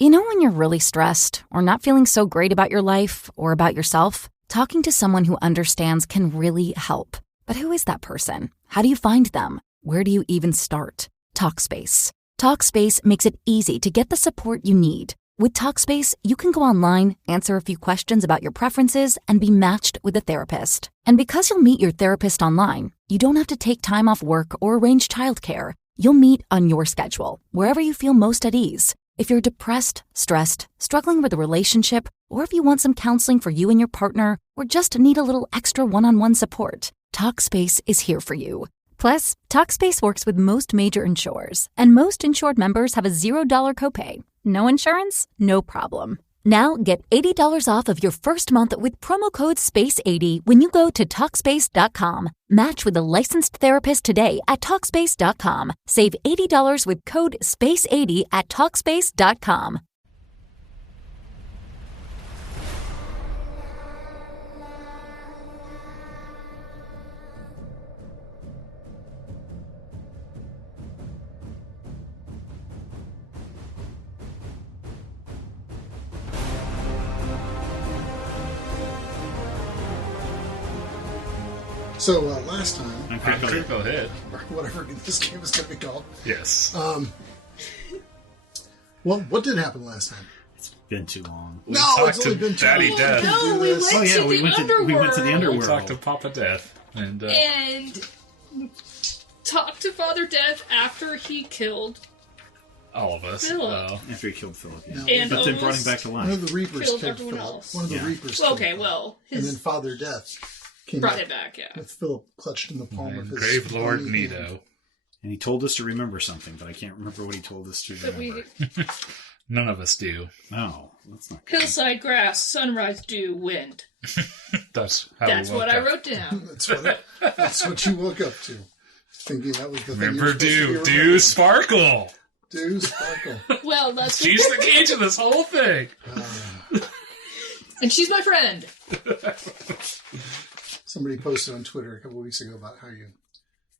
You know when you're really stressed or not feeling so great about your life or about yourself? Talking to someone who understands can really help. But who is that person? How do you find them? Where do you even start? Talkspace. Talkspace makes it easy to get the support you need. With Talkspace, you can go online, answer a few questions about your preferences, and be matched with a therapist. And because you'll meet your therapist online, you don't have to take time off work or arrange childcare. You'll meet on your schedule, wherever you feel most at ease. If you're depressed, stressed, struggling with a relationship, or if you want some counseling for you and your partner, or just need a little extra one-on-one support, Talkspace is here for you. Plus, Talkspace works with most major insurers, and most insured members have a $0 copay. No insurance? No problem. Now get $80 off of your first month with promo code SPACE80 when you go to Talkspace.com. Match with a licensed therapist today at Talkspace.com. Save $80 with code SPACE80 at Talkspace.com. So last time, critical hit, or whatever this game is going to be called. Yes. Well, what did happen last time? It's been too long. No, it's only been too Daddy long. Death. No, we went to the underworld. We went to the underworld. We talked to Papa Death and talked to Father Death after he killed all of us. Philip. After he killed Philip, yeah. No, and But then brought him back to One of life. the Reapers Killed killed everyone Philip. else. One of the Yeah. Reapers Well, killed okay, Philip. well, And then his Father Death came brought up it back, yeah. with Philip clutched in the palm of his Grave Lord bony hand. Nito. And he told us to remember something, but I can't remember what he told us to That remember. we None of us do. Oh, that's not good. hillside grass, sunrise dew, wind. That's how That's we woke what I up. wrote down. That's what you woke up to. Thinking that was the thing Remember you Dew. were supposed to be Dew remembering. Sparkle. Dew Sparkle. Well, that's She's the key to this whole thing. and she's my friend. Somebody posted on Twitter a couple of weeks ago about how you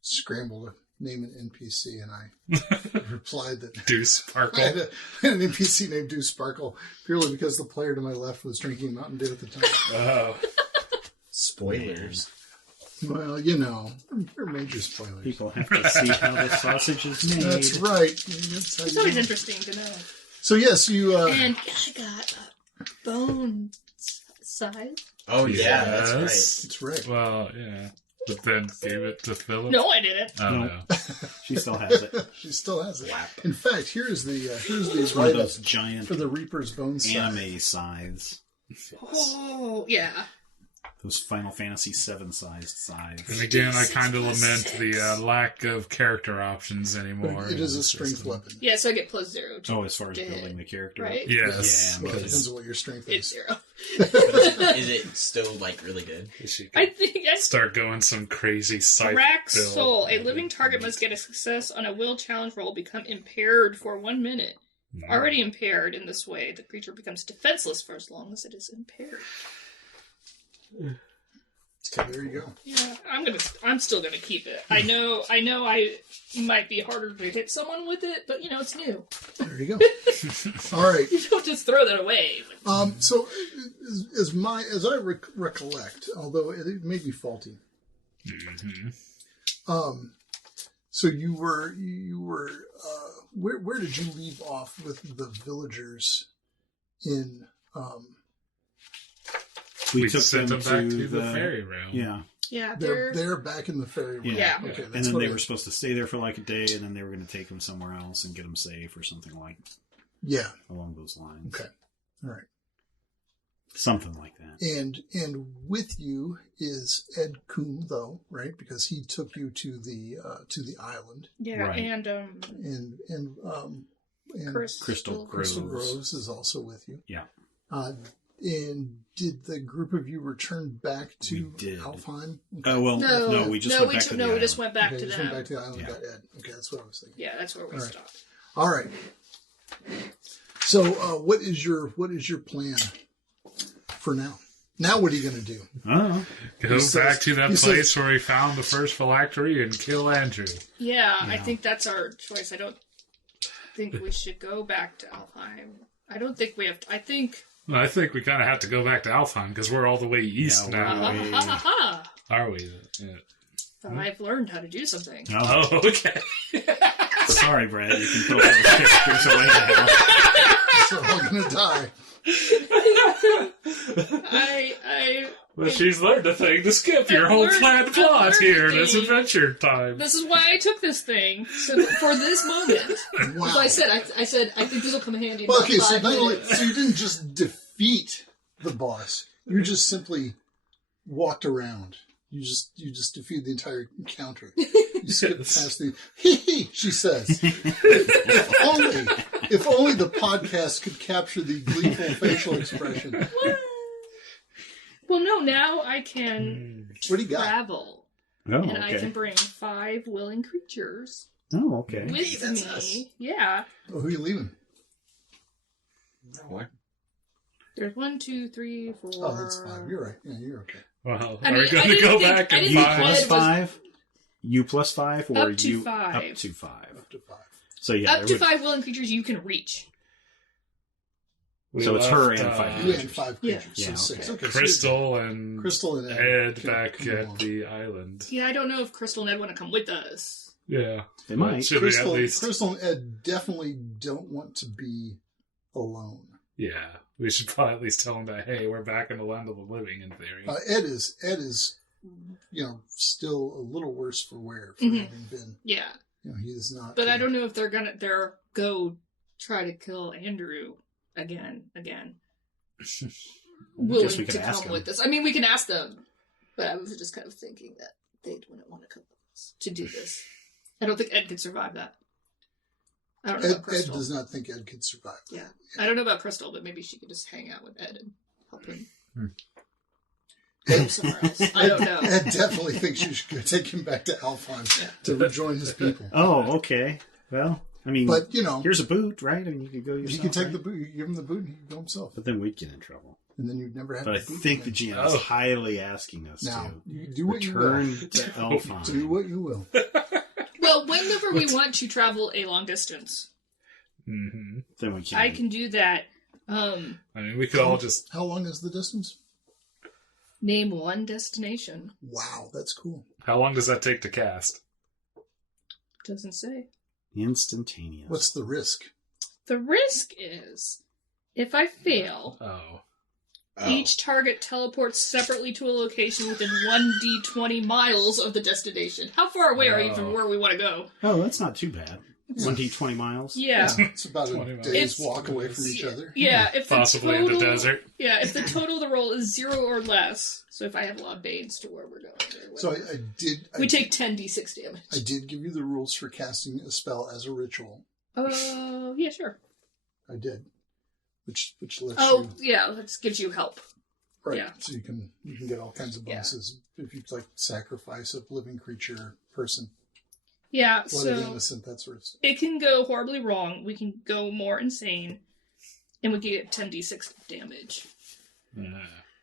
scramble to name an NPC, and I replied that Dew I Sparkle. had an NPC named Dew Sparkle purely because the player to my left was drinking Mountain Dew at the time. Oh. Spoilers. Well, you know, they're major spoilers. People have to see how the sausage is made. That's right. That's how It's you always know. interesting to know. So yes, you. And I got a bone size. Oh, yeah, that's right. That's right. Well, yeah. But then gave it to Philip. No, I didn't. Oh, No. no. She still has it. She still has it. In fact, here's the It's one of write-up those giant for the Reaper's Bone Sack. anime scythes. Oh, yeah. Those Final Fantasy VII sized scythes. And again, I kind of lament the lack of character options anymore. But it is a strength weapon. Yeah, so I get +0. Oh, as far as to building hit, the character. right? Yes. Yeah, Well, it depends because on what your strength It's is. 0. Is it still, like, really good? She I could think I start going some crazy scythe Rack build. Soul. A living target must get a success on a will challenge roll, become impaired for 1 minute. No. Already impaired in this way, the creature becomes defenseless for as long as it is impaired. Okay, there you go. Yeah, I'm still gonna keep it. I know I might be harder to hit someone with it, but it's new. There you go. All right. You don't just throw that away. So, as I recollect, although it may be faulty. Mm-hmm. So you were where did you leave off with the villagers in? we took took them them back to the the fairy realm. Yeah. Yeah, They're back in the fairy realm. Yeah. Okay, And that's then what they I- were supposed to stay there for like a day, and then they were going to take them somewhere else and get them safe or something like Yeah. along those lines. Okay. All right. Something like that. And with you is Ed Coombe, though, right? Because he took you to the island, yeah, Right. and and Crystal Crystal Groves. Groves is also with you. Yeah. And did the group of you return back to We did. Alfheim? Well, no, we just went back to the we island. just went back Okay, to you them. went back to the island. Yeah. Got Ed. Okay, that's what I was thinking. Yeah, that's where we All right. stopped. All right. So, what is your plan for now? Now, what are you going to do? Oh, Go He back says- to that he place says- where we found the first phylactery and kill Andrew. Yeah, I think that's our choice. I don't think we should go back to Alfheim. I don't think we have to. I think... Well, I think we kind of have to go back to Alfheim because we're all the way east Yeah, now. we're- Are we? Yeah. But I've learned how to do something. Oh, okay. Sorry, Brad. You can throw those pictures away now. So I'm gonna die. Well, she's learned a thing to skip your whole planned plot here in this adventure time. This is why I took this thing for this moment. Wow. So I said, I think this will come handy. In Well, about okay, so 5 not only, minutes. so you didn't just defeat the boss. You just simply walked around. You just defeated the entire encounter. You skipped past the hee, she says. If only the podcast could capture the gleeful facial expression. Well, no, now I can What do you got? travel. Oh, And I can okay. bring 5 willing creatures Oh, okay. with that's me. us. Yeah. Oh, who are you leaving? What? There's 1, 2, 3, 4. Oh, that's 5. You're right. Yeah, you're okay. Well, I are mean, we I going to didn't go think- back I and didn't You think find... plus Ed was- 5? You plus 5? Or Up to you 5. Up to 5. Up to 5. So, yeah. Up there to would- 5 willing creatures you can reach. So it's her and 5 You had 5 Yeah. creatures, Yeah, so 6. okay. Okay, so Crystal and Crystal and Ed can back come at along. the island. Yeah, I don't know if Crystal and Ed want to come with us. Yeah. They might. Should we at Crystal, least... Crystal and Ed definitely don't want to be alone. Yeah. We should probably at least tell them that, hey, we're back in the land of the living, in theory. Ed is, still a little worse for wear for Mhm. having been. Yeah. He is not. But I don't know if they're go try to kill Andrew again. Willing we could to ask come them. with us. I mean, we can ask them, but I was just kind of thinking that they wouldn't want to come with us to do this. I don't think Ed could survive that. I don't know about Ed Crystal. does not think Ed could survive. Yeah, I don't know about Crystal, but maybe she could just hang out with Ed and help him go somewhere else. I don't know. Ed definitely thinks you should go take him back to Alfheim to rejoin his people. Oh, okay. Well, I mean, But, here's a boot, right? I mean, you could go yourself. he can take right? the boot. You can give him the boot and he can go himself. But then we'd get in trouble. And then you'd never have But I the boot think the again. GM is highly asking us Now, to you do what return you will. to Elfheim. Do what you will. Well, whenever we want to travel a long distance, Mm-hmm. Then we can. I can do that. I mean, we could all just... How long is the distance? Name one destination. Wow, that's cool. How long does that take to cast? Doesn't say. Instantaneous. What's the risk? The risk is, if I fail, Oh. each target teleports separately to a location within 1d20 miles of the destination. How far away are you from where we want to go? Oh, that's not too bad. 1d20 miles? Yeah. It's about 20 a miles. day's It's- walk away from each other. Yeah, if the Possibly total, in the desert. Yeah, if the total of the roll is 0 or less, so if I have a lot of banes to where we're going. or So whatever, I we take 10d6 damage. I did give you the rules for casting a spell as a ritual. Oh, yeah, sure. I did. Which lets Oh, you yeah, that gives you help. right. yeah. So you can get all kinds of bonuses if you like sacrifice a living creature, person, Yeah, blood of the so innocent, that sort of stuff. it can go horribly wrong. We can go more insane, and we can get 10d6 damage,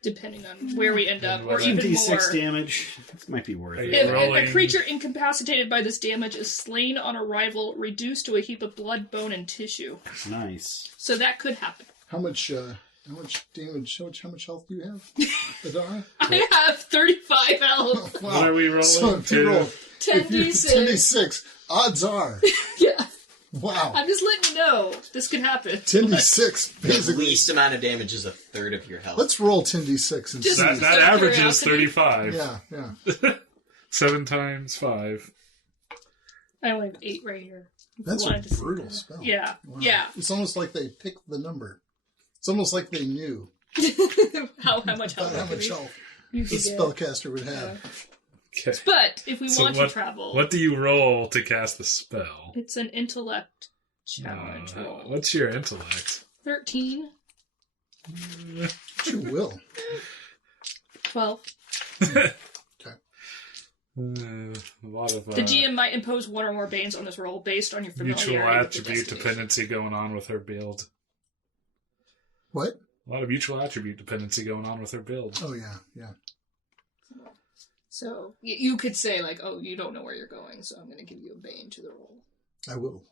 depending on where we end up, or even D6 more. damage. This might be worth it. If Rolling- a creature incapacitated by this damage is slain on arrival, reduced to a heap of blood, bone, and tissue. Nice. So that could happen. How much damage? How much health do you have, Adara? I have 35 health. Wow. What are we rolling? So if you roll 10d6. 10d6, odds are. Yeah, Wow. I'm just letting you know this could happen. 10d6, The basically. least amount of damage is a third of your health. Let's roll 10d6 and Just- see. That Out of averages curiosity. 35. Yeah. 7 times 5. I only have 8 right here. That's a Wanted to see brutal that. spell. Yeah, Wow. yeah. It's almost like they picked the number. It's almost like they knew how much health? how could much we- health you the could get. spellcaster would have. Okay. But if we So want what- to travel, What do you roll to cast the spell? it's an intellect challenge roll. What's your intellect? 13, But you will. 12. A lot of The GM might impose one or more banes on this roll based on your mutual familiarity with the attribute destination. dependency going on with her build. What? A lot of mutual attribute dependency going on with her build. Oh, yeah. So you could say like, "Oh, you don't know where you're going, so I'm going to give you a bane to the roll." I will.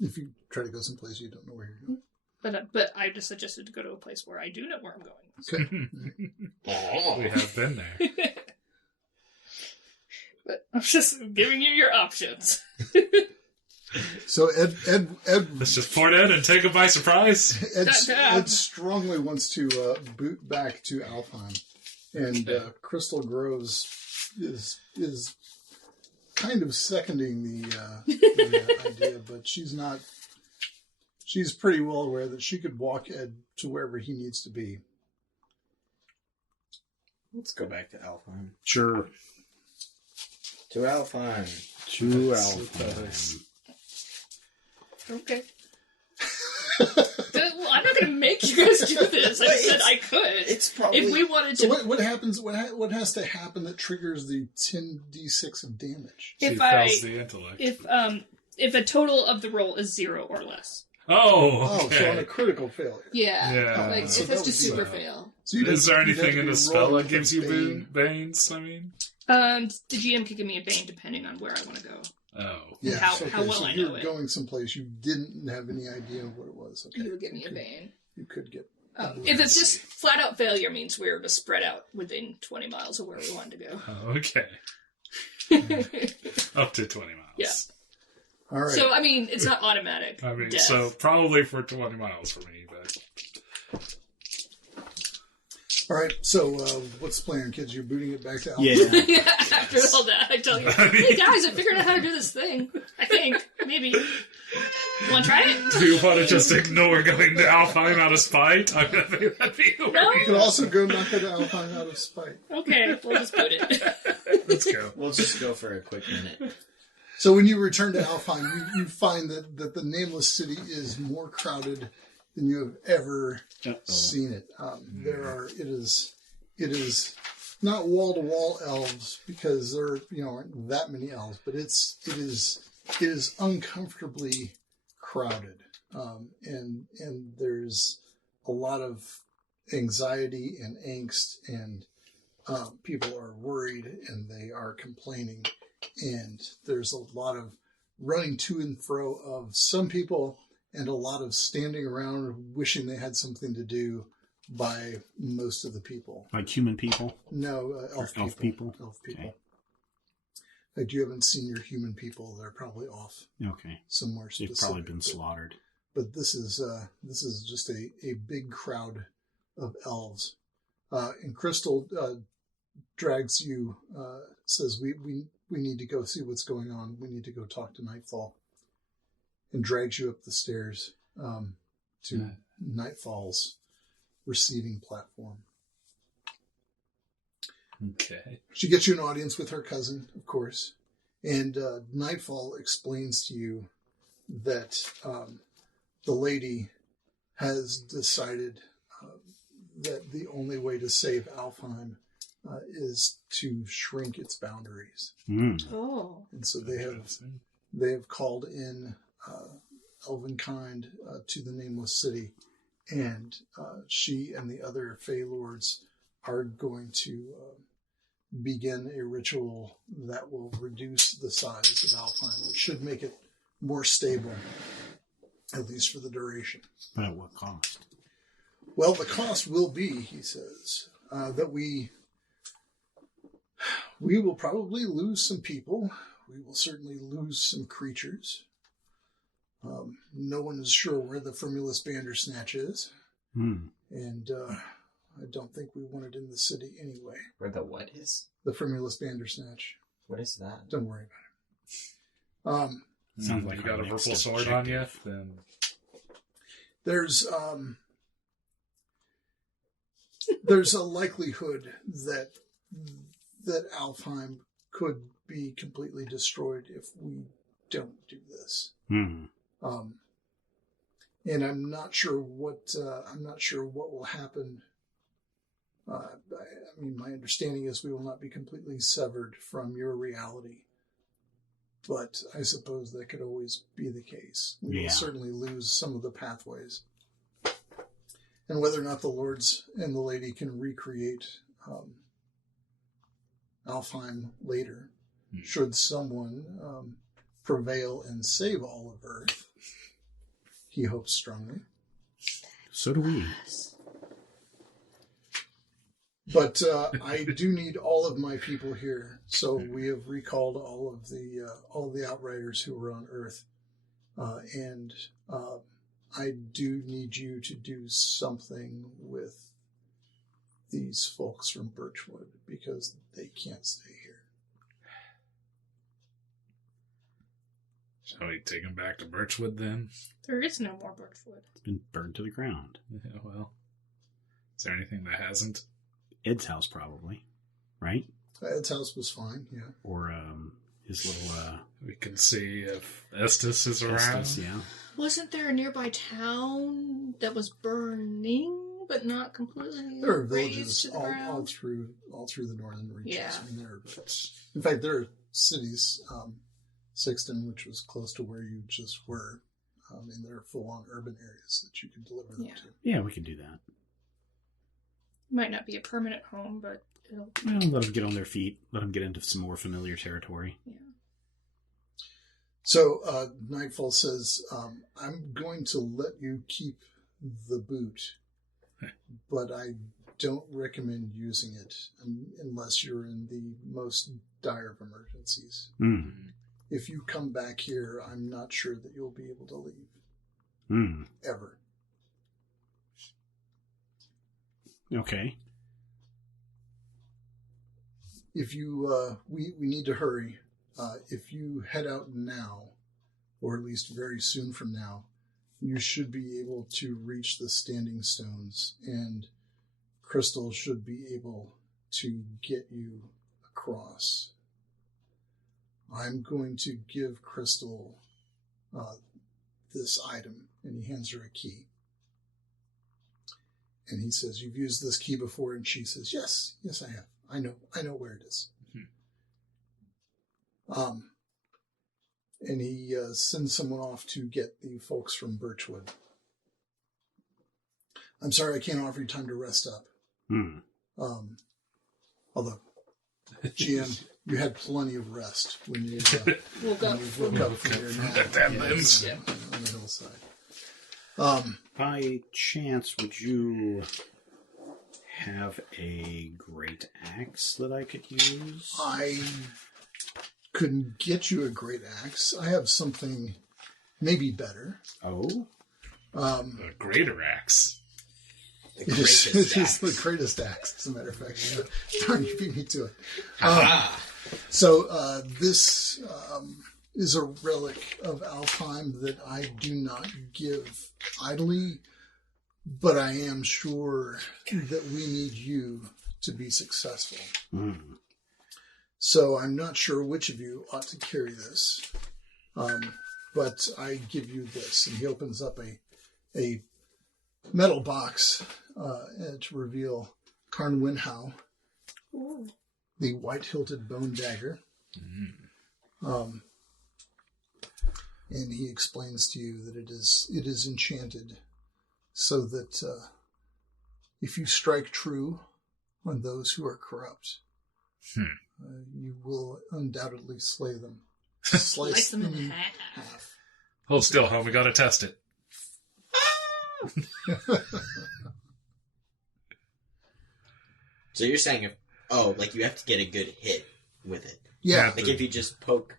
If you try to go someplace you don't know where you're going. But I just suggested to go to a place where I do know where I'm going. Okay. We have been there. But I'm just giving you your options. So Ed Let's just port in and take it by surprise. Ed strongly wants to boot back to Alfheim, and Crystal Groves is kind of seconding the idea, but she's not. She's pretty well aware that she could walk Ed to wherever he needs to be. Let's go back to Alfheim. Sure. To Alfheim. To Alfheim. Okay. Well, I'm not going to make you guys do this. I said I could. It's probably... If we wanted to... So what happens? What has to happen that triggers the 10d6 of damage? She fails the intellect. If a total of the roll is 0 or less. Oh, Okay. so on a critical failure. Yeah. Like, so if it's that just would be super fail. So Is there anything in the spell rolling that gives you Bane. banes? I mean, The GM could give me a bane depending on where I want to go. oh, Yeah, How well so I you're know it. going someplace you didn't have any idea of what it was. Okay. You would give me a bane. You could get. If it's just flat out failure, means we're to spread out within 20 miles of where we wanted to go. oh, okay. Up to 20 miles. Yeah. All right. So, I mean, it's not automatic. I mean, death. so probably for 20 miles for me, but All right. So what's the plan, kids? You're booting it back to Alpha? Yeah. Yeah, after all that, I tell you, hey guys, I figured out how to do this thing. I think. Maybe. Want to try it? do you want to just ignore going to Alfheim out of spite? I think that'd be No? You can also go knock it Alpine out of spite. Okay, we'll just boot it. Let's go. We'll just go for a quick minute. So when you return to Alfheim, you find that the nameless city is more crowded than you have ever seen it. It is not wall to wall elves because there aren't that many elves, but it is uncomfortably crowded, and there's a lot of anxiety and angst, and people are worried and they are complaining. And there's a lot of running to and fro of some people and a lot of standing around wishing they had something to do by most of the people. Like human people? No, elf people. Elf people. Okay. Like you haven't seen your human people. They're probably off Okay. somewhere They've specific. probably been slaughtered. But this is just a big crowd of elves. And Crystal drags you, says, we need to go see what's going on. We need to go talk to Nightfall. And drags you up the stairs to Nightfall's receiving platform. Okay. She gets you an audience with her cousin, of course. And Nightfall explains to you that the lady has decided that the only way to save Alfheim is to shrink its boundaries. Oh. And so they have called in Elvenkind to the Nameless City, and she and the other Fey Lords are going to begin a ritual that will reduce the size of Alfheim, which should make it more stable, at least for the duration. But at what cost? Well, the cost will be, he says, that we will probably lose some people. We will certainly lose some creatures. No one is sure where the Firmulus Bandersnatch is. And I don't think we want it in the city anyway. Where the what is? The Firmulus Bandersnatch. What is that? Don't worry about it. Sounds like you got our a next purple sword on you, objective. then there's a likelihood that Alfheim could be completely destroyed if we don't do this. And I'm not sure what will happen. I mean, my understanding is we will not be completely severed from your reality, but I suppose that could always be the case. We will certainly lose some of the pathways, and whether or not the lords and the lady can recreate Alfheim later, should someone prevail and save all of Earth, he hopes strongly. So do we. But I do need all of my people here, so we have recalled all of the Outriders who were on Earth, and I do need you to do something with these folks from Birchwood because they can't stay here. Shall we take him back to Birchwood then? There is no more Birchwood. It's been burned to the ground. Yeah, well, is there anything that hasn't? Ed's house, probably. Right? Ed's house was fine, yeah. Or his little... We can see if Estes is around. Estes, yeah. Wasn't there a nearby town that was burning, but not completely There are razed villages to the all ground? through the northern reaches. Yeah. I mean, in fact, there are cities, Sixton, which was close to where you just were, and there are full-on urban areas that you could deliver them to. Yeah, we can do that. Might not be a permanent home, but it'll... Well, let them get on their feet. Let them get into some more familiar territory. Yeah. So Nightfall says, I'm going to let you keep the boot, but I don't recommend using it unless you're in the most dire of emergencies. Mm. If you come back here, I'm not sure that you'll be able to leave. Mm. Ever. Okay. If you, we need to hurry. If you head out now, or at least very soon from now, you should be able to reach the Standing Stones, and Crystal should be able to get you across. I'm going to give Crystal this item, and he hands her a key. And he says, "You've used this key before," and she says, yes, I have. I know where it is. Mm-hmm. And he sends someone off to get the folks from Birchwood. I'm sorry I can't offer you time to rest up. Hmm. Although, GM, you had plenty of rest when you Woke up from your nap That lens. on the hillside. By chance, would you have a great axe that I could use? I couldn't get you a great axe. I have something maybe better. Oh? A greater axe. It is the greatest axe, as a matter of fact. Darn, you beat me to it. So this is a relic of Alfheim that I do not give idly, but I am sure that we need you to be successful. Mm. So I'm not sure which of you ought to carry this, but I give you this. And he opens up a metal box to reveal Karn Winhow, the white-hilted bone dagger. Mm. And he explains to you that it is enchanted so that if you strike true on those who are corrupt, you will undoubtedly slay them. Slice them in half. Hold still, home. We gotta test it. So you're saying you have to get a good hit with it. Yeah. Like if you just poke.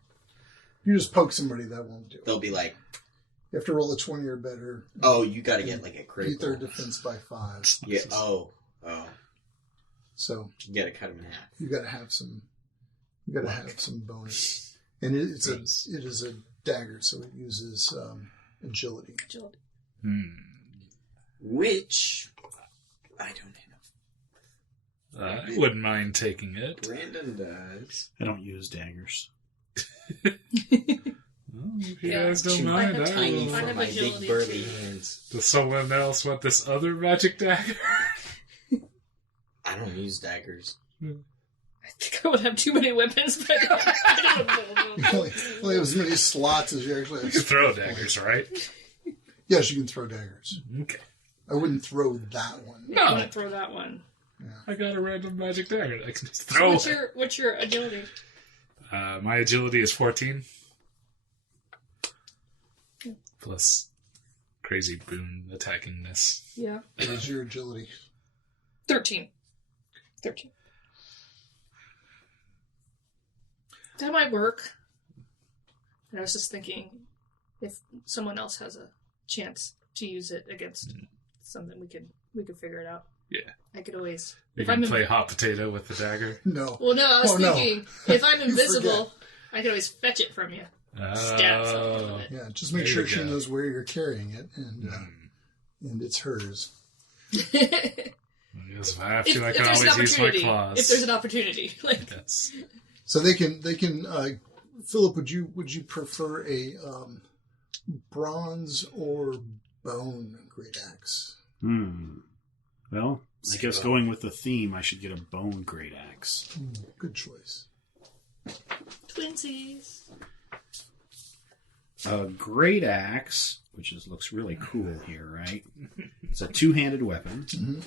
You just poke somebody, that won't do it. They'll be like... You have to roll a 20 or better. Oh, you gotta get like a critical. Beat their defense by 5. Yeah, oh. So you gotta cut them in half. You gotta have some bonus. And it is a dagger, so it uses agility. Which I don't have. I wouldn't mind taking it. Brandon does. I don't use daggers. Well, if you guys don't mind, I Tiny will. for my big burly hands. Does someone else want this other magic dagger? I don't use daggers. I think I would have too many weapons, but I don't know. You only have as many slots as you actually have. You can throw daggers, right? Yes, you can throw daggers. Okay. I wouldn't throw that one. No, I wouldn't throw that one. Yeah. I got a random magic dagger that I can just throw. So what's your agility? My agility is 14. Plus crazy boon attacking this. Yeah. What is your agility? 13. That might work. And I was just thinking, if someone else has a chance to use it against something, we could figure it out. Yeah. I could always... You can play hot potato with the dagger? No. Well, no, I was thinking, if I'm invisible, forget. I could always fetch it from you. Stab something with it. Yeah, just make sure she knows where you're carrying it, and it's hers. Yes, if I have to, I can there's always use my claws. If there's an opportunity. Like, That's... So they can. Philip, would you prefer a bronze or bone great axe? Well, I guess going with the theme, I should get a bone great axe. Good choice. twinsies. A great axe, which looks really cool here, right? It's a two-handed weapon. Mm-hmm.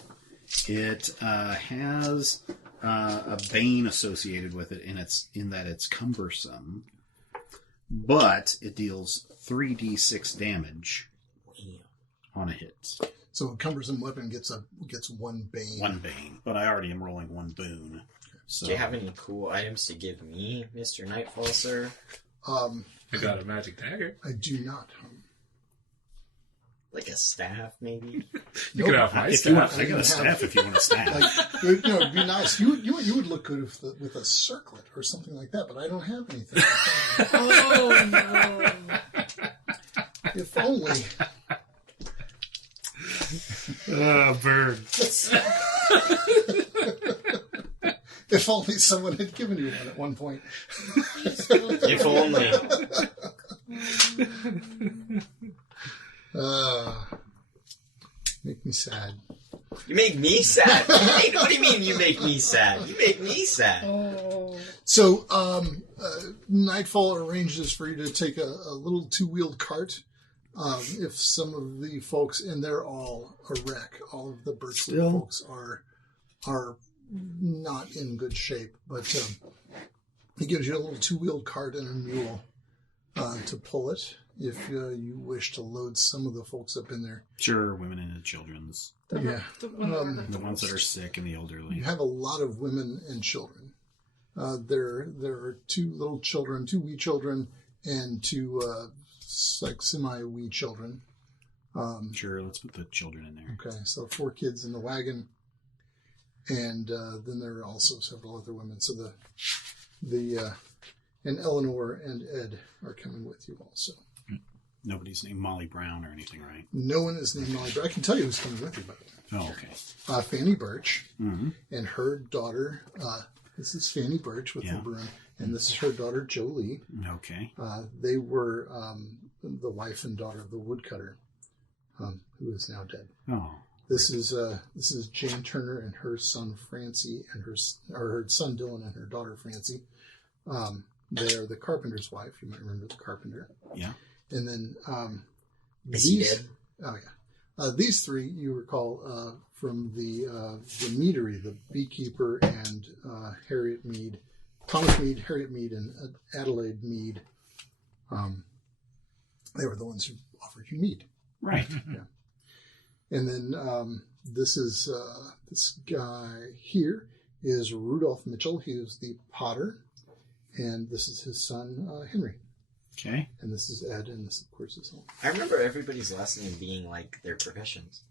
It has a bane associated with it, in that it's cumbersome, but it deals 3d6 damage on a hit. So a cumbersome weapon gets one bane. One bane, but I already am rolling one boon. So. Do you have any cool items to give me, Mr. Nightfall, sir? I got a magic dagger. I do not. Like a staff, maybe? You could have my If you want, staff. I got a staff if you want a staff. It'd be nice. You would look good with a circlet or something like that, but I don't have anything. Oh, no. If only. Burn. If only someone had given you one at one point. If only. Make me sad. You make me sad. What do you mean you make me sad? You make me sad. Oh. So, Nightfall arranges for you to take a little two-wheeled cart. If some of the folks, and they're all a wreck, all of the Birchwood folks are not in good shape, but he gives you a little two-wheeled cart and a mule to pull it if you wish to load some of the folks up in there. Sure, women and children's. Yeah. The ones that are sick and the elderly. You have a lot of women and children. There are two little children, two wee children, and two like semi-wee children. Sure, let's put the children in there. Okay, so 4 kids in the wagon, and then there are also several other women. So and Eleanor and Ed are coming with you also. Nobody's named Molly Brown or anything, right? No one is named Molly, but I can tell you who's coming with you. By the way. Oh, okay. Fanny Birch Mm-hmm. and her daughter. This is Fanny Birch with the broom, and this is her daughter Jolie. Okay. They were the wife and daughter of the woodcutter, who is now dead. Oh. This is Jane Turner and her son Francie and her son Dylan and her daughter Francie. They are the carpenter's wife. You might remember the carpenter. Yeah. And then Is he dead? Oh yeah. These 3 you recall from the meadery, the beekeeper and Harriet Mead, Thomas Mead, Harriet Mead, and Adelaide Mead. They were the ones who offered you mead. Right. Yeah. And then this guy here is Rudolph Mitchell. He is the potter, and this is his son Henry. Okay. And this is Ed, and this, of course, is home. I remember everybody's last name being like their professions.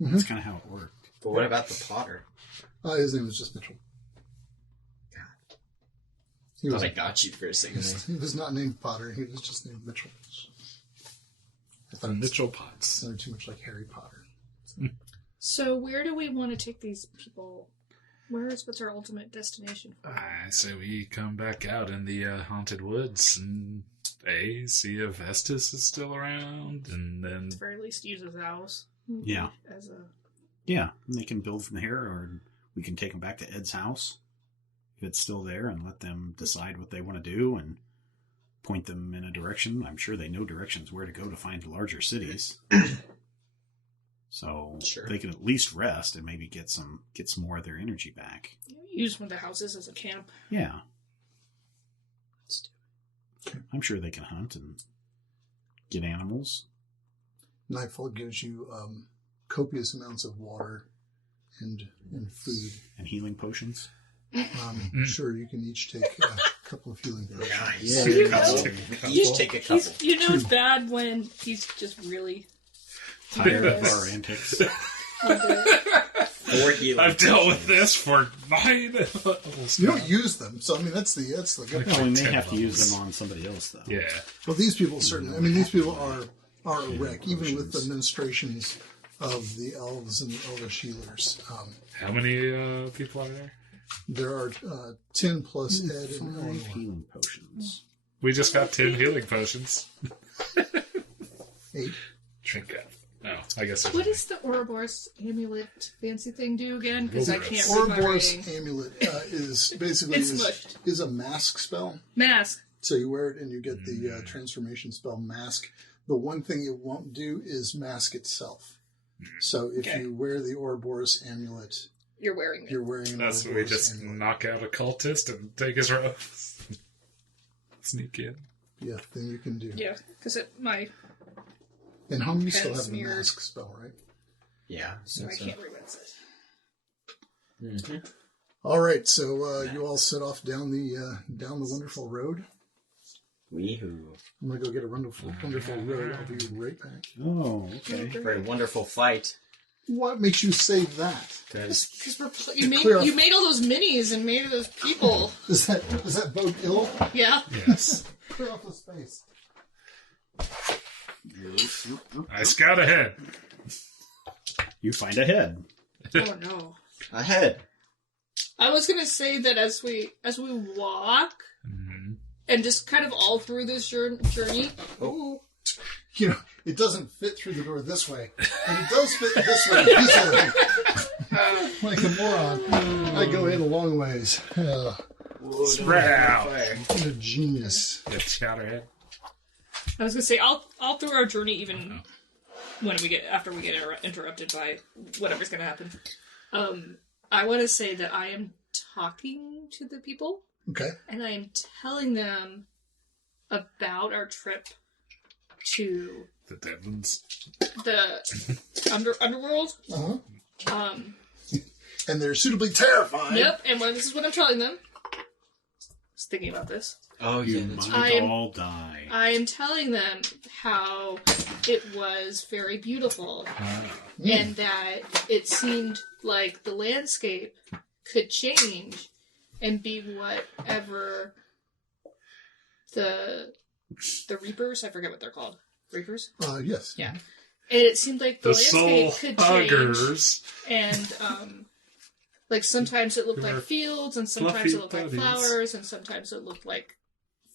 Mm-hmm. That's kind of how it worked. But what about the potter? His name was just Mitchell. He I got you for a second. He was not named Potter. He was just named Mitchell. I thought Mitchell Potts. it sounded too much like Harry Potter. So where do we want to take these people? What's our ultimate destination? I say we come back out in the haunted woods and see if Estes is still around, and then At the very least, use his house. Yeah. As a Yeah, and they can build from here, or we can take them back to Ed's house if it's still there and let them decide what they want to do and point them in a direction. I'm sure they know directions where to go to find larger cities. So they can at least rest and maybe get some more of their energy back. use one of the houses as a camp. Yeah. I'm sure they can hunt and get animals. Nightfall gives you copious amounts of water and food. And healing potions. Sure, you can each take a couple of healing potions. Nice. Yeah. You just take a couple. You know it's bad when he's just really Tired of our antics. 4 healing. I've dealt with this for 9 levels. You don't use them, so I mean that's the good Well, point. we may 10 have to use levels. them on somebody else, though. Yeah. Well, these people certainly. I mean, these people are a wreck, even with the ministrations of the elves and the elvish healers. How many people are there? There are 10 plus Ed and 5 Eleanor. healing potions. We just got 10 healing potions. 8. Drink that. No, I guess there's What only- does the Ouroboros amulet fancy thing do again? Because I can't read my Ouroboros writing. amulet is basically It's smushed. is a mask spell. Mask. So you wear it and you get the transformation spell mask. The one thing it won't do is mask itself. So if Okay. you wear the Ouroboros amulet, You're wearing it. you're wearing an That's when Ouroboros we just amulet. knock out a cultist and take his robes. Sneak in. Yeah, thing you can do. Yeah, because my And home you still Pen have the smeared. mask spell, right? Yeah. so I can't read what it says. Mm-hmm. All right, so you all set off down the wonderful road. Weehoo. I'm gonna go get a wonderful road. I'll be right back. Oh, okay. Very wonderful fight. What makes you say that? Because Because you made Clear off. you made all those minis and made those people. Does that bode ill? Yeah. Yes. Clear off the space. I scout ahead. You find a head. Oh no. ahead. I was gonna say that as we walk and just kind of all through this journey. Oh. You know, it doesn't fit through the door this way, but it does fit this way easily. Like a moron. I go in a long ways. Spread out. What a genius. Get scout ahead. I was gonna say all through our journey, even when after we get interrupted by whatever's gonna happen. I want to say that I am talking to the people. Okay. And I am telling them about our trip to The dead ones. the underworld. Uh-huh. And they're suitably terrified. Yep. And this is what I'm telling them. I was thinking about this. Oh, yeah, You that's might I am- all die. I am telling them how it was very beautiful and that it seemed like the landscape could change and be whatever the Reapers, I forget what they're called. Reapers? Yes. Yeah. And it seemed like the The soul landscape could change. huggers. And like sometimes it looked They were like fields and sometimes fluffy it looked like buddies. flowers and sometimes it looked like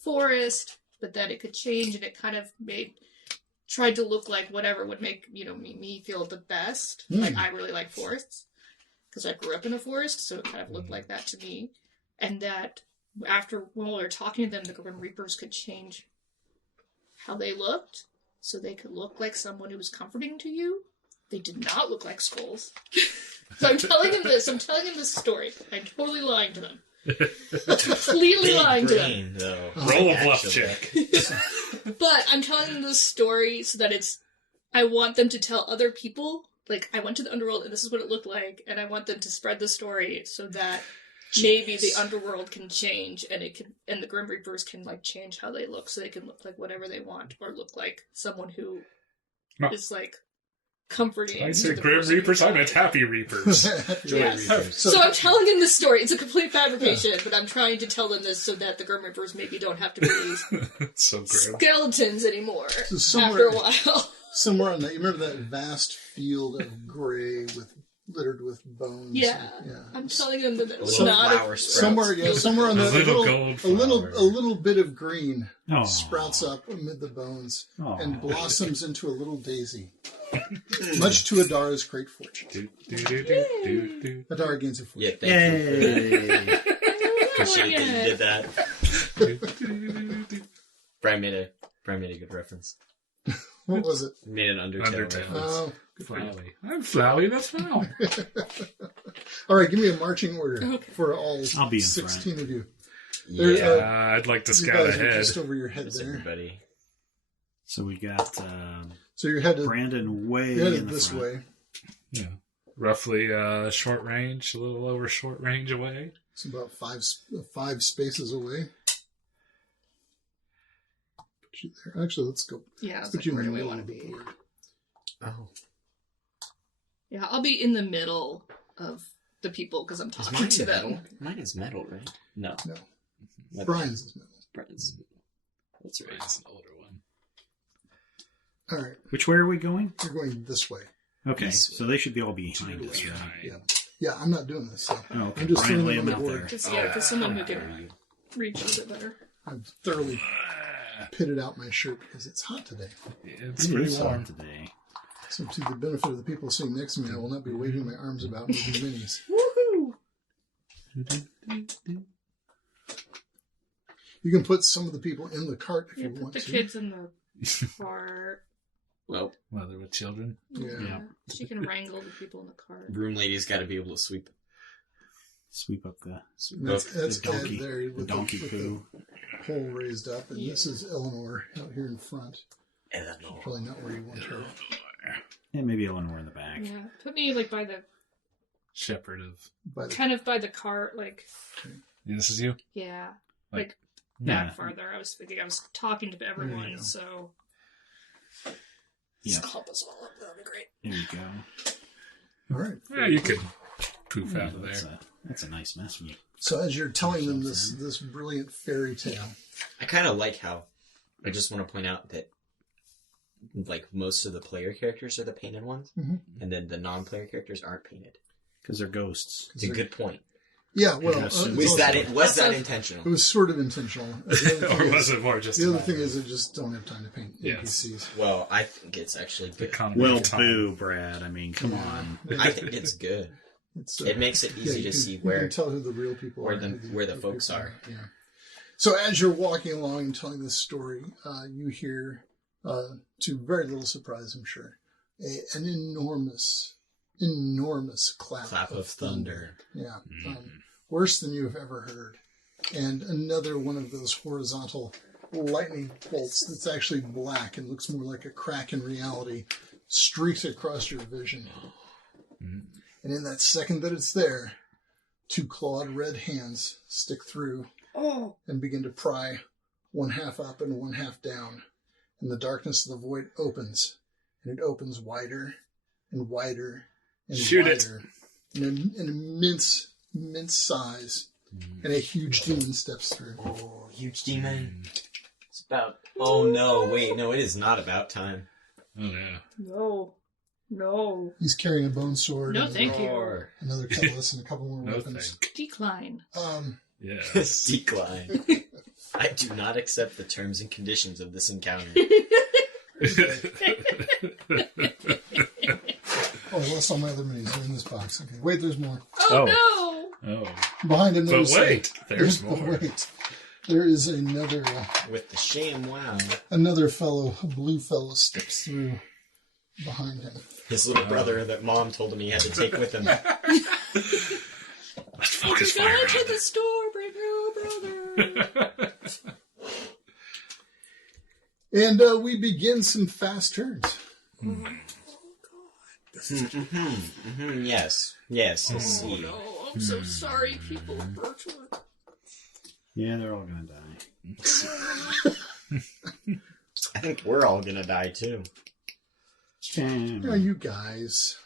forest, but then it could change and it kind of tried to look like whatever would make me feel the best. Like I really like forests because I grew up in a forest, so it kind of looked like that to me. And that when we were talking to them, the Grim Reapers could change how they looked, so they could look like someone who was comforting to you. They did not look like skulls. So I'm telling them this. I'm telling them this story. I'm totally lying to them. Completely lying to them. brain, though. Roll a bluff Actually. check. But I'm telling them this story so that I want them to tell other people, like, I went to the underworld and this is what it looked like, and I want them to spread the story so that maybe the underworld can change and the Grim Reapers can, like, change how they look so they can look like whatever they want or look like someone who No. is, like, comforting. I to said the Grim person who Reapers, I meant died. Happy Reapers. Yes. So I'm telling them this story. It's a complete fabrication, but I'm trying to tell them this so that the Grim Reapers maybe don't have to be So grim. skeletons anymore So after a while. Somewhere on that, you remember that vast field of gray littered with bones? Yeah. Yeah. I'm telling them that it's little not flower sprouts. Somewhere on A that, little gold flower. a little bit of green Aw. sprouts up amid the bones Aw. and blossoms into a little daisy, much to Adara's great fortune. Do, do, do, do, do, do. Adara gains a Yeah, fortune. thank you. Appreciate that you Yeah. did that. Do, do, do, do. Brian made a good reference. What was it? He made an Undertale. Undertale. reference. Oh, good for you. Flowey. I'm Flowey the Flower. All right, give me a marching order Okay. for all I'll be in 16 of you. Yeah. There- I'd like to You scout guys are ahead. just over your head Just there. everybody. So we got So you're headed Brandon way you're in headed the this front. way. Yeah. Roughly short range, a little over short range away. It's about five spaces away. Put you there. Actually, let's go. Yeah, Let's it's put like, you where in do the we middle want of to the be? board. Oh. Yeah, I'll be in the middle of the people because I'm Is talking mine to metal? them. Mine is metal, right? No. No. My Brian's is middle. Brian's metal. That's right. It's an older one. All right. Which way are we going? You're going this way. Okay, This so they should be all behind us, right? Behind. Yeah. Yeah, I'm not doing this. So Oh, okay. I'm just Brian, throwing lay them them on out the there. board. Because someone who How dare can you. reach a little bit better. I've thoroughly pitted out my shirt because it's hot today. It's It pretty is warm. hot today. So to the benefit of the people sitting next to me, I will not be waving my arms about and making minis. Woohoo! You can put some of the people in the cart if Yeah, you put want the to. kids in the car. Well, Mother with children. Yeah. She can wrangle the people in the car. room lady's got to be able to sweep. Sweep up the And that's the donkey, Ed there the with donkey with poo. the pole raised up, and this is Eleanor out here in front. Eleanor. Probably not where you want her. And maybe Eleanor in the back. Yeah, put me like by the Shepherd of. By the, kind of by the cart, like Yeah, this is you? yeah, Like- back Yeah. farther. I was thinking I was talking to There everyone, you go. so Yeah. just help us all up. That'd be great. There you go. all right. Yeah, you could poof Yeah, out of that's, there. that's a nice mess. So as you're telling them this brilliant fairy tale, I kind of like how. I just want to point out that, like, most of the player characters are the painted ones, Mhm. and then the non-player characters aren't painted. Because they're ghosts. It's a good point. yeah, well, Yeah, it's Was that also- it? Was that Also- intentional? It was sort of intentional. The other Or thing was is- it more just the a other thing matter is, of I just don't have time to paint Yes. NPCs. Well, I think it's actually the good. economy Well, of time? boo, Brad. I mean, come Yeah. on. I think it's good. It's, It makes it yeah, easy you to can- see you where. can tell who the real people where are, the- who where the folks people are. Yeah. So as you're walking along and telling this story, you hear, to very little surprise, I'm sure, an enormous clap Clap of thunder. Yeah, worse than you have ever heard, and another one of those horizontal lightning bolts that's actually black and looks more like a crack in reality streaks across your vision. And in that second that it's there, two clawed red hands stick through Oh, and begin to pry one half up and one half down. And the darkness of the void opens, and it opens wider and wider and Shoot it. wider. An immense size, and a huge demon steps through. Oh, huge demon. It's about. Oh no! Wait, no, it is not about time. Oh, yeah. no. He's carrying a bone sword. No, and thank you. Roar. Another cutlass and a couple more No weapons. thank. Decline. Yes. Decline. I do not accept the terms and conditions of this encounter. Oh, I lost all my other minis. They're in this box. Okay, wait, there's more. Oh, Oh. Behind him, But there's wait, there's but more. wait. There is another With the shame, wow. another fellow, a blue fellow, steps through behind him. His little brother that mom told him he had to take with him. Let's no. focus We're fire going to on the this. store, bring your brother. And we begin some fast turns. Yes. Yes, I see. No, I'm so sorry, people of Birchwood. Yeah, they're all going to die. I think we're all gonna die too. Oh, you guys.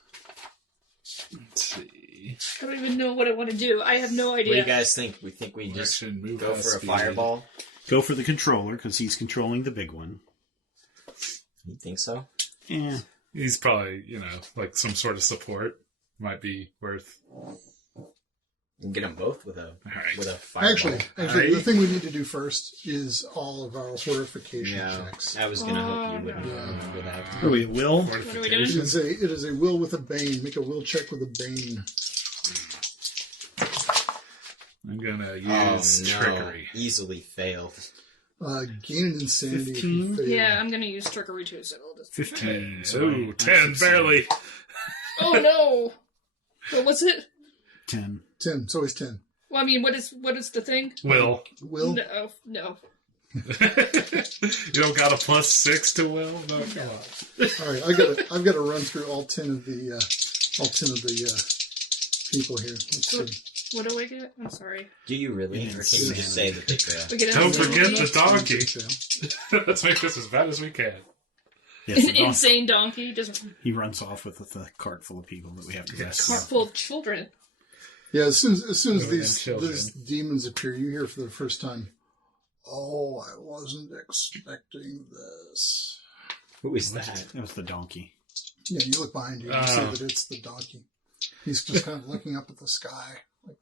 Let's see. I don't even know what I want to do. I have no What do idea. you guys think? We think we just Action, move go fast for a speed. fireball? Go for the controller, because he's controlling the big one. You think so? Yeah. He's probably, like some sort of support. Might be worth. We can get them both with a right. fireball. Actually, the thing we need to do first is all of our horrification Yeah, checks. I was gonna hope you wouldn't no. remember that. Oh, we will? It Fortification. is a will with a bane. Make a will check with a bane. I'm gonna Oh use no! trickery. Easily failed. Gain an insanity if you 15? fail. Yeah, I'm gonna use trickery too, so it'll just... 15. Ooh, 10, barely. Oh no! What was it? 10. 10. It's always 10. Well, I mean, what is the thing? Will. Will. No. You don't got a +6 to will? No, come on. All right, I've got to run through all 10 of the people here. Let's see. What do I get? I'm sorry. Do you really? Or can you just say that they fail? We get Don't forget the Fail. donkey. Let's make this as bad as we can. Yes, An insane donkey. Just he runs off with a cart full of people that we have to Yes. cart rescue. full of children. Yeah, as soon as Women these and children. demons appear, you hear for the first time, "Oh, I wasn't expecting this." Who is that? That was the donkky. Yeah, you look behind you and see that it's the donkey. He's just kind of looking up at the sky, like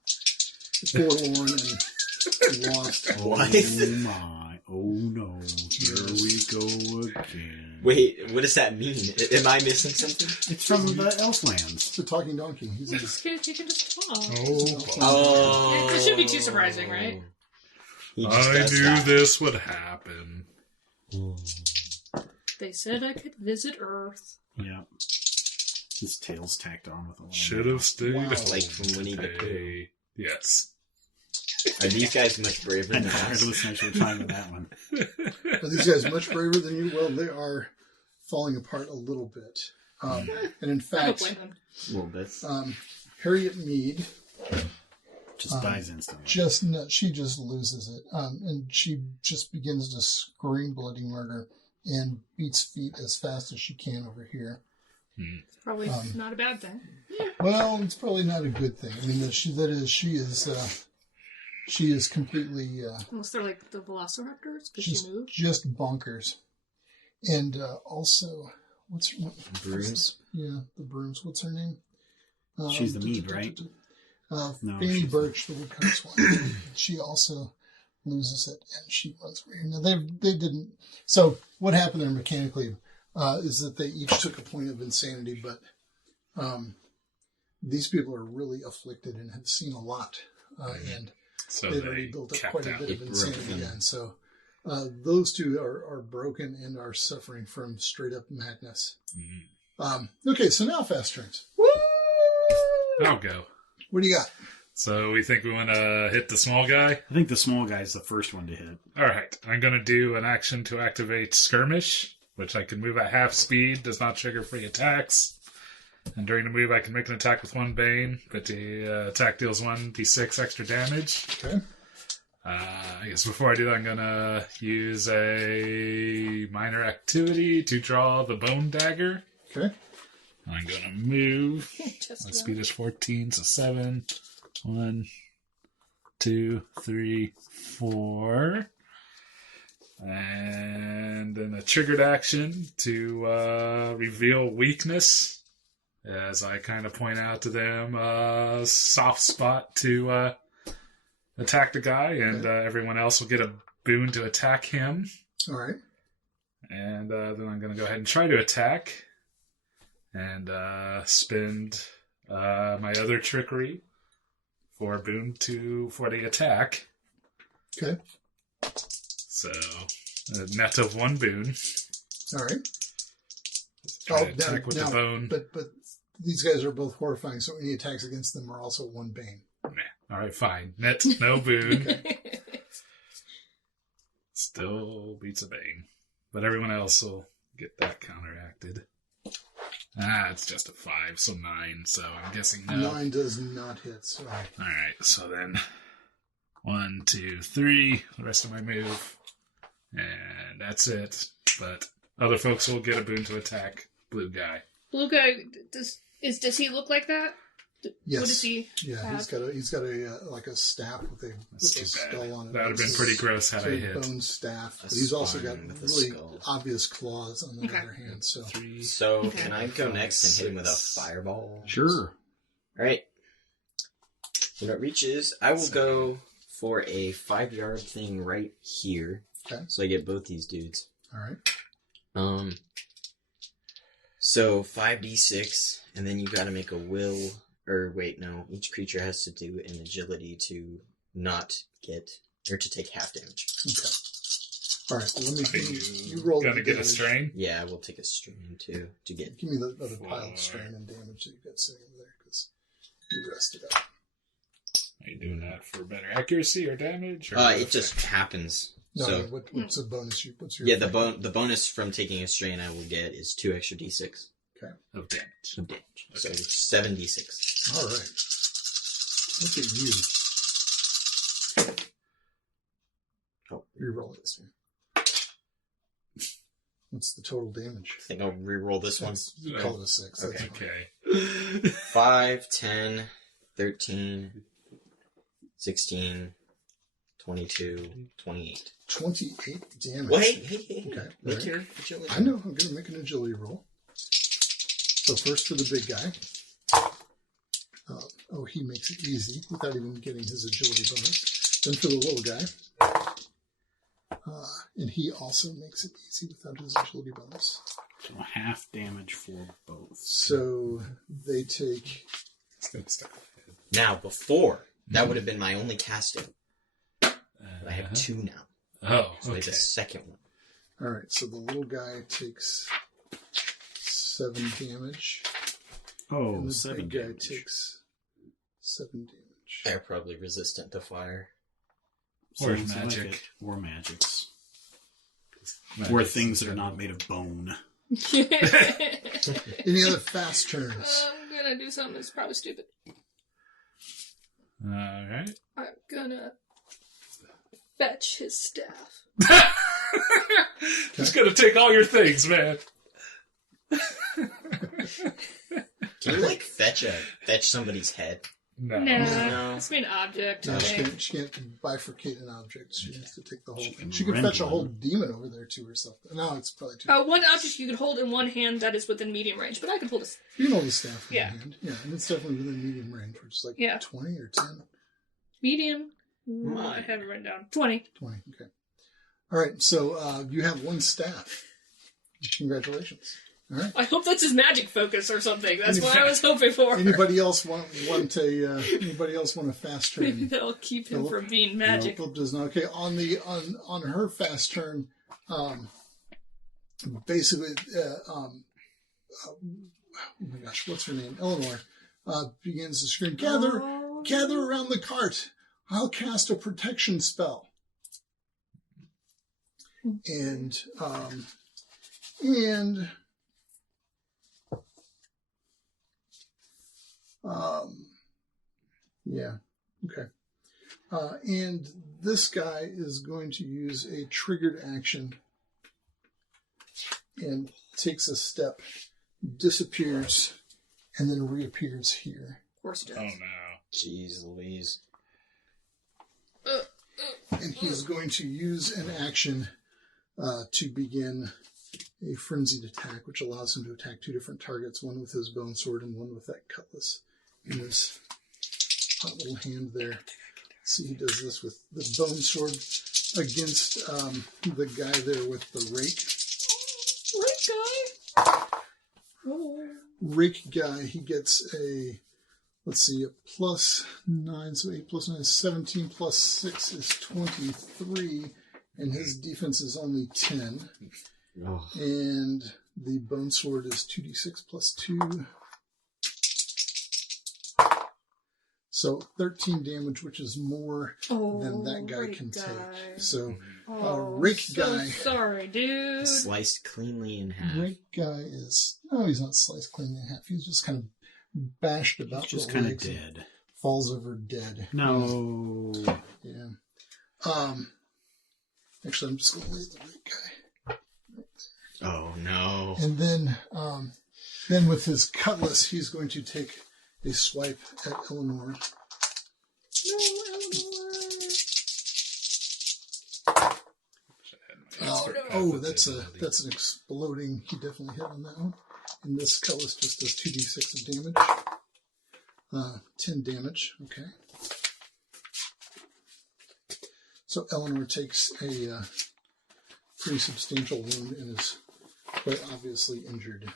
forlorn and lost. What? Oh my! Oh no! Here we go again. Wait, what does that mean? Am I missing something? It's from the Elflands. It's the talking donkey. He's He can just talk. Oh. It shouldn't be too surprising, right? He just I does knew that. this would happen. They said I could visit Earth. Yeah. His tail's tacked on with a little. Should have stayed. Wow. Like from Winnie the Pooh. Hey, yes. Are these guys much braver I than know, I had us? to listen to time with that one. Are these guys much braver than you? Well, they are falling apart a little bit. And in I don't fact, blame them. A little bit. Harriet Mead Just dies instantly. she just loses it, and she just begins to scream bloody murder and beats feet as fast as she can over here. It's probably not a bad thing. Well, it's probably not a good thing. I mean, she is completely Unless they're like the velociraptors, because she's she moved. just bonkers. And also, what's Brooms? yeah, the brooms. What's her name? She's the Mead, right? No, Fanny she's Birch, the woodcutter's wife. She also loses it, and she runs away. Now they didn't. So what happened there mechanically is that they each took a point of insanity, but these people are really afflicted and have seen a lot, and So they've they already built up capped quite a out. bit of It broke insanity. them. And so those two are broken and are suffering from straight up madness. Okay, so now fast turns. I'll go. What do you got? So we think we want to hit the small guy? I think the small guy's the first one to hit. Alright, I'm going to do an action to activate Skirmish, which I can move at half speed, does not trigger free attacks. And during the move, I can make an attack with 1 Bane, but the attack deals 1d6 extra damage. Okay. I guess before I do that, I'm going to use a minor activity to draw the Bone Dagger. Okay. I'm going to move. Just My speed is 14, so 7. 1, 2, 3, 4. And then a triggered action to reveal weakness. As I kind of point out to them a soft spot to attack the guy, and everyone else will get a boon to attack him. All right. And then I'm going to go ahead and try to attack. And spend my other trickery for a boon for the attack. Okay. So, a net of 1 boon. All right. Try to attack with the bone. But these guys are both horrifying, so any attacks against them are also 1 Bane. All right, fine. Net, no boon. Still beats a Bane. But everyone else will get that counteracted. It's just a 5, so 9. So I'm guessing no. 9 does not hit. So. All right, so then 1, 2, 3. The rest of my move, and that's it. But other folks will get a boon to attack blue guy. Blue guy, does he look like that? Yes. What does he Yeah, have? he's got a like a staff with a That's too skull bad. on it. That would have been pretty gross had I It's a hit. bone staff, A but he's also got spine with a really skull. obvious claws on the Okay. other hand. So 3. So, Okay. can I go next and hit him with a 6. fireball? Sure. Alright. When it reaches, I will go for a 5-yard thing right here. Okay. So I get both these dudes. all right, So 5d6, and then you gotta make a will, or wait, no, each creature has to do an agility to not get, or to take half damage. okay, all right. Let me Are you roll. gonna the get a damage. strain? Yeah, we'll take a strain too, to get... Give me the other pile 4. of strain and damage that you've got sitting over there because you rested up. Are you doing that for better accuracy or damage? Or It just happens. No, So what's the bonus? What's your the bonus from taking a strain I will get is 2 extra d6 Okay. Of damage. of damage. So Okay. 7d6. All right. Look at you. Oh, Reroll this one. What's the total damage? I think I'll re-roll this one. Call it a 6. That's Okay. fine. Okay. 5, 10, 13, 16, 22, 28. 28 damage. Well, hey. Okay, Make right. your agility. I know. I'm going to make an agility roll. So first for the big guy. He makes it easy without even getting his agility bonus. Then for the little guy. And he also makes it easy without his agility bonus. So half damage for both. So they take... Good stuff. Now, before, that would have been my only casting. But I have 2 now. Oh, So I have okay. a second one. All right, so the little guy takes 7 damage. Oh, And the 7 big guy damage. takes 7 damage. They're probably resistant to fire. Or Sounds like magic. it. Or magics. Magic. Or things that are not made of bone. Any other fast turns? I'm gonna do something that's probably stupid. All right. I'm gonna fetch his staff. Just gonna take all your things, man. Can you, like, fetch somebody's head? No. No. It's an object. No, I she think. can't bifurcate an object. She has to take the whole She thing. can She could rend fetch a whole one. demon over there too herself. No, it's probably too. One object you could hold in one hand that is within medium range, but I could hold a... You can hold the staff in Yeah. your hand. Yeah, and it's definitely within medium range, which is like Yeah. 20 or 10. Medium? I have it written down. 20. 20, okay. All right, so you have 1 staff. Congratulations. All right. I hope that's his magic focus or something. That's what I was hoping for. Anybody else want a fast turn? Maybe that'll keep him from being magic. No, does not. Okay, on her fast turn, basically, oh my gosh, what's her name? Eleanor begins to scream, "Gather around the cart! I'll cast a protection spell." Yeah, okay. And this guy is going to use a triggered action and takes a step, disappears, and then reappears here. Of course it Oh does. no. Jeez Louise. And he's going to use an action to begin a frenzied attack, which allows him to attack 2 different targets, one with his bone sword and one with that cutlass in his hot little hand there. See, he does this with the bone sword against the guy there with the rake. Right, guy? Oh. Rake guy, he gets a +9, so 8 + 9 is 17, + 6 is 23, and his defense is only 10. Oh. And the bone sword is 2d6 + 2. So 13 damage, which is more than that guy Rake can guy. take. So Oh, Rake so guy. sorry, dude. Sliced cleanly in half. Rake guy is... No, he's not sliced clean in half. He's just kind of bashed about He's just the kind of legs and dead. falls over dead. No. Yeah. Actually, I'm just going to leave the Rake guy. Oh no. And then with his cutlass, he's going to take a swipe at Eleanor. No, Eleanor. That's an exploding. He definitely hit on that one. And this cutlass just does 2d6 of damage. 10 damage. Okay. So Eleanor takes a pretty substantial wound and is quite obviously injured.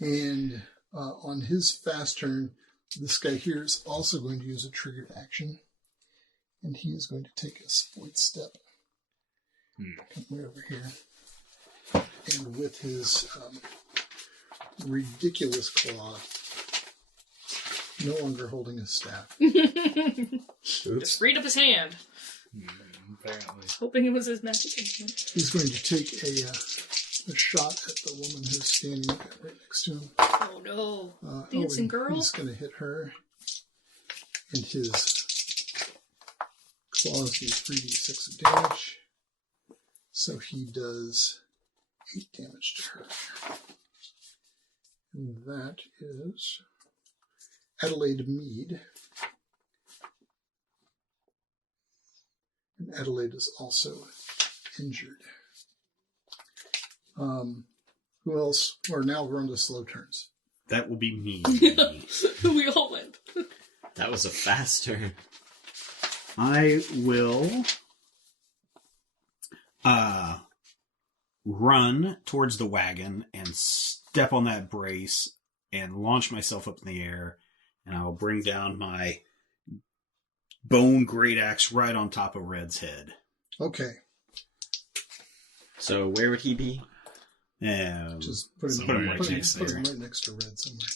And on his fast turn, this guy here is also going to use a triggered action. And he is going to take a sport step. Come way over here. And with his ridiculous claw, no longer holding his staff. Just freed up his hand. Apparently. Hoping it was his magic instrument. He's going to take a shot at the woman who's standing right next to him. Oh no. Dancing girl? He's going to hit her. And his claws do 3d6 of damage. So he does 8 damage to her. And that is Adelaide Mead. And Adelaide is also injured. Who else? Now we're on to slow turns. That will be me. We all went. That was a fast turn. I will run towards the wagon and step on that brace and launch myself up in the air, and I will bring down my bone great axe right on top of Red's head. Okay. So where would he be? Just put him right next to Red somewhere.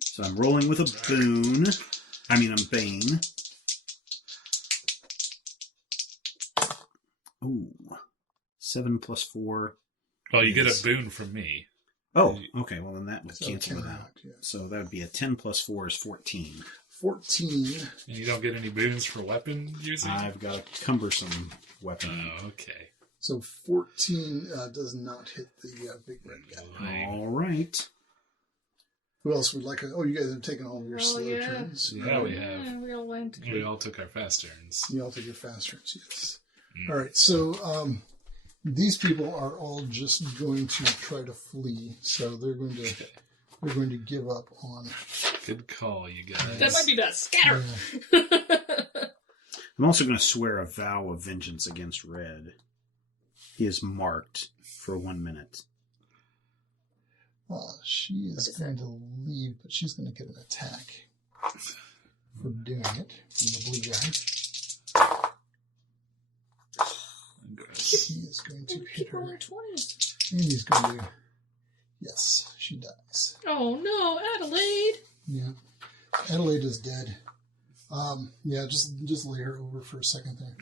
So I'm rolling with a boon. I mean, I'm Bane. Ooh. 7 plus 4. Well, you get a boon from me. Oh, okay. Well, then that would cancel it out. Yeah. So that would be a 10 plus 4 is 14. 14. And you don't get any boons for weapon using? I've got a cumbersome weapon. Oh, okay. So 14 does not hit the big red guy. All right. Who else would like you guys have taken all of your slow turns. Yeah, we have. Yeah, we all went. We all took our fast turns. You all took your fast turns, yes. All right, so these people are all just going to try to flee. So they're going to give up on. Good call, you guys. That might be best. Scatter! I'm also going to swear a vow of vengeance against Red. He is marked for 1 minute. She is going to leave, but she's going to get an attack for doing it from the blue guy. He is going to hit her. And he's going to... Yes, she dies. Oh no, Adelaide! Yeah. Adelaide is dead. Just lay her over for a second there.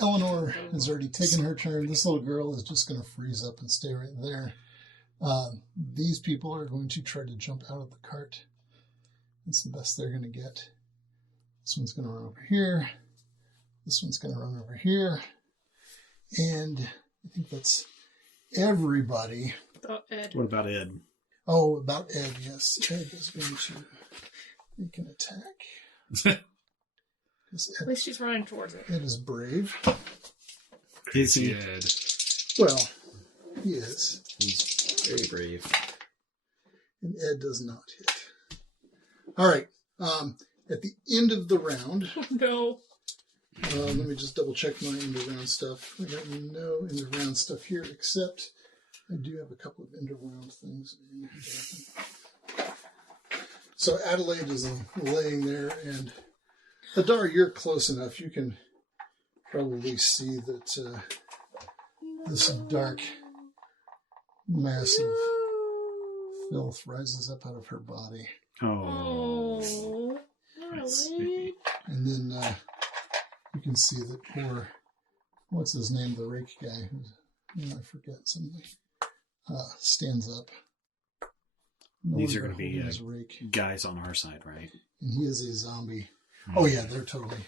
Eleanor has already taken her turn. This little girl is just going to freeze up and stay right there. These people are going to try to jump out of the cart. That's the best they're going to get. This one's going to run over here. This one's going to run over here. And I think that's everybody. Ed. What about Ed? Oh, about Ed, yes. Ed is going to make an attack. At least she's running towards it. Ed is brave. Is he? Ed. Well, he is. He's very brave. And Ed does not hit. All right. At the end of the round, Oh no. let me just double check my end of round stuff. I got no end of round stuff here, except I do have a couple of end of round things. So Adelaide is laying there, and Adar, you're close enough. You can probably see that this dark mass of filth rises up out of her body. Oh. Oh. Adelaide. And then you can see that poor, what's his name, the rake guy, I forget something, stands up. No These are longer going to be holding his rake. guys on our side, right? And he is a zombie. Oh yeah, they're totally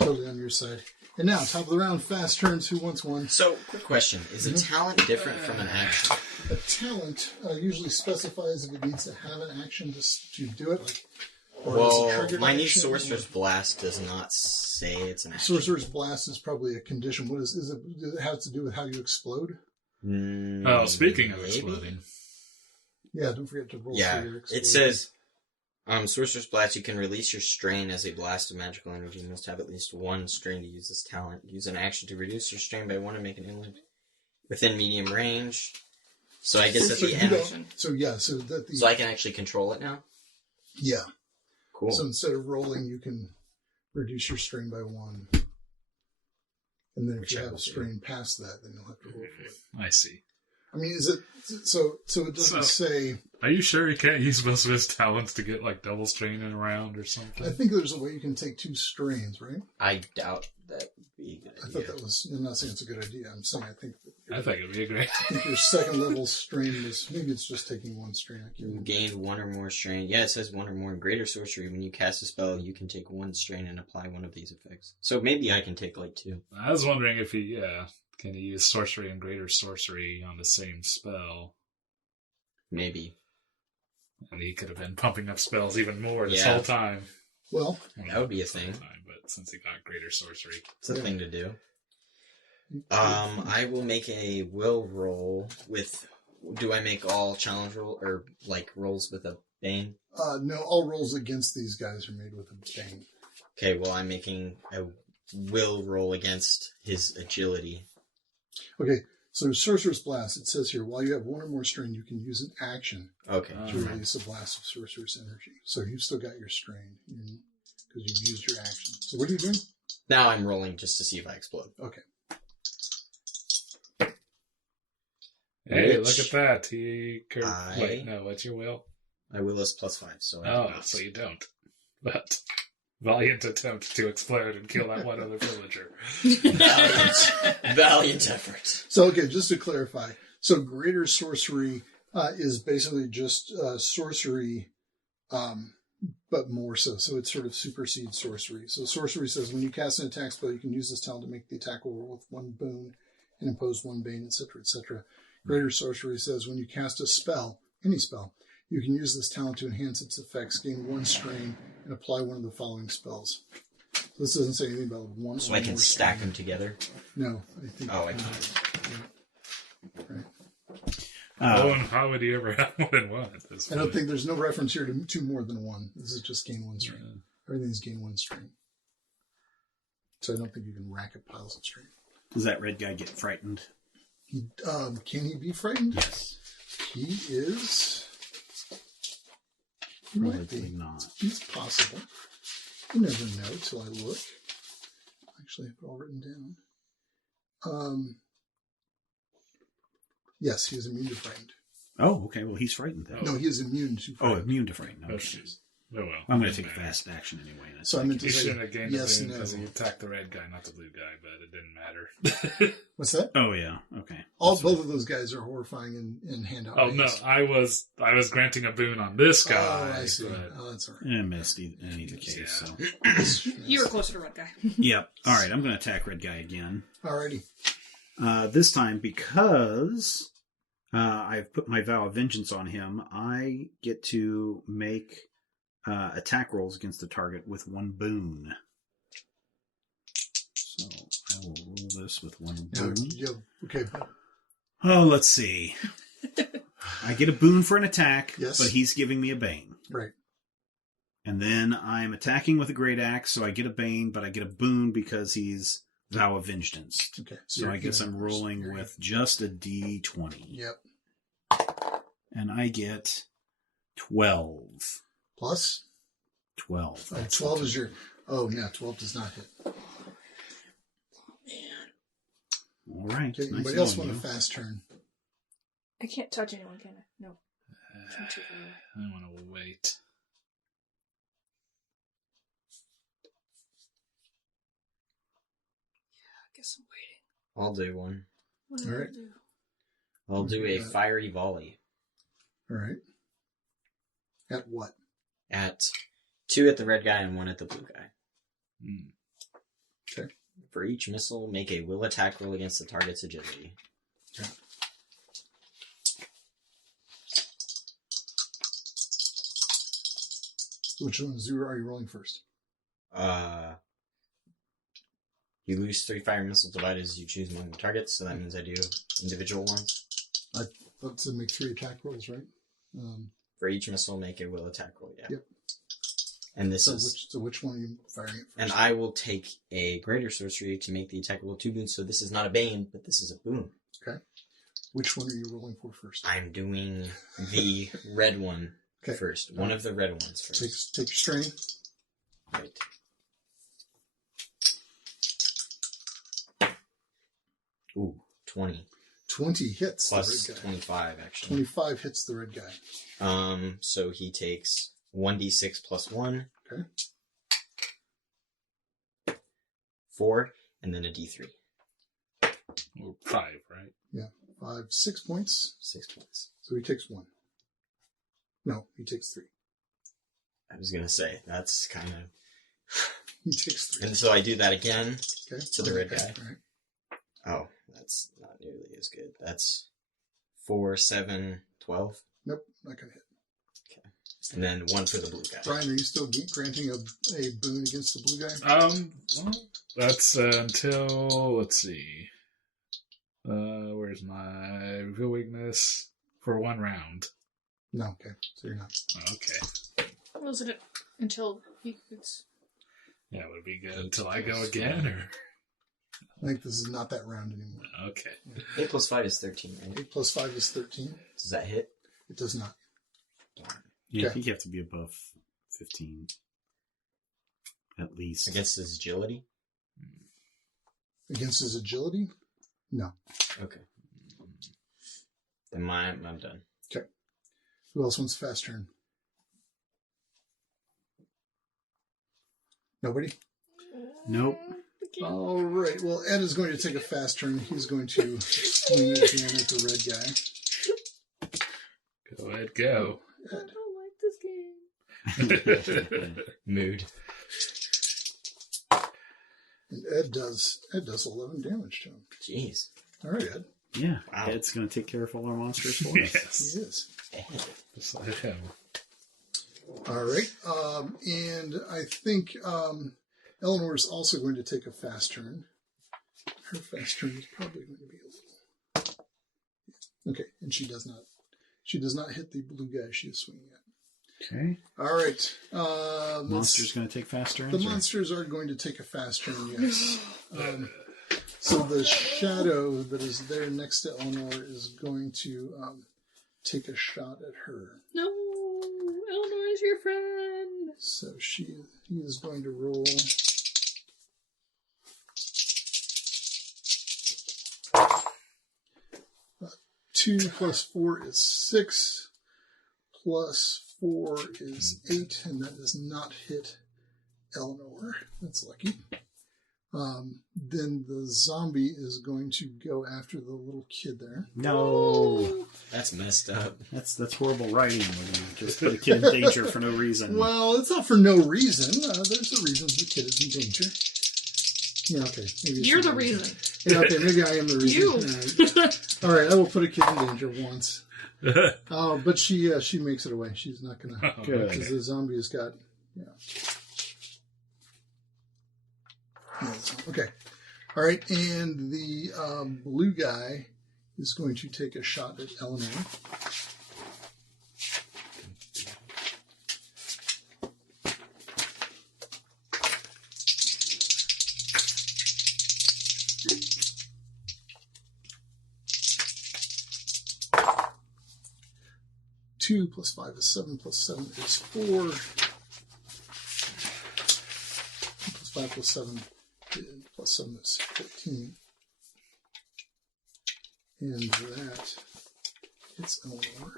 on your side. And now, top of the round, fast turns. Who wants one? So, quick question. Is a talent different from an action? A talent usually specifies if it needs to have an action to do it. Or is it Well, triggered my new action? Sorcerer's Blast does not say it's an action. Sorcerer's Blast is probably a condition. What is it? Does it have to do with how you explode? Oh, speaking of Maybe? exploding. Yeah, don't forget to roll Yeah, for your explosion. it says, Sorcerer's Blast, you can release your strain as a blast of magical energy. You must have at least one strain to use this talent. Use an action to reduce your strain by 1 and make an inland within medium range. So I guess at the end... So that the... So I can actually control it now? Yeah. Cool. So instead of rolling, you can reduce your strain by 1. And then if Which you I have will a strain past that, then you'll have to roll for it. I see. I mean, is it... So it doesn't say Are you sure he can't use most of his talents to get like double strain in a round or something? I think there's a way you can take 2 strains, right? I doubt that would be a good idea. I thought that was. I'm not saying it's a good idea. I'm saying I think. It'd be a great. I think your second level strain is maybe it's just taking 1 strain. I can't You remember. gained 1 or more strain. Yeah, it says 1 or more. Greater sorcery. When you cast a spell, you can take 1 strain and apply one of these effects. So maybe I can take like 2. I was wondering if can he use sorcery and greater sorcery on the same spell? Maybe. And he could have been pumping up spells even more this Yeah. whole time. Well, That would be a thing. But since he got greater sorcery. It's a thing to do. I will make a will roll with... Do I make all challenge roll or like rolls with a bane? no, all rolls against these guys are made with a bang. Okay, well I'm making a will roll against his agility. Okay, so Sorcerer's Blast, it says here, while you have 1 or more strain, you can use an action Okay. to release a blast of Sorcerer's energy. So you've still got your strain because you've used your action. So what are you doing? Now I'm rolling just to see if I explode. Okay. Hey, Which look at that. Wait, no, what's your will? My will is +5, so I do Oh, not. so you don't. But valiant attempt to explode and kill that one other villager. Valiant effort. So, okay, just to clarify. So Greater Sorcery is basically just sorcery, but more so. So it sort of supersedes sorcery. So sorcery says when you cast an attack spell, you can use this talent to make the attack roll with 1 boon and impose 1 bane, etc., etc. Greater Sorcery says when you cast a spell, any spell, you can use this talent to enhance its effects, gain 1 strain, and apply one of the following spells. This doesn't say anything about 1 So or I can more stack strain. them together? No, I think. Oh, I can. Right. Oh, and how would he ever have more than one at this I point? don't think there's no reference here to more than 1. This is just gain 1 strain. Everything's gain 1 strain. So I don't think you can rack up piles of strain. Does that red guy get frightened? Can he be frightened? Yes. He is. He might Probably be. not. It's possible. You never know till I look. Actually, I have it all written down. Yes, he is immune to frightened. Oh, okay. Well, he's frightened then. No, he is immune to Oh, frightened. immune to frightened. Oh, Okay. jeez. Oh, well. I'm going to Doesn't take a matter. fast action anyway. and So I meant He to say shouldn't have gained yes, a boon no. because he attacked the red guy, not the blue guy, but it didn't matter. What's that? Oh, yeah. Okay. Both of those guys are horrifying in handout. Oh no, I was granting a boon on this guy. Oh, I see. but- Oh, that's all right. And missed in either case. Yeah. So, You were closer to red guy. yep. All right. I'm going to attack red guy again. Alrighty. This time, because I've put my vow of vengeance on him, I get to make attack rolls against the target with 1 boon. So I will roll this with 1 boon. Okay. Oh, let's see. I get a boon for an attack, Yes. but he's giving me a bane. Right. And then I'm attacking with a great axe, so I get a bane, but I get a boon because he's vow of vengeance. Okay. So I guess I'm rolling with just a d20. Yep. And I get 12. Plus? 12. 12 is your... Oh, yeah, 12 does not hit. All right. Okay, Nice anybody else knowing want a you. fast turn? I can't touch anyone, can I? No. I'm too far away. I want to wait. I guess I'm waiting. I'll do one. What All do I right. do? I'll do a Yeah. fiery volley. All right. At what? At 2 at the red guy and 1 at the blue guy. Hmm. Okay. For each missile, make a will attack roll against the target's agility. Okay. Which ones are you rolling first? You lose 3 fire missiles divided as you choose among the targets, so that means I do individual ones. Let's make 3 attack rolls, right? For each missile, make a will attack roll, yeah. Yep. And this So is... which one are you firing at first? And I will take a greater sorcery to make the attack roll 2 boons, so this is not a bane, but this is a boon. Okay. Which one are you rolling for first? I'm doing the red one Okay. first. One of the red ones first. Take your strain. Right. Ooh, 20. 20 hits Plus the red guy. 25, actually. 25 hits the red guy. So he takes 1d6 plus 1. Okay. 4, and then a d3. 5, right? Yeah. 5, 6 points. 6 points. So he takes 1. No, he takes 3. I was going to say, that's kind of... He takes 3. And so I do that again Okay. to the red guy. All right. Oh, that's not nearly as good. That's 4, 7, 12. Nope, not going to hit. Okay. And then 1 for the blue guy. Brian, are you still granting a boon against the blue guy? Well, that's until, let's see. Where's my reveal weakness? For 1 round. No, okay. So you're not. Okay. Wasn't it until it's... Yeah, would it be good until I go again, or? I think this is not that round anymore. Okay. 8 plus 5 is 13, right? 8 plus 5 is 13. Does that hit? It does not. Yeah, I Okay. think you have to be above 15. At least. Against his agility? Against his agility? No. Okay. Then I'm done. Okay. Who else wants a fast turn? Nobody? Nope. All right. Well, Ed is going to take a fast turn. He's going to swing again at the red guy. Go ahead, go. I don't like this game. Mood. And Ed does 11 damage to him. Jeez. All right, Ed. Yeah, Wow. Ed's going to take care of all our monsters for us. Yes. He is. Just like him. All right. And I think Eleanor is also going to take a fast turn. Her fast turn is probably going to be a little... Okay, and she does not hit the blue guy she is swinging at. Okay. All right. Monster's going to take fast turns? The or- monsters are going to take a fast turn, yes. So the shadow that is there next to Eleanor is going to take a shot at her. No, Eleanor is your friend. So he is going to roll. Two plus 4 is 6. Plus 4 is 8, and that does not hit Eleanor. That's lucky. Then the zombie is going to go after the little kid there. No. That's messed up. That's horrible writing when you just put a kid in danger for no reason. Well, it's not for no reason. There's a reason the kid is in danger. Yeah, okay. Maybe it's You're for the no reason. Yeah, okay, maybe I am the reason. You. All right, I will put a kid in danger once. But she makes it away. She's not going to. Good. Because the zombie has got. Yeah. Okay. All right, and the blue guy is going to take a shot at Eleanor. Two plus 5 is 7, plus 7 is 4. 2 plus 5 plus 7 plus 7 is 15. And that hits Eleanor.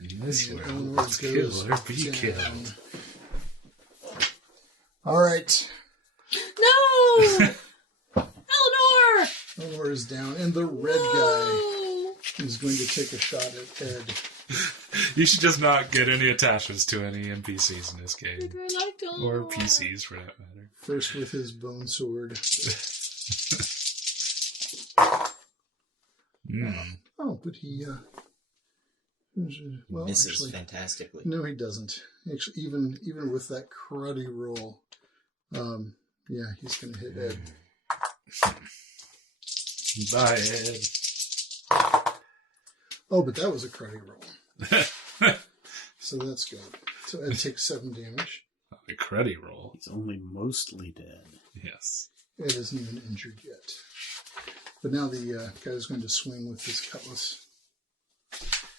In this And world, Eleanor it's goes kill or be down. killed. All right. No! Eleanor! Eleanor is down, and the red guy is going to take a shot at Ed. You should just not get any attachments to any NPCs in this game. I liked Eleanor. Or PCs, for that matter. First with his bone sword. Oh, but he, well, Misses actually, fantastically. no, he doesn't. Actually, even with that karate roll, yeah, he's going to hit Ed. Bye, Ed. Oh, but that was a karate roll. So that's good. So Ed takes 7 damage. A credit roll. He's only mostly dead. Yes. Ed isn't even injured yet. But now the guy is going to swing with his cutlass.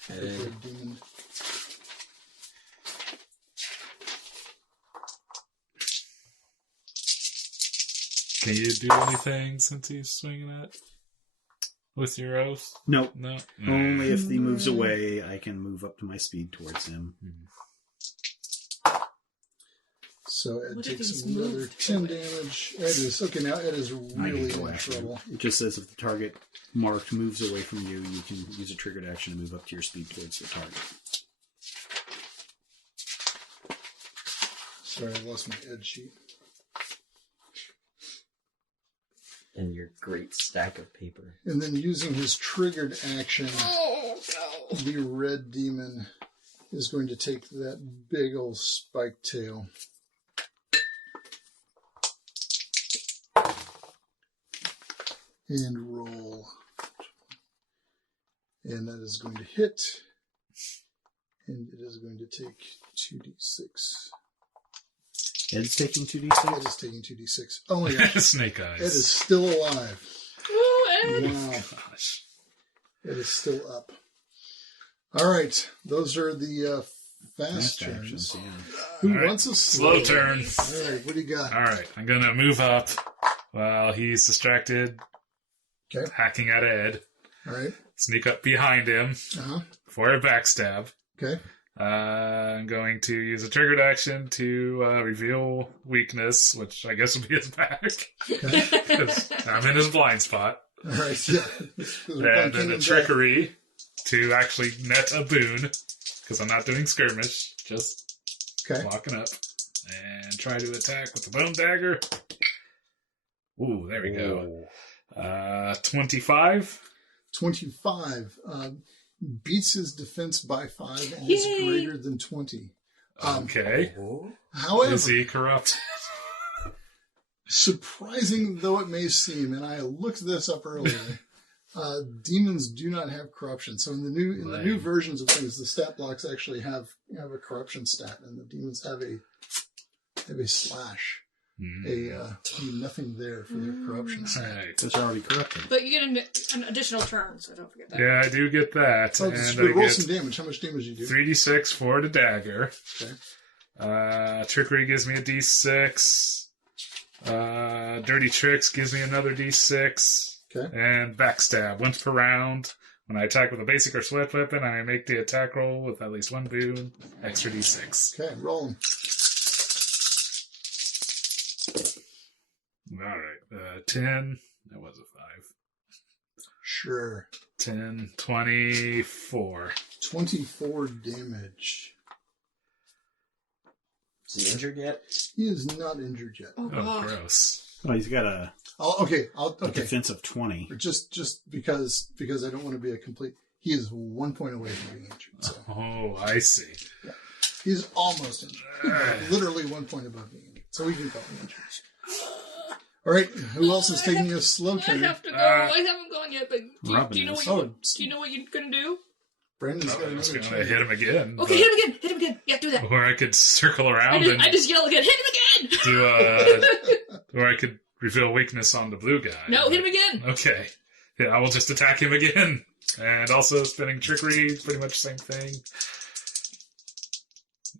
The red demon. Can you do anything since he's swinging it with your oath? Nope. No. Only if he moves away, I can move up to my speed towards him. So Ed What if takes he's another moved 10 away? damage. Ed is okay. Now Ed is I really can go in action. trouble. It just says if the target marked moves away from you, you can use a triggered action to move up to your speed towards the target. Sorry, I lost my Ed sheet. And your great stack of paper. And then using his triggered action, Oh, no. the red demon is going to take that big old spike tail. And roll. And that is going to hit. And it is going to take 2d6. Ed's taking 2d6? Ed is taking 2d6. Oh my gosh. Snake eyes. Ed is still alive. Ooh, Ed. Wow. Gosh. It is still up. All right. Those are the fast turns. actions, yeah. Who All right. wants a Slow turn. All right. What do you got? All right. I'm going to move up while he's distracted, Okay. hacking at Ed. All right. Sneak up behind him Uh-huh. for a backstab. Okay. I'm going to use a triggered action to reveal weakness, which I guess will be his back. Okay. 'Cause I'm in his blind spot. All right. Yeah. And then a trickery to actually net a boon, because I'm not doing skirmish, just Okay. walking up. And try to attack with the bone dagger. Ooh, there we go. 25. 25 beats his defense by 5 and is Yay. greater than 20. Okay. However, Is he corrupt? surprising though it may seem, and I looked this up earlier, demons do not have corruption. So in the new versions of things, the stat blocks actually have a corruption stat, and the demons have a slash, a nothing there for their corruption stat. Right. Because you're already corrupted. But you get an additional turn, so don't forget that. Yeah, I do get that. Oh, and roll I some get damage. How much damage do you do? 3d6 for the dagger. Okay. Trickery gives me a d6. Dirty Tricks gives me another d6. Okay. And Backstab. Once per round, when I attack with a basic or swift weapon, I make the attack roll with at least one boon, extra d6. Okay, roll them. Alright. 10. That was a 5. Sure. 10, 24. 24 damage. Is he injured yet? He is not injured yet. Oh, Oh, God. gross. Well, he's got a Okay. defense of 20. Just because I don't want to be a complete. He is 1 point away from being injured. So Oh, I see. he's almost injured. Literally 1 point above being injured. So we can call him injured. All right. Who else is taking a slow I turn? have to go. I haven't gone yet, but Robin do you know is. what do you know what you're gonna do? Brandon's got I was another going to turn. hit him again. Okay, hit him again. Hit him again. Yeah, do that. Or I could circle around and I just yell again. Hit him again. do or I could reveal weakness on the blue guy. No, hit him again. Okay. Yeah, I will just attack him again. And also spinning trickery, pretty much same thing.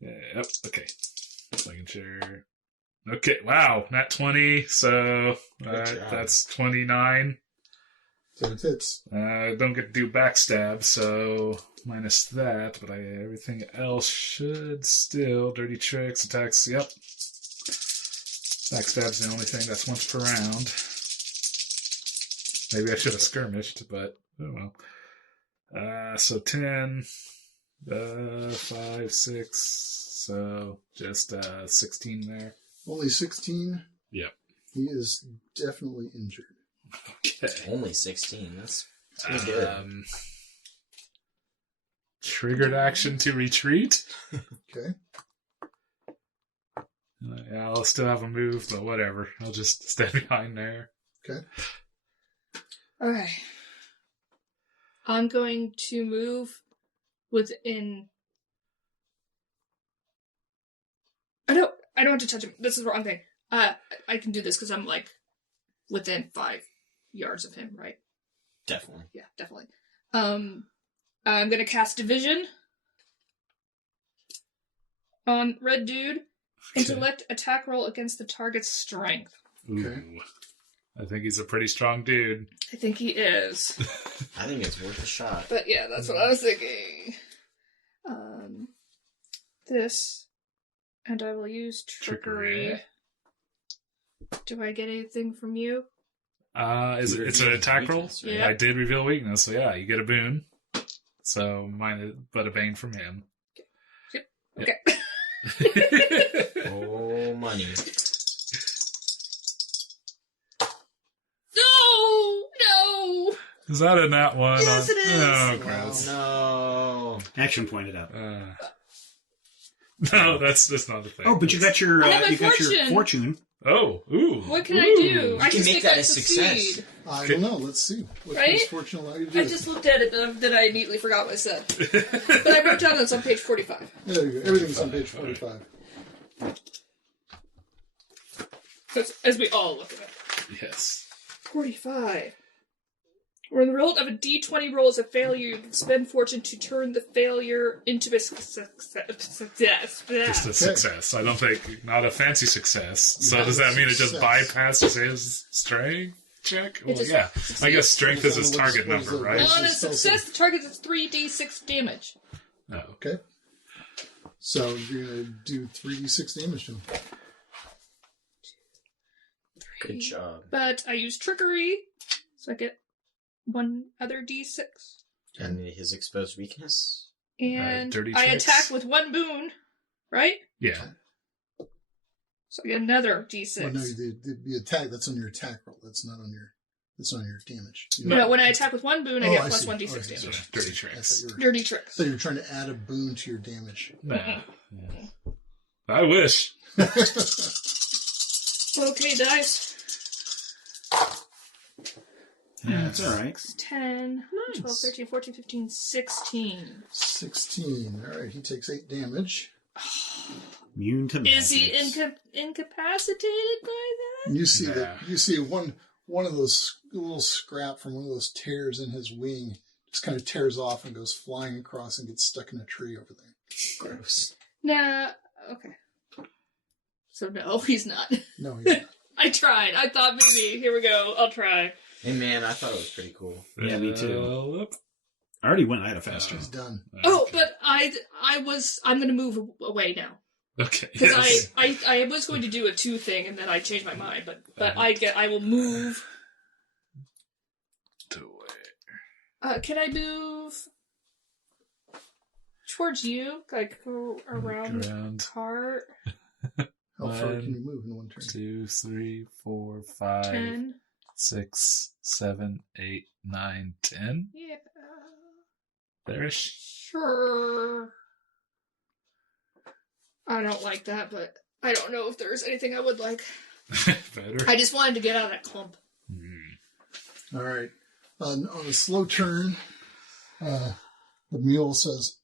Yep, okay. Just making sure. Okay, wow, not 20, so Good job. that's 29. So it hits. Don't get to do backstab, so minus that, but everything else should still. Dirty Tricks, attacks, yep. Backstab's the only thing that's once per round. Maybe I should have skirmished, but oh well. So 10, 5, 6, so just 16 there. Only 16. Yep. He is definitely injured. Okay. Only 16. That's pretty good. Triggered action to retreat. Okay. Yeah, I'll still have a move, but whatever. I'll just stay behind there. Okay. Okay. I'm going to move within. I don't have to touch him. This is the wrong thing. I can do this because I'm like within 5 yards of him, right? Definitely. Yeah, definitely. I'm gonna cast Division on Red Dude. Okay. Intellect attack roll against the target's strength. Ooh. Okay. I think he's a pretty strong dude. I think he is. I think it's worth a shot. But yeah, that's what I was thinking. This, and I will use trickery. Do I get anything from you? It's an attack roll? Weakness, right? Yeah. I did reveal weakness, so yeah, you get a boon. So mine is but a bane from him. Okay. Oh, money. No! Is that a nat one? Yes, it is! Oh, Wow. gross. No. Action pointed out. No, that's not the thing. Oh, but you got your I have my you got your fortune. fortune. Oh, ooh. What can I Ooh. do? I can just make think that I a success. succeed. I don't know. Let's see. What Right? does fortune allow you to do? I just looked at it, but then I immediately forgot what I said. But I wrote down it's on page 45. There you go. Everything's on page 45. As we all look at it. Yes. 45. When the result of a d20 roll is a failure, you can spend fortune to turn the failure into a success. Just a success. I don't think, not a fancy success. So Not does a that mean it just success. bypasses his strength check? Well, just yeah. I succeeds. guess strength is his target What is number, the- right? On a This is spell success, the target is 3d6 damage. No. Okay. So you're going to do 3d6 damage to him. Good job. But I use trickery, so I get one other d6. And his exposed weakness? And dirty I tricks. attack with one boon, right? Yeah. So I get another d6. Well, no, the attack, that's on your attack roll. That's not on your damage. You No, when I attack with one boon, I Oh, get I plus see. 1d6 Oh, I see. damage. Dirty I tricks. thought Dirty tricks. you were trying to add a boon to your damage. Nah. Yeah. I wish. Okay, dice. Yeah, it's all right. 10, 12, 13, 14, 15, 16. 16. All right, he takes 8 damage. Immune to Is he magics. incapacitated by that? You see Nah. that you see one of those little scrap from one of those tears in his wing just kind of tears off and goes flying across and gets stuck in a tree over there. Gross. Nah, okay. So no, he's not. No, he's not. I tried. I thought maybe. Here we go. I'll try. Hey, man, I thought it was pretty cool. Yeah, me too. Philip. I already went. I had a faster. He's done. Oh, Okay. but I'm going to move away now. Okay. Because Yes. I was going to do a 2 thing and then I changed my mind, but I will move. To where? Can I move towards you? Like go around the cart? How far One, can you move in one turn? 2, 3, 4, 5, 10. 6, 7, 8, 9, 10. Yeah. There-ish. Sure. I don't like that, but I don't know if there's anything I would like. Better. I just wanted to get out of that clump. All right. On a slow turn, the mule says,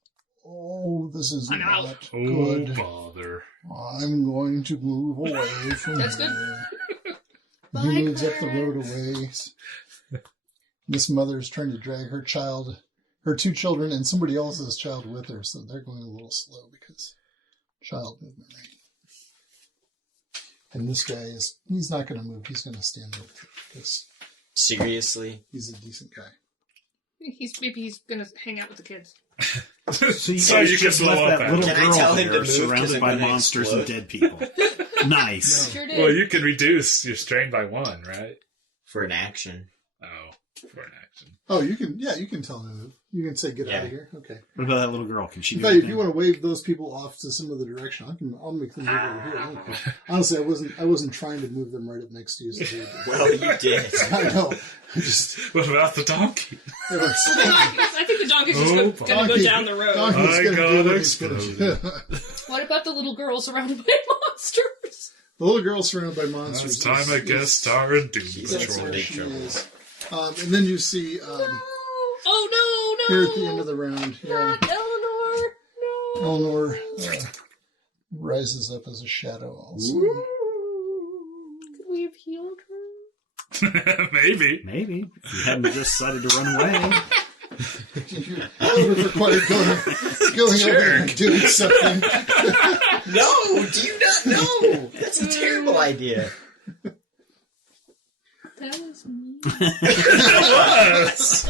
"Oh, this is I'm out. not Oh, good. bother. I'm going to move away from That's good. here." Bye, He moves up the Claire. road a ways. This mother is trying to drag her 2 children, and somebody else's child with her, so they're going a little slow because child movement, right? And this guy he's not going to move. He's going to stand there because Seriously? he's a decent guy. Maybe he's gonna hang out with the kids. So you So guys you can just blow left up that at little him. Can I girl tell him to there move 'cause surrounded I'm by gonna monsters and explode? dead people. Nice. Sure did. Well, you can reduce your strain by 1, right? For an action. Oh, for an action. Oh, you can tell him to move. You can say, "Get out Yeah. of here." Okay. What about that little girl? Can she In do fact, if anything? you want to wave those people off to some other direction, I'll make them move over here. I don't care. Honestly, I wasn't trying to move them right up next to you. So they would- Well, you did. I know. I just What about the donkey? they were I think the donkey's just Oh, gonna go donkey- down the road. Donkey's I gonna got do what he's gonna exploded. do. What about the little girl surrounded by monsters? The little girl surrounded by It's monsters. time I guess star in Doom She's That's in some where big she trouble. is. And then you see Oh no, here at the end of the round, Not Eleanor. No. Eleanor rises up as a shadow also. Could we have healed her? Maybe. Maybe. If you hadn't just decided to run away. You would require going over there and doing something. No! Do you not know? That's a terrible idea. That was me. It was.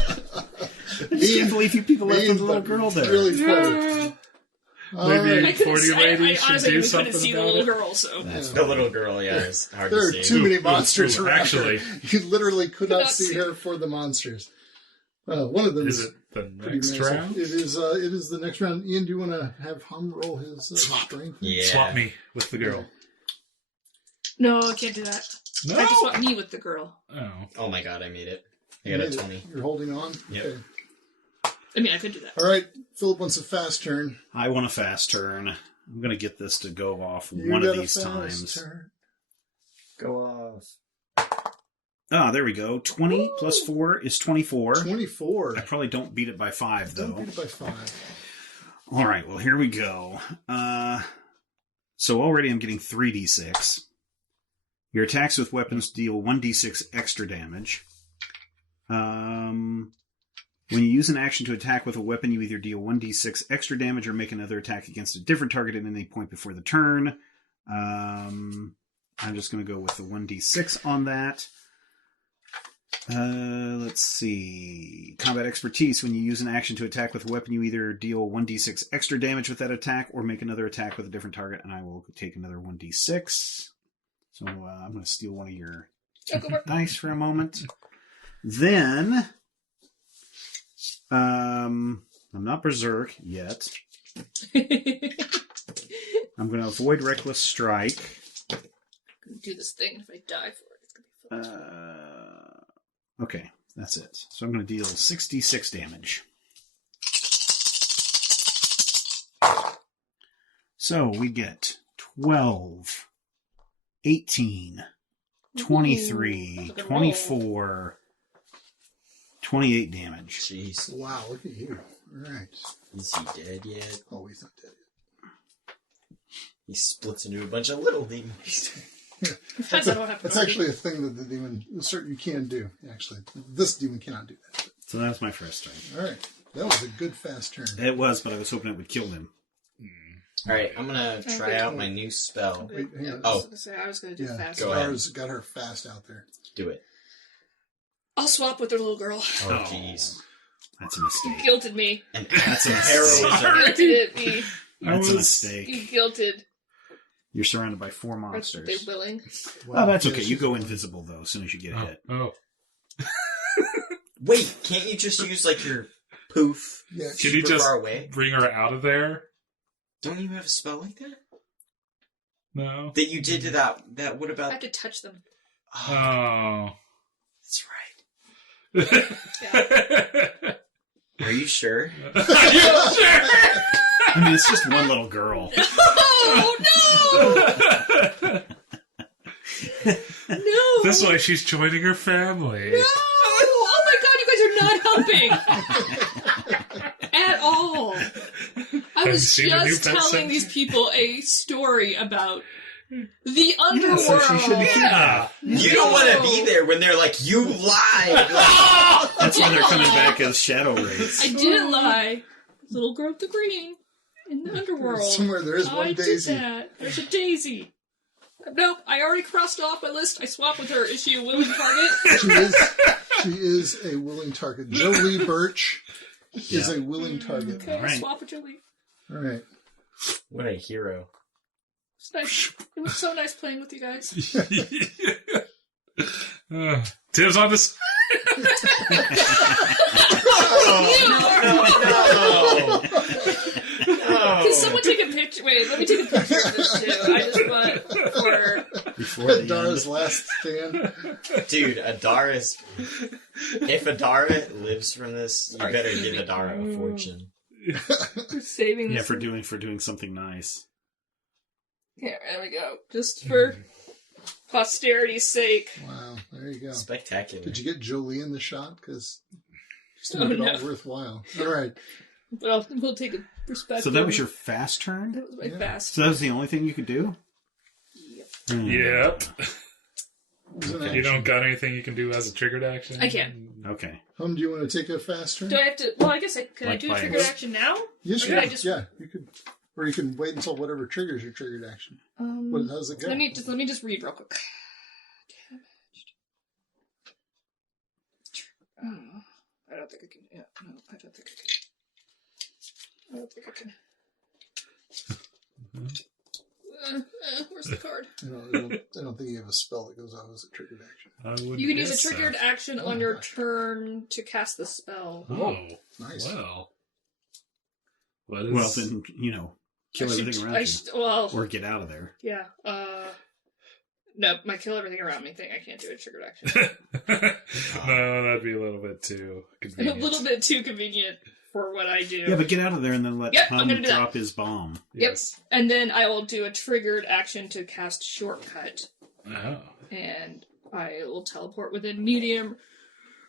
I just can't believe you people left the little girl there. Really funny. Maybe I couldn't 40 see, I ladies should honestly do couldn't something see the about little it. girl, so. The little girl, yeah, it's hard There to are see. too many monsters Ooh, around actually. her. You literally could not Could not see see. her for the monsters. One of them Is it the pretty next massive. round? It is the next round. Ian, do you want to have Hum roll his strength? Yeah. Swap me with the girl. No, I can't do that. No. I just want me with the girl. Oh. Oh my god, I made it. I You got a made it. 20. You're holding on? Yep. Okay. I mean, I could do that. All right. Philip wants a fast turn. I want a fast turn. I'm going to get this to go off You one got of a these fast times. turn. Go off. Ah, there we go. 20 plus 4 is 24. 24. I probably don't beat it by 5, though. Don't beat it by 5. All right, well, here we go. So already I'm getting 3d6. Your attacks with weapons deal 1d6 extra damage. When you use an action to attack with a weapon, you either deal 1d6 extra damage or make another attack against a different target at any point before the turn. I'm just going to go with the 1d6 on that. Let's see. Combat expertise. When you use an action to attack with a weapon, you either deal 1d6 extra damage with that attack or make another attack with a different target, and I will take another 1d6. So I'm going to steal one of your dice for a moment. Then, I'm not berserk yet. I'm going to avoid reckless strike. Do this thing. If I die for it, it's going to be fun. Okay, that's it. So I'm going to deal 66 damage. So we get 12, 18, 23, Ooh, that's a good 24, 28 damage. Jeez. Wow, look at you. All right. Is he dead yet? Oh, he's not dead He splits into a bunch of little demons. yet. Depends on what happens. That's actually a thing that the demon, you can do, actually. This demon cannot do that. So that's my first turn. All right. That was a good fast turn. It was, but I was hoping it would kill him. Alright, I'm gonna try out my new spell. Wait, hang on. Oh. I was going to do Yeah, fast. Go ahead. Stars got her fast out there. Do it. I'll swap with the little girl. Oh, jeez. That's a You mistake. guilted me. And That's a heroism. Guilted me. That's a You mistake. guilted. You're surrounded by 4 Are they monsters. willing? Oh, that's Yeah, okay. she's You go willing. invisible, though, as soon as you get Oh. hit. Oh. Wait, can't you just use like your poof Yeah, Should he super just far away? bring her out of there? Don't you have a spell like that? No. That you did to that what I about have to touch them. Oh. that's right. Yeah. Are you sure? I mean, it's just one little girl. Oh, no! No! This way she's joining her family. No! Oh my god, you guys are not helping! At all. I Have was you seen the new just Pet telling Sematary? these people a story about the Yeah, underworld. so she shouldn't Yeah. You don't want to be there when they're like, you lied. Like, That's why they're coming back as shadow rays. I didn't lie. Little girl with the green in the underworld. Somewhere there is one I Daisy. did that. There's a Daisy. Nope, I already crossed off my list. I swapped with her. Is she a willing target? She is a willing target. Jolie Birch is Yeah. a willing target. Okay, All right. swap with Jolie. All right. what a hero. It's nice. It was so nice playing with you guys. Tim's on this. No. Can someone take a picture? Wait, let me take a picture of this too. I just want for. Before the Dara's end. last stand. Dude, Adara's. If Adara lives from this, you better give Adara a fortune. For saving Yeah, this. for doing something nice. Here, there we go. Just for posterity's sake. Wow, there you go. Spectacular. Did you get Jolie in the shot? Because just to Oh, make it no. all worthwhile. All right. But we'll take a perspective. So that was your fast turn? That was my Yeah. fast. So that was the only thing you could do? Yep. Was an Okay. You action. don't got anything you can do as a triggered action? I can. Okay. Do you want to take a fast turn? Do I have to? Well, I guess could I Like do by- triggered action now? Yes, Or you did I can. just- Yeah, you could. Or you can wait until whatever triggers your triggered action. How does it go? Let me just read real quick. I don't think I can. Yeah, no, I don't think I can. I don't think I can. Where's the card? I don't think you have a spell that goes out as a triggered action. You can use a triggered action on your turn to cast the spell. Oh, nice. Well. What is... Well, then, kill everything around you. Or get out of there. Yeah. No, my kill everything around me thing. I can't do a triggered action. No, that'd be a little bit too convenient. A little bit too convenient for what I do. Yeah, but get out of there and then let Hum drop his bomb. Yes. Yep. And then I will do a triggered action to cast Shortcut. Oh. And I will teleport within medium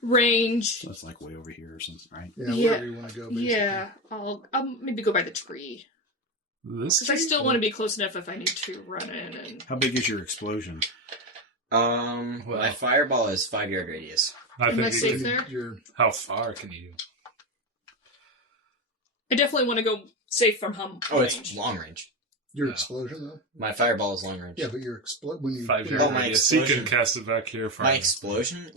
range. That's like way over here or something, right? Yeah, wherever you want to go, basically. Yeah, I'll maybe go by the tree. Because I still want to be close enough if I need to run in. And how big is your explosion? My fireball is 5-yard radius. Am I safe there? How far can you? I definitely want to go safe from Hum. Oh, range. it's long range. Your explosion, though? My fireball is long range. Yeah, but your when you 5-yard radius. You can cast it back here. My explosion,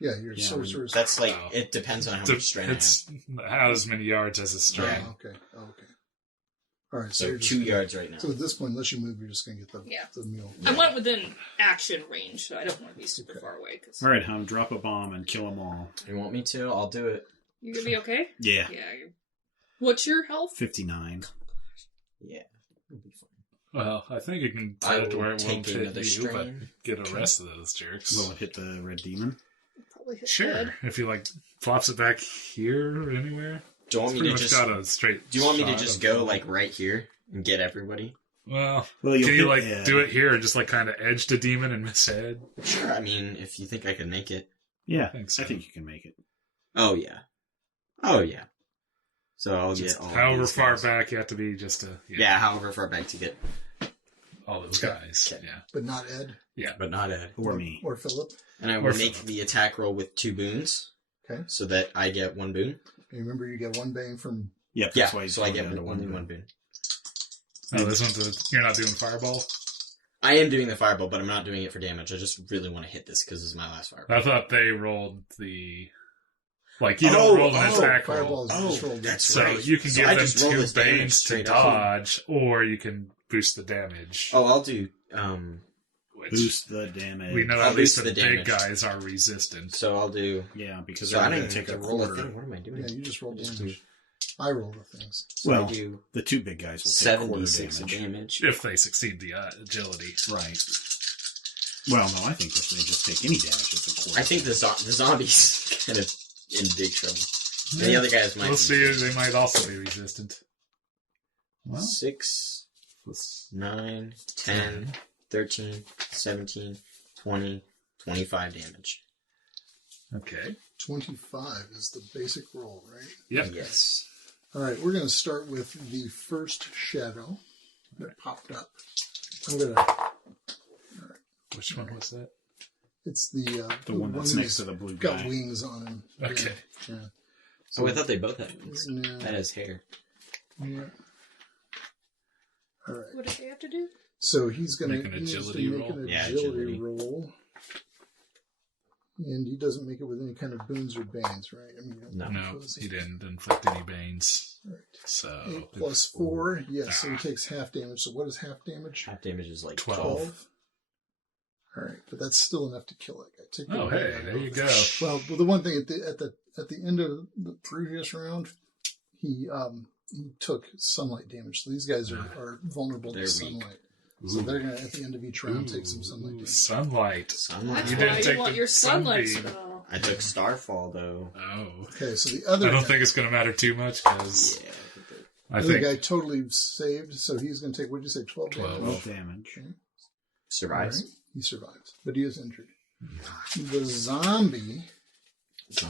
your sorcerer's. That's it depends on how much strain I have. It's as many yards as a strain. Oh, okay. All right, so 2 yards right now. So at this point, unless you move, you're just going to get the meal. I want within action range, so I don't want to be super far away. All right, Hum, drop a bomb and kill them all. You want me to? I'll do it. You gonna be okay? Yeah. Yeah. What's your health? 59. Yeah, it'll be fine. Well, I think you can set it to where it won't hit you, but get a rest of those jerks. Will it hit the red demon? Probably hit Sure. dead. If you flops it back here or anywhere. Do you want me to just got a straight? Do you want me to just go right here and get everybody? Well can you do it here and just kind of edge the demon and miss head? Sure. I mean, if you think I can make it. Yeah, I think you can make it. Oh yeah. So I'll get all however far back you have to be just to... Yeah, however far back to get... all those guys. Okay. Yeah. But not Ed. Yeah, but not Ed. Or me. Or Philip. And I will make the attack roll with 2 boons. Okay. So that I get 1 boon. And remember, you get 1 bang from... Yep, that's why so I get only 1 boon. Oh, this one's you're not doing fireball? I am doing the fireball, but I'm not doing it for damage. I just really want to hit this because this is my last fireball. I thought they rolled the... you don't roll an attack roll. That's right. So you can give them 2 banes to dodge, up. or you can boost the damage. Oh, I'll do... boost the damage. We know at least the big guys are resistant. So I'll do... Yeah, because I didn't take a roll of thing. What am I doing? Yeah, you just roll damage. I roll the things. So I do the 2 big guys will take 76 damage. If they succeed the agility. Right. Well, no, I think if they just take any damage, it's a quarter. I think the zombies kind of in big trouble. Yeah. And the other guys might. We'll see. They might also be resistant. Well, 6, 9, 10, 13, 17, 20, 25 damage. Okay. 25 is the basic roll, right? Yep. Yes. All right, we're going to start with the first shadow that popped up. I'm going to... All right. Which one was that? It's the one that's next to the blue guy. Got wings on him. Okay. Yeah. So, I thought they both had wings. No. That has hair. Yeah. All right. What do they have to do? So he's going to make an agility roll. Agility roll. And he doesn't make it with any kind of boons or banes, right? I mean, no, he didn't inflict any banes. Right. So 8 plus 4, yes. So he takes half damage. So what is half damage? Half damage is 12. All right, but that's still enough to kill it. Hey, there you go. Well, the one thing at the end of the previous round, he took sunlight damage. So these guys are vulnerable to sunlight. So they're going to, at the end of each round, take some sunlight damage. Sunlight. That's You why didn't take you want the your sunlight sunbeam. spell. I took Starfall, though. Oh. Okay, so the other I don't guy, think it's going to matter too much, because the other guy totally saved, so he's going to take, what did you say, 12 damage? 12 damage. Okay. Survives. Right. He survives, but he is injured. The zombie is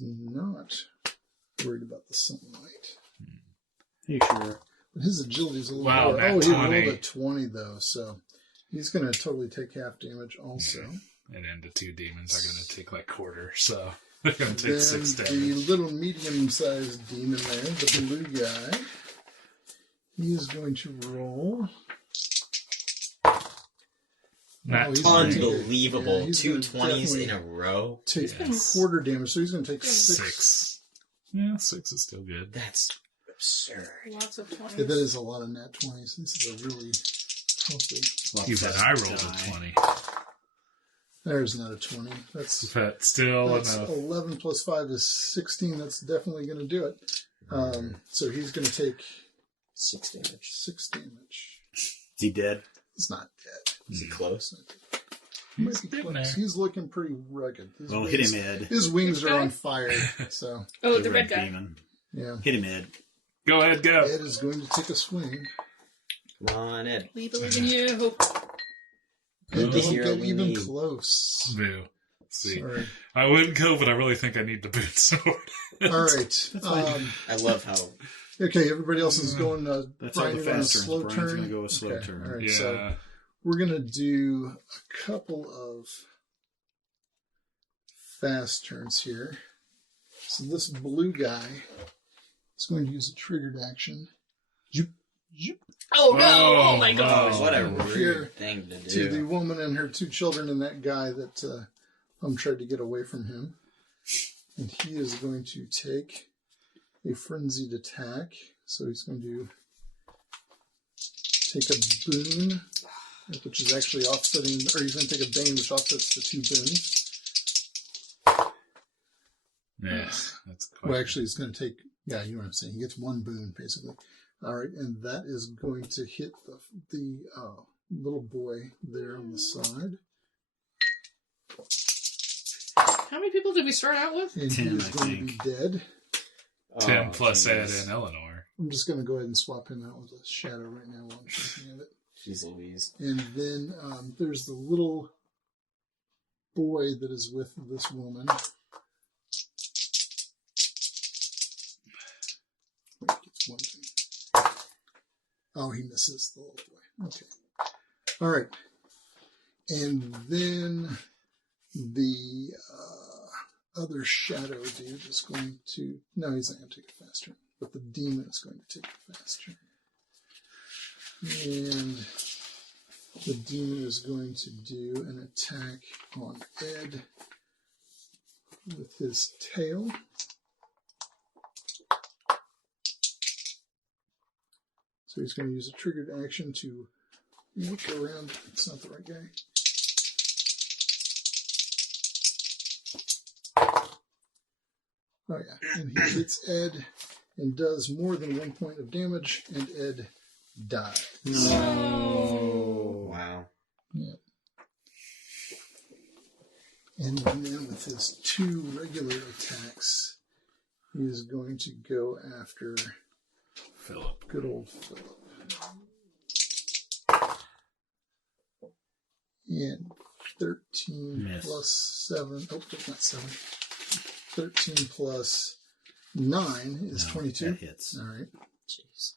not worried about the sunlight. Hey, sure. But his agility is a little Wow, lower. that Oh, he 20. rolled a 20, though, so he's going to totally take half damage also. And then the 2 demons are going to take quarter, so they're going to take 6 damage. The little medium-sized demon there, the blue guy, he is going to roll Not he's gonna take Unbelievable. yeah, he's Two gonna 20s in definitely a row. Take Yes. quarter damage, so he's going to take 6. 6. Yeah, 6 is still good. That's absurd. Lots of 20s. Yeah, that is a lot of nat 20s. This is a really healthy. Even I rolled a 20. There's not a 20. But still That's enough. 11 plus 5 is 16. That's definitely going to do it. So he's going to take 6 damage. 6 damage. Is he dead? He's not dead. Is he close? He might be getting close. there. He's looking pretty rugged. Well, hit him, Ed. His wings Which are guy? on fire. So, Oh, the red guy. demon. yeah. Hit him, Ed. Go ahead, go. Ed is going to take a swing. Come on, Ed. We believe in you. It the doesn't hero get we even need. close. Boo. See, Sorry. I wouldn't go, but I really think I need the boot sword. All right. I love how Okay, everybody else is going. That's all Brian, the you're on a fast turns. slow Brian's turn. going to go a slow Okay, turn. all right, Yeah. so we're going to do a couple of fast turns here. So this blue guy is going to use a triggered action. Zoop, zoop, Oh no! Oh my gosh! what a Here rude thing to to the do. woman and her 2 children and that guy that tried to get away from him. And he is going to take a frenzied attack. So he's going to take a boon, which is actually offsetting, or he's going to take a bane, which offsets the 2 boons. Yeah, that's quite Well, actually, it's going to take, yeah, you know what I'm saying. He gets 1 boon, basically. All right, and that is going to hit the little boy there on the side. How many people did we start out with? And 10, he is I going think. to be dead. 10 plus Ed jeez. and Eleanor. I'm just going to go ahead and swap him out with a shadow right now while I'm thinking of it. Jeez Louise. And then there's the little boy that is with this woman. Gets 1 thing. Oh, he misses the little boy. Okay. All right. And then the other shadow dude is going to... No, he's not going to take a fast turn. But the demon is going to take a fast turn. And the demon is going to do an attack on Ed with his tail. So he's going to use a triggered action to look around. It's not the right guy. Oh yeah, and he hits Ed and does more than 1 point of damage, and Ed dies. No. Wow. Yeah. And then with his 2 regular attacks, he is going to go after Philip. good old Philip. And 13 Miss. plus 7. Oh, not 7. 13 plus 9 is No, 22. that hits. All right. Jeez.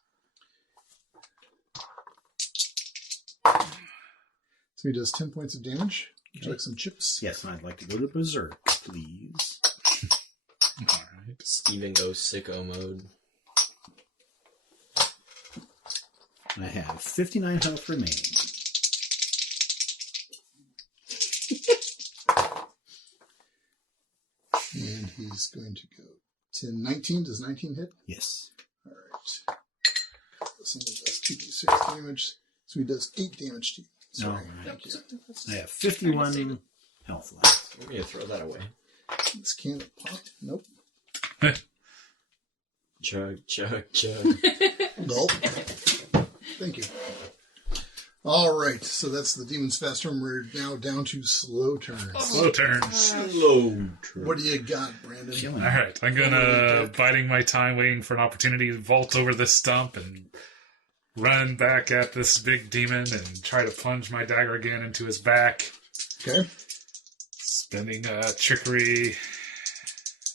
So he does 10 points of damage. Would you like some chips? Yes, and I'd like to go to Berserk, please. All right. Steven goes sicko mode. I have 59 health remaining. And he's going to go to 19. Does 19 hit? Yes. All right. This only does 2d6 damage. So he does 8 damage to you. Sorry. No, Thank you. I have 51 health left. I'm going to throw that away. This can popped. Nope. Chug, chug, chug. Gulp. Thank you. All right. So that's the Demon's Fast Turn. We're now down to slow turns. Slow turns. Slow. What do you got, Brandon? Killing All right, I'm gonna Dick. biding my time, waiting for an opportunity to vault over this stump and run back at this big demon and try to plunge my dagger again into his back. Okay. Spending trickery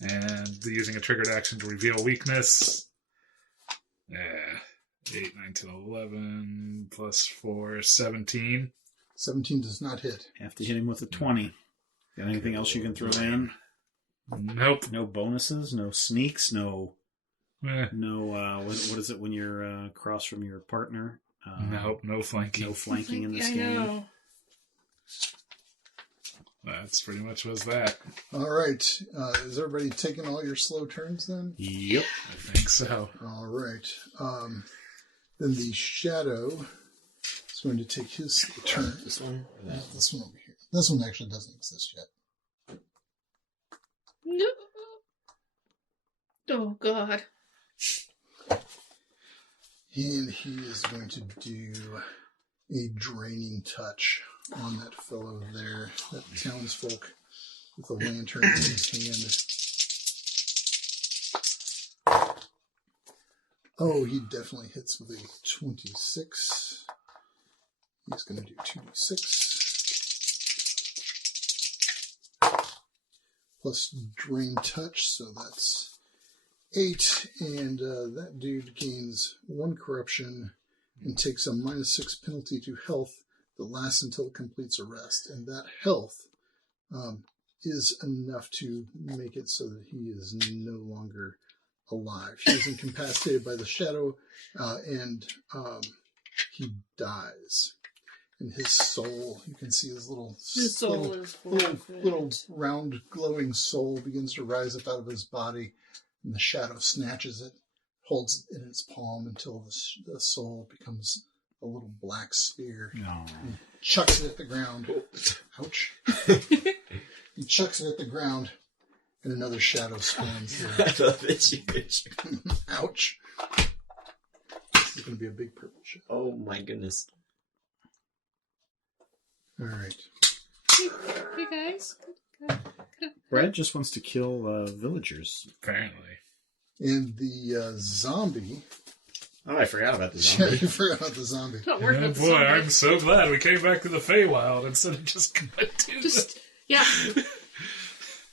and using a triggered action to reveal weakness. Yeah, 8, 9, 10, 11 plus 4, 17. 17 does not hit. Have to hit him with a 20. Got anything else you can throw in? Nope. No bonuses, no sneaks, no... Eh, what is it when you're across from your partner? nope, no flanking. No flanking in this I game. know. That's pretty much was that. All right. Is everybody taking all your slow turns then? Yep. I think so. All right. Then the shadow is going to take his slow turn. This one? Or that? This one over here. This one actually doesn't exist yet. No. Oh, God. And he is going to do a draining touch on that fellow there, that townsfolk with the lantern in his hand. Oh, he definitely hits with a 26. He's going to do 2d6. Plus drain touch, so that's 8. And that dude gains 1 corruption and takes a -6 penalty to health that lasts until it completes a rest. And that health is enough to make it so that he is no longer alive. He is incapacitated by the shadow, and he dies. And his soul, you can see his His soul is little round glowing soul begins to rise up out of his body, and the shadow snatches it, holds it in its palm until the soul becomes a little black spear. No. And chucks it at the ground. Ouch. He chucks it at the ground, and another shadow spawns there. I love it. Ouch. It's going to be a big purple shadow. Oh my goodness. All right. Hey, guys. Brad just wants to kill villagers. Apparently. And the zombie. Oh, I forgot about the Yeah, zombie. you forgot about the zombie. Not working Oh with the boy, zombie. I'm so glad we came back to the Feywild instead of just going to Just, yeah.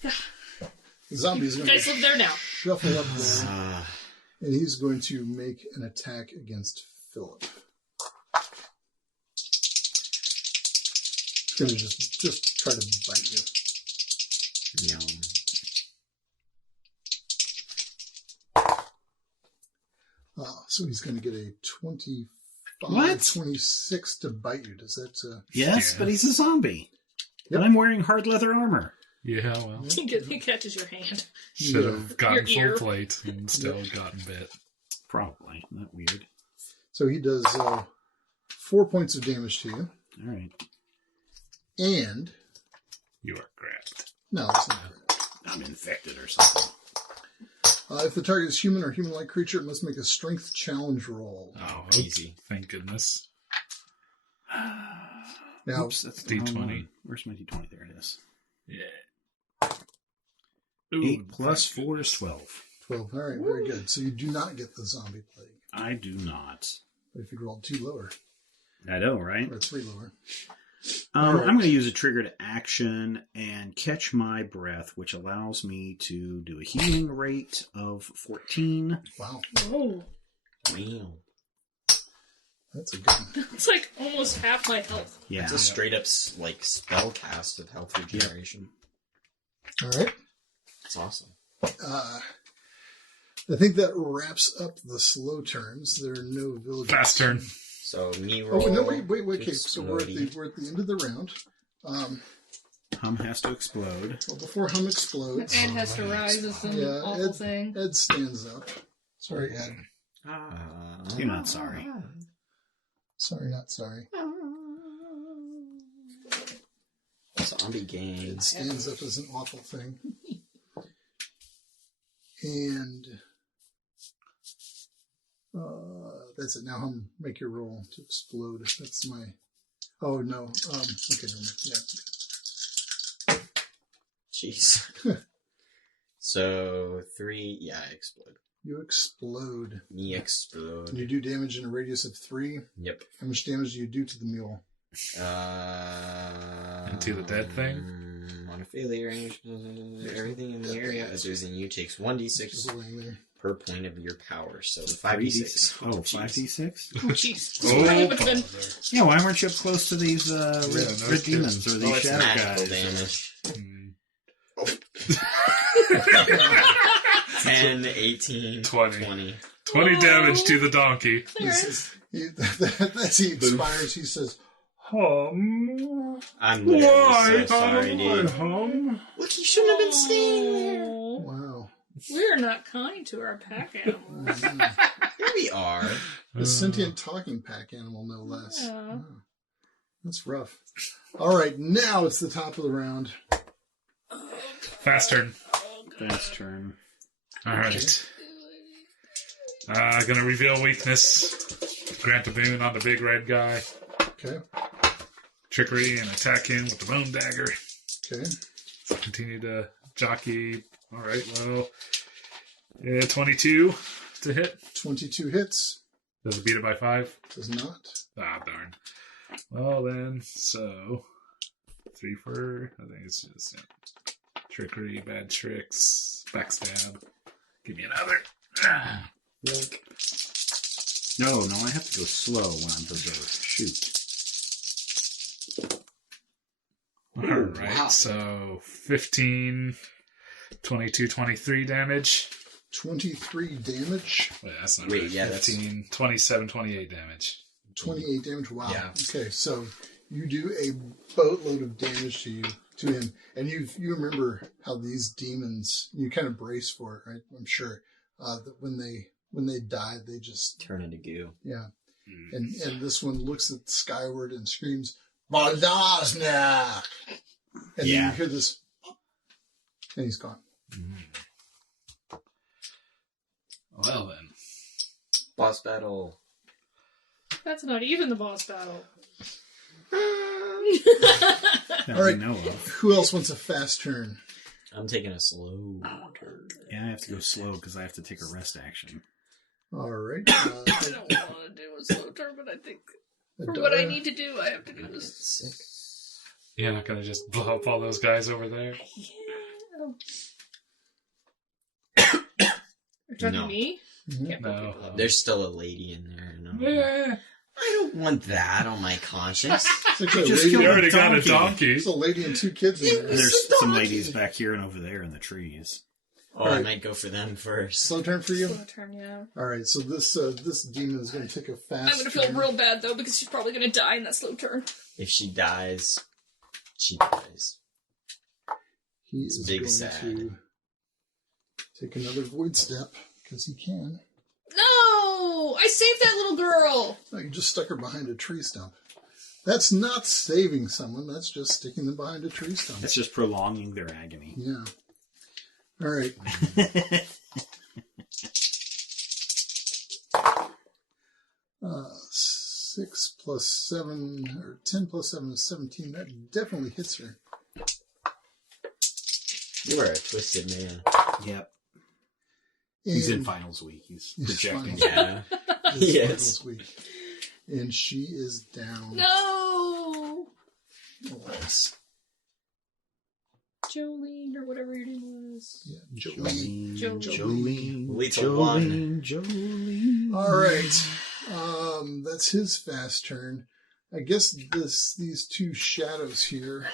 The zombie is You going guys to live there now. shuffle up there, and he's going to make an attack against Philip. He's going to just try to bite you. Yum. So he's going to get a 25, What? 26 to bite you. Does that... Yes, Yeah. but he's a zombie. Yep. And I'm wearing hard leather armor. Yeah, well, He catches your hand. should have gotten Your ear. full plate and still gotten bit. Probably. Not weird. So he does 4 points of damage to you. All right. And... You are grabbed. No, it's not. I'm infected or something. If the target is human or human-like creature, it must make a strength challenge roll. Oh, easy. Thank goodness. Now, Oops, that's the wrong D20. one. Where's my D20? There it is. Yeah. Ooh, 8 plus thank 4 is goodness. 12. 12. All right, very good. So you do not get the zombie plague. I do not. But if you roll 2 lower, I know, right? or 3 lower. I'm Alright. going to use a triggered action and catch my breath, which allows me to do a healing rate of 14. Wow, Oh. Wow. that's a good one. It's like almost half my health. Yeah. It's a straight up like spell cast of health regeneration. All right. That's awesome. I think that wraps up the slow turns. There are no villagers. Fast turn. So me roll. Oh, no, wait. Okay, so we're at Explodey. the end of the round. Hum has to explode. Well, before Hum explodes, Ed has to rise is an yeah, awful thing. Ed stands up. Sorry, Ed. You're not sorry. Sorry, not sorry. Zombie gang. Ed stands up as an awful thing. And that's it. Now Hum, make your roll to explode. That's my... Oh, no. Okay, never mind. Yeah. Jeez. So 3, yeah, I explode. You explode. Me explode. And you do damage in a radius of 3. Yep. How much damage do you do to the mule? Into the dead thing? On a failure, everything in the area other than you takes 1d6 Just laying there. per point of your power. So 5d6. Oh, jeez. 5d6? Oh, jeez. Oh, Probably would have been. Yeah, why weren't you up close to these no red kidding. demons or these Oh, it's shadow magical guys? damage. Hmm. 10, 18, 20. 20. 20 damage to the donkey. As he expires, he says, Hum. I'm literally so Why sorry, dude. hum? Look, you shouldn't have been staying there. Oh, Wow. we're not kind to our pack animals. Here we are. A sentient talking pack animal, no less. Yeah. Wow. That's rough. All right, now it's the top of the round. Fast turn. Fast turn. All right. Gonna reveal weakness. Grant a boon on the big red guy. Okay. Trickery and attack him with the bone dagger. Okay. Continue to jockey. All right, well, 22 to hit. 22 hits. Does it beat it by 5? Does not. Ah, darn. Well, then, so 3 for, I think it's just trickery, bad tricks, backstab. Give me another. No, I have to go slow when I'm berserk. Shoot. All right, wow. So 15, 22, 23 damage. 23 damage. Wait, that's not Wait, right. yeah, that's- 15, 27, 28 damage. 28 damage. Wow. Yeah. Okay, so you do a boatload of damage to him, and you remember how these demons, you kind of brace for it, right? I'm sure that when they die, they just Turn into goo. yeah. And this one looks at skyward and screams, "Baldasnak!" And then Yeah. you hear this, and he's gone. Well, then. Boss battle. That's not even the boss battle. That All right. we know of. Who else wants a fast turn? I'm taking a slow turn. Yeah, I have to go slow because I have to take a rest action. All right. I don't want to do a slow turn, but I think for what I need to do, I have to do this. Sick. You're not going to just blow up all those guys over there? You're talking No. to me? Mhm. Can't blow No. people up. There's still a lady in there. No. Yeah. I don't want that on my conscience. It's actually Just a lady, You kill already got a donkey. donkey. there's a lady and 2 kids in And there. there's It's a some donkey. ladies back here and over there in the trees. Oh, I might go for them first. Slow turn for you? Slow turn, yeah. All right, so this demon is going to take a fast I'm gonna feel turn. real bad though because she's probably gonna die in that slow turn. If she dies, she dies. He It's is big going sad. to take another void step because he can. No! I saved that little girl! No, you just stuck her behind a tree stump. That's not saving someone. That's just sticking them behind a tree stump. That's just prolonging their agony. Yeah. All right. 6 plus 7, or 10 plus 7 is 17. That definitely hits her. You are a twisted man. Yep. He's in And- finals week. He's He's projecting. finals. Yeah. This Yes. finals week. And she is down. No! Alas. Jolene, or whatever your name was. Yeah, Jolene. Jolene. Lethal one. Jolene. All right. That's his fast turn. I guess these 2 shadows here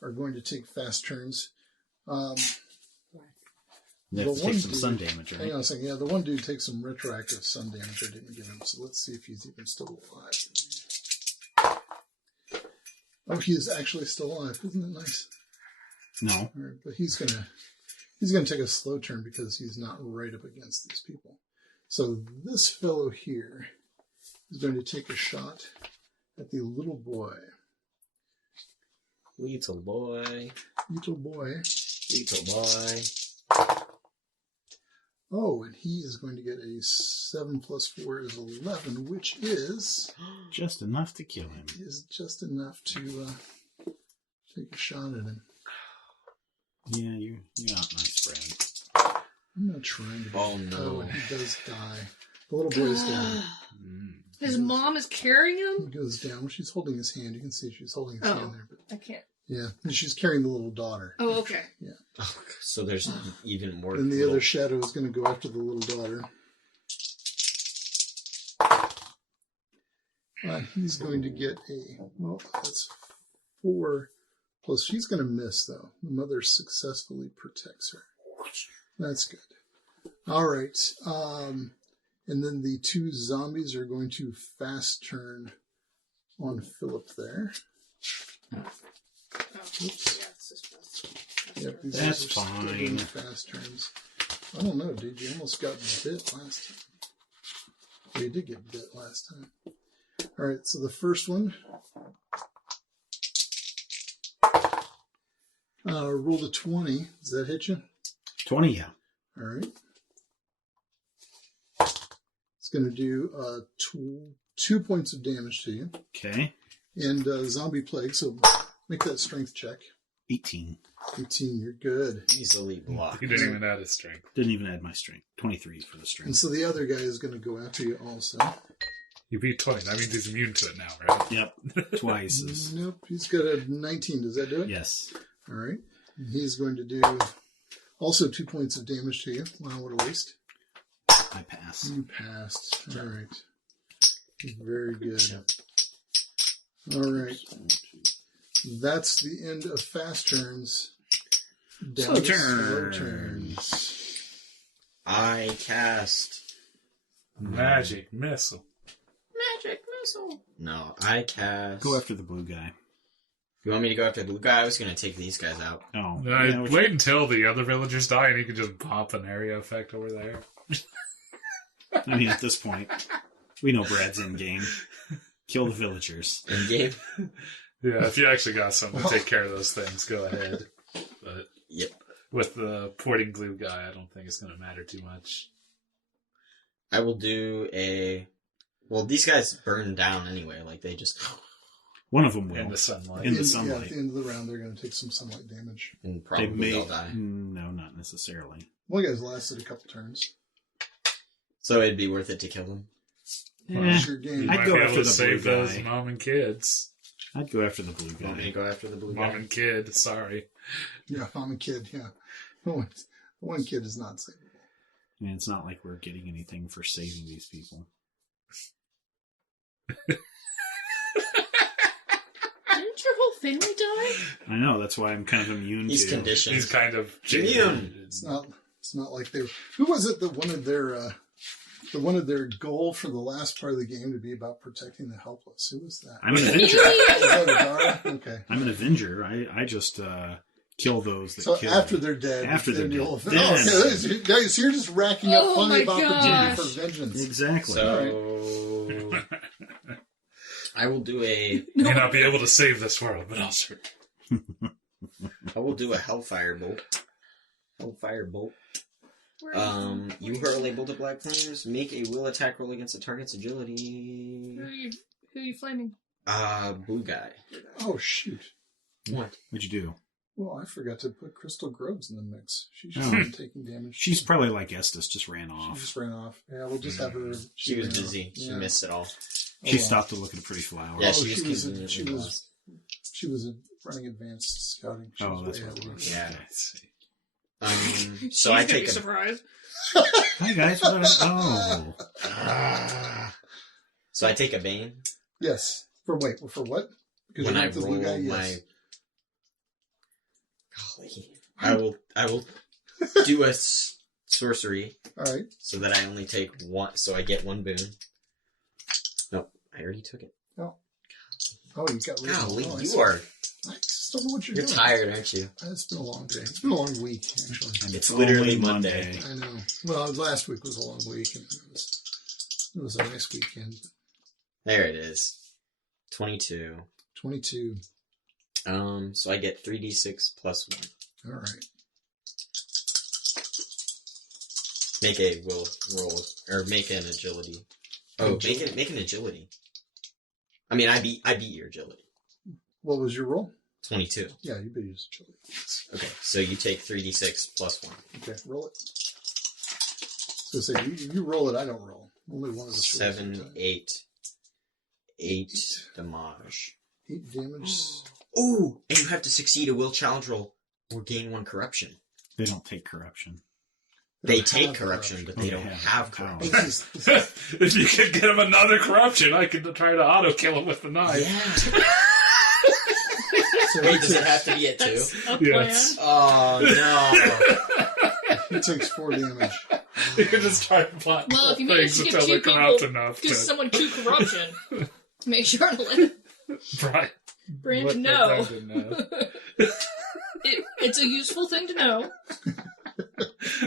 are going to take fast turns. You have The to one take some dude- sun damage, Hang right? on a second. Yeah, the one dude takes some retroactive sun damage I didn't give him. So let's see if he's even still alive. Oh, he is actually still alive. Isn't it nice? No. All right, but he's gonna take a slow turn because he's not right up against these people. So this fellow here is going to take a shot at the little boy. Lethal boy. Little boy. Lethal boy. Oh, and he is going to get a 7 plus 4 is 11, which is Just enough to kill him. just enough to take a shot at him. Yeah, you're not nice, Brad. I'm not trying to be. Oh, no. Oh, and he does die. The little boy is down. His mom is carrying He him? goes down. She's holding his hand. You can see she's holding his Oh. hand there. But I can't. yeah, and she's carrying the little daughter. Oh, okay. Oh, so there's even more. And the little- other shadow is going to go after the little daughter. He's going to get that's 4 plus. She's going to miss, though. The mother successfully protects her. That's good. All right. And then the 2 zombies are going to fast turn on Philip there. Oh, yeah, it's just fast. Yep, these That's guys are still fine. doing fast turns. I don't know, dude. You almost got bit last time. Well, you did get bit last time. All right, so the first one. Roll a 20. Does that hit you? 20, yeah. All right. It's going to do 2 points of damage to you. Okay. And zombie plague, so make that strength check. 18. 18, you're good. Easily blocked. He didn't even add his strength. Didn't even add my strength. 23 for the And strength. so the other guy is going to go after you also. You beat 20. That means he's immune to it now, right? Yep. Twice is... Nope, he's got a 19. Does that do it? Yes. All right. And he's going to do also 2 points of damage to you. Wow, what a waste. I pass. You passed. All right. Very good. All right. That's the end of fast turns. Down Slow to slow turns. turns. I cast. Magic missile. Magic missile. No, I cast. Go after the blue guy. You want me to go after the blue guy? I was going to take these guys out. Oh. Wait until the other villagers die and you can just pop an area effect over there. I mean, at this point, we know Brad's in game. Kill the villagers. In game? Yeah, if you actually got someone to take care of those things, go ahead. But Yep. with the porting blue guy, I don't think it's going to matter too much. I will do a. Well, these guys burn down anyway. Like, they just. One of them will. In the sunlight. In the Yeah, sunlight. at the end of the round, they're going to take some sunlight damage. And They probably may... they'll die. No, not necessarily. One guy's lasted a couple turns. So it'd be worth it to kill them. Well, Eh, it's your game. You I'd might go be after able to the save blue those guy. mom and kids. I'd go after the blue Want me to guy. go after the blue Mom guy? and kid, sorry. Yeah, I'm a kid, yeah. One kid is not savable. I mean, it's not like we're getting anything for saving these people. Didn't your whole family die? I know, that's why I'm kind of immune He's to... conditioned. He's kind of Immune. It's not like they were. Who was it that wanted their goal for the last part of the game to be about protecting the helpless? Who was that? I'm an Avenger. Was that Adara? Okay. I'm an Avenger. I just kill those that So kill. after they're dead, After they're then dead. you'll- Then- okay, so you're just racking up Oh plenty of my opportunity gosh. for vengeance. Exactly. So. I will do a. May not be able to save this world, but I'll sure. I will do a Hellfire Bolt. Hellfire Bolt. Where are You hurl a bolt of black flames. Make a will attack roll against the target's agility. Who are you flaming? Blue guy. Oh shoot! What? What'd you do? Well, I forgot to put Crystal Groves in the mix. She's Oh. been taking damage. She's probably like Estes, just ran She off. just ran off. Yeah, we'll just have her. She was ran off. busy. She Yeah. missed it all. She Oh, stopped to look at a pretty flower. Yeah, Oh, she was she was conveniently lost. She was running advanced scouting. She Oh, was that's way what ahead it of was. you. Yeah. Let's see. She's So I gonna take be a. surprised. Hi guys, what Oh. So I take a bane Yes. For what? Because when you I went to the roll blue guy. my. Yes. Golly, I will do a sorcery All right. so that I only take one. So I get one boon. Nope, I already took it. Oh, you got rid of Golly, oh, I you see. are. I just don't know what you're You're doing. tired, aren't you? It's been a long day. It's been a long week, actually. And It's literally only Monday. I know. Well, last week was a long week, and it was a nice weekend. There it is. 22. 22. So I get 3d6 plus 1. All right. Make a will roll or make an agility. Oh, make an agility. I mean, I beat your agility. What was your roll? 22. Yeah, you better use chili. Okay, so you take 3d6 plus 1. Okay, roll it. So say you roll it, I don't roll. Only one of the 7, 8. 8 damage. 8 damage. Ooh, and you have to succeed a will challenge roll or gain 1 corruption. They don't take corruption. They don't take have corruption, but they Okay, don't yeah. have Oh, corruption. this is- If you could get him another corruption, I could try to auto kill him with the knife. Yeah. so Wait, does it have to be at 2? That's a plan. Yes. Oh, no. he takes 4 damage. You could just try to plot Well, if you manage things to get until 2 they're corrupt people, enough give to... someone 2 corruption. Make sure to let Right. Brandon, no. It's a useful thing to know.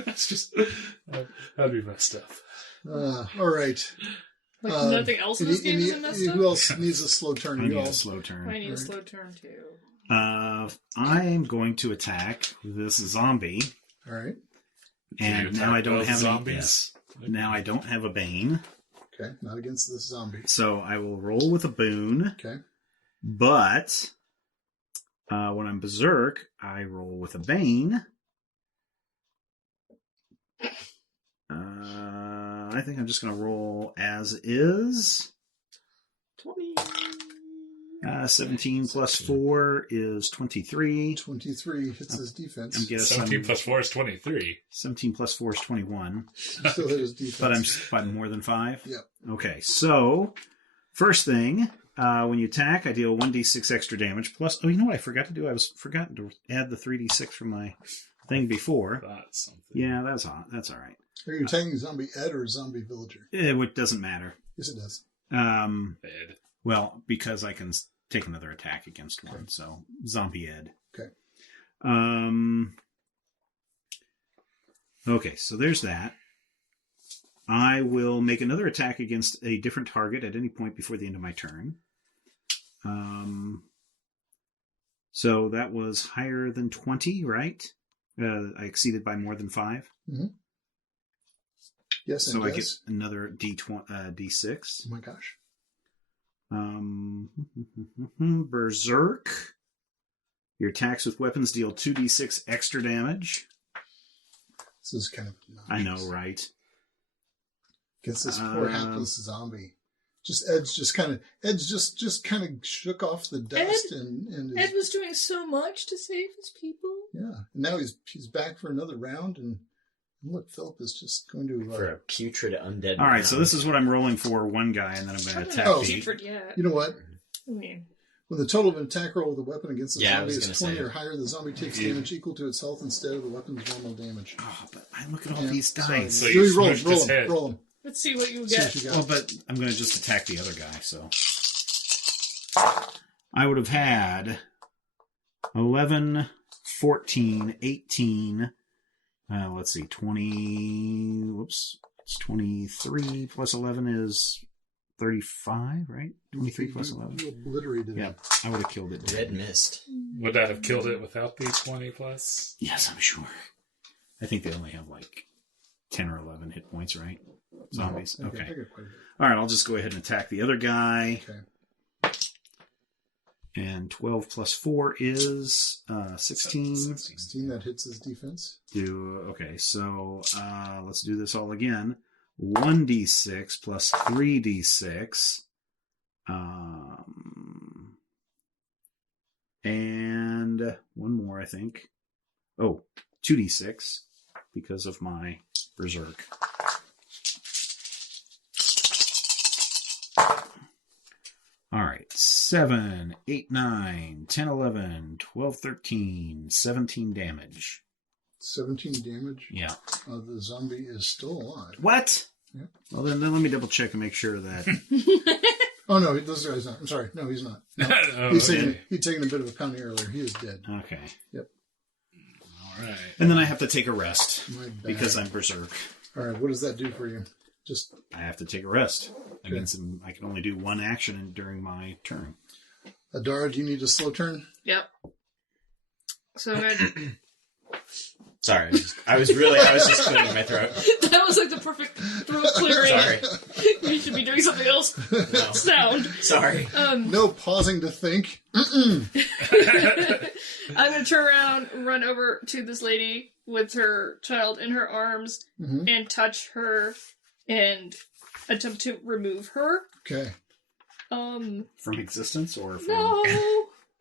That's just that'd be messed up. All right. Like nothing else in this game isn't messed up? Who else needs a slow turn? I need a slow turn. I need a slow turn too. I'm going to attack this zombie. All right. And now I don't have zombies. Yes. Now I don't have a bane. Okay, not against this zombie. So I will roll with a boon. Okay. But when I'm berserk, I roll with a bane. I think I'm just going to roll as is. 20. 17 plus 4 is 23. 23 hits his defense. I'm guessing 17 plus 4 is 23. 17 plus 4 is 21. Still hit his defense. But I'm by more than 5? Yep. Okay, so first thing, when you attack, I deal 1d6 extra damage. Plus, oh, you know what I forgot to do? I forgotten to add the 3d6 from my thing before. That's something. Yeah, that's all right. Are you attacking zombie Ed or zombie villager? It doesn't matter. Yes, it does. Ed. Well, because I can take another attack against one, so zombie Ed. Okay. Okay, so there's that. I will make another attack against a different target at any point before the end of my turn. So that was higher than 20, right? I exceeded by more than 5. Mm-hmm. Yes, so I get another D6. Oh my gosh. Berserk. Your attacks with weapons deal 2d6 extra damage. This is kind of obnoxious. I know, right? Against this poor hapless zombie. Ed's just kind of shook off the dust and Ed was doing so much to save his people. Yeah, and now he's back for another round, and look, Philip is just going to for a putrid undead. All right, so this is what I'm rolling for one guy, and then I'm going to attack. Putrid yet. You know what? I mean, when the total of an attack roll with a weapon against the zombie is 20 say. or higher, the zombie takes damage equal to its health instead of the weapon's normal damage. Oh, but I look at all these dice. So you roll him. Roll them. let's see what you get. Well, but I'm going to just attack the other guy, so. I would have had 11, 14, 18, let's see, 20, whoops, it's 23 plus 11 is 35, right? 23 plus 11. You obliterated Yeah, I would have killed it. Red mist. Would that have killed it without the 20 plus? Yes, I'm sure. I think they only have like 10 or 11 hit points, right? Zombies. Okay. All right, I'll just go ahead and attack the other guy. Okay. And 12 plus 4 is 16. 16, that hits his defense. Okay, so let's do this all again. 1d6 plus 3d6. And one more, I think. Oh, 2d6 because of my berserk. All right, 7, 8, 9, 10, 11, 12, 13, 17 damage. 17 damage? Yeah. The zombie is still alive. What? Yeah. Well, then let me double check and make sure that... Oh, no, this guy's not. I'm sorry. No, he's not. No. He's taken a bit of a pounding earlier. He is dead. Okay. Yep. All right. And then I have to take a rest My bad. because I'm berserk. All right, what does that do for you? Just I have to take a rest. That means I can only do one action during my turn. Adara, do you need a slow turn? Yep. So I'm Sorry, I was just clearing my throat. that was like the perfect throat clearing. Sorry. You should be doing something else. No. Sound. Sorry. No pausing to think. I'm going to turn around, run over to this lady with her child in her arms, and touch her and attempt to remove her. Okay. From existence or from... No!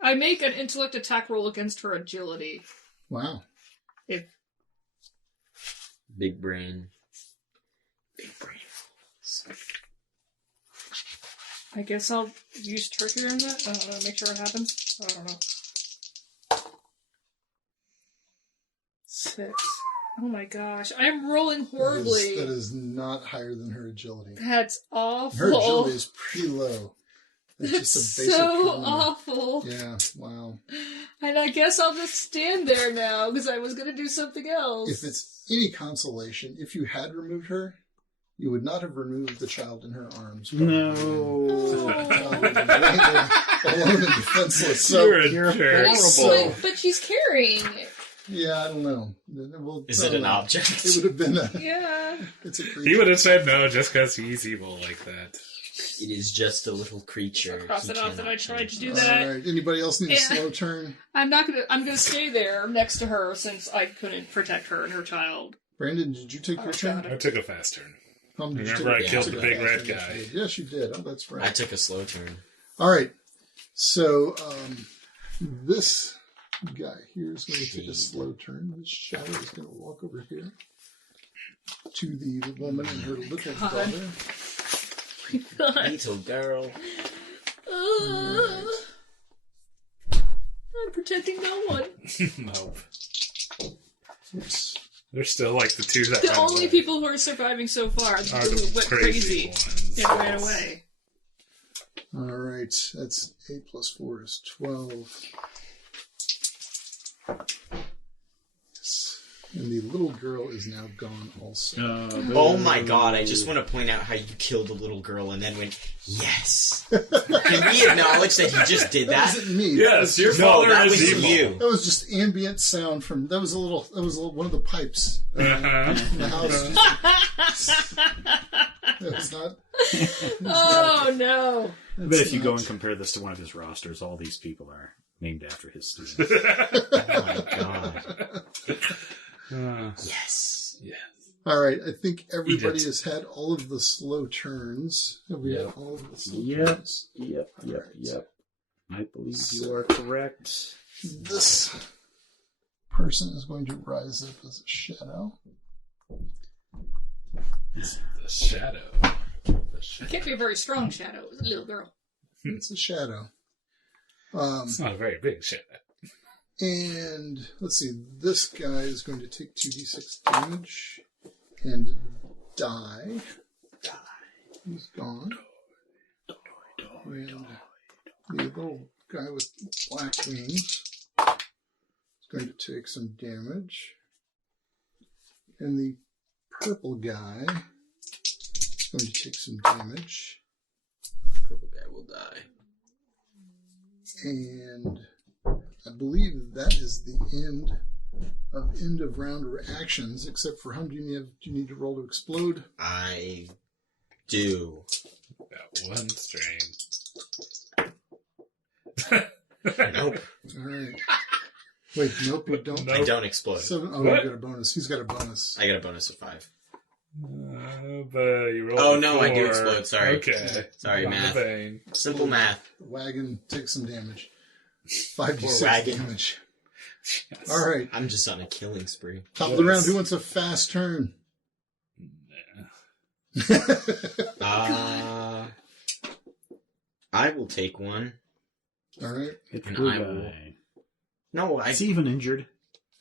I make an intellect attack roll against her agility. Wow. If Big brain. I guess I'll use trickery on that. I don't know. Make sure it happens. I don't know. 6. Oh my gosh. I'm rolling horribly. That is not higher than her agility. That's awful. Her agility is pretty low. It's That's just a basic so calendar. awful. Yeah, wow. And I guess I'll just stand there now because I was going to do something else. If it's any consolation, if you had removed her, you would not have removed the child in her arms. No. The child would have been laying there alone and defenseless. So, You're a You're jerk. horrible. But she's carrying it. yeah, I don't know. Well, Is it an object? It would have been a... Yeah. It's a creature. He would have said no just because he's evil like that. It is just a little creature. Cross He it off that cannot I tried to do change. that. All right. Anybody else need a Yeah. slow turn? I'm gonna stay there next to her since I couldn't protect her and her child. Brandon, did you take your turn? I took a fast turn. Did you Remember I take- killed you the took a big fast red turn? guy. Yes, you did. Oh, that's right. I took a slow turn. All right. So this guy here is going to take a slow turn. This shadow is going to walk over here to the woman and her little God. daughter. Little girl. I'm protecting no one. Nope. Oops. They're still like the two that The ran only away. people who are surviving so far are the Are people the who went crazy crazy ones. and ran away. All right. That's 8 plus 4 is 12. Yes. And the little girl is now gone also. Oh my god, I just want to point out how you killed a little girl and then went, yes. Can we acknowledge that he just did That that? wasn't me. Yes, your No, father that is was evil. you. That was just ambient sound from. That was one of the pipes Uh-huh. in the house. That was not. Oh no! I bet if you go and compare this to one of his rosters, all these people are named after his students. Oh my god. Yes. Yes. All right, I think everybody Eat it. has had all of the slow turns. Have we had Yep. all of the slow Yep. turns? Yep. Alright. I believe you are correct. This person is going to rise up as a shadow. The shadow. It can't be a very strong shadow. It was a little girl. It's a shadow. It's not a very big shadow. And let's see, this guy is going to take 2d6 damage and die. He's gone. And the little guy with black wings is going to take some damage. And the purple guy is going to take some damage. Purple guy will die. And I believe that is the end of round reactions, except for how many do you need to roll to explode? I do. That one strain. Nope. All right. Wait, nope, you don't. Nope. I don't explode. Oh, What? you got a bonus. He's got a bonus. I got a bonus of 5. But you rolled Oh, a no, I do 4. explode, sorry. Okay. Sorry, Not math. the vein. Simple math. The wagon takes some damage. Poor 5d6 wagon. damage. Yes. All right. I'm just on a killing spree. Top of the round. Who wants a fast turn? I will take one. All right. It's And blue I will- guy. No, Is he even injured?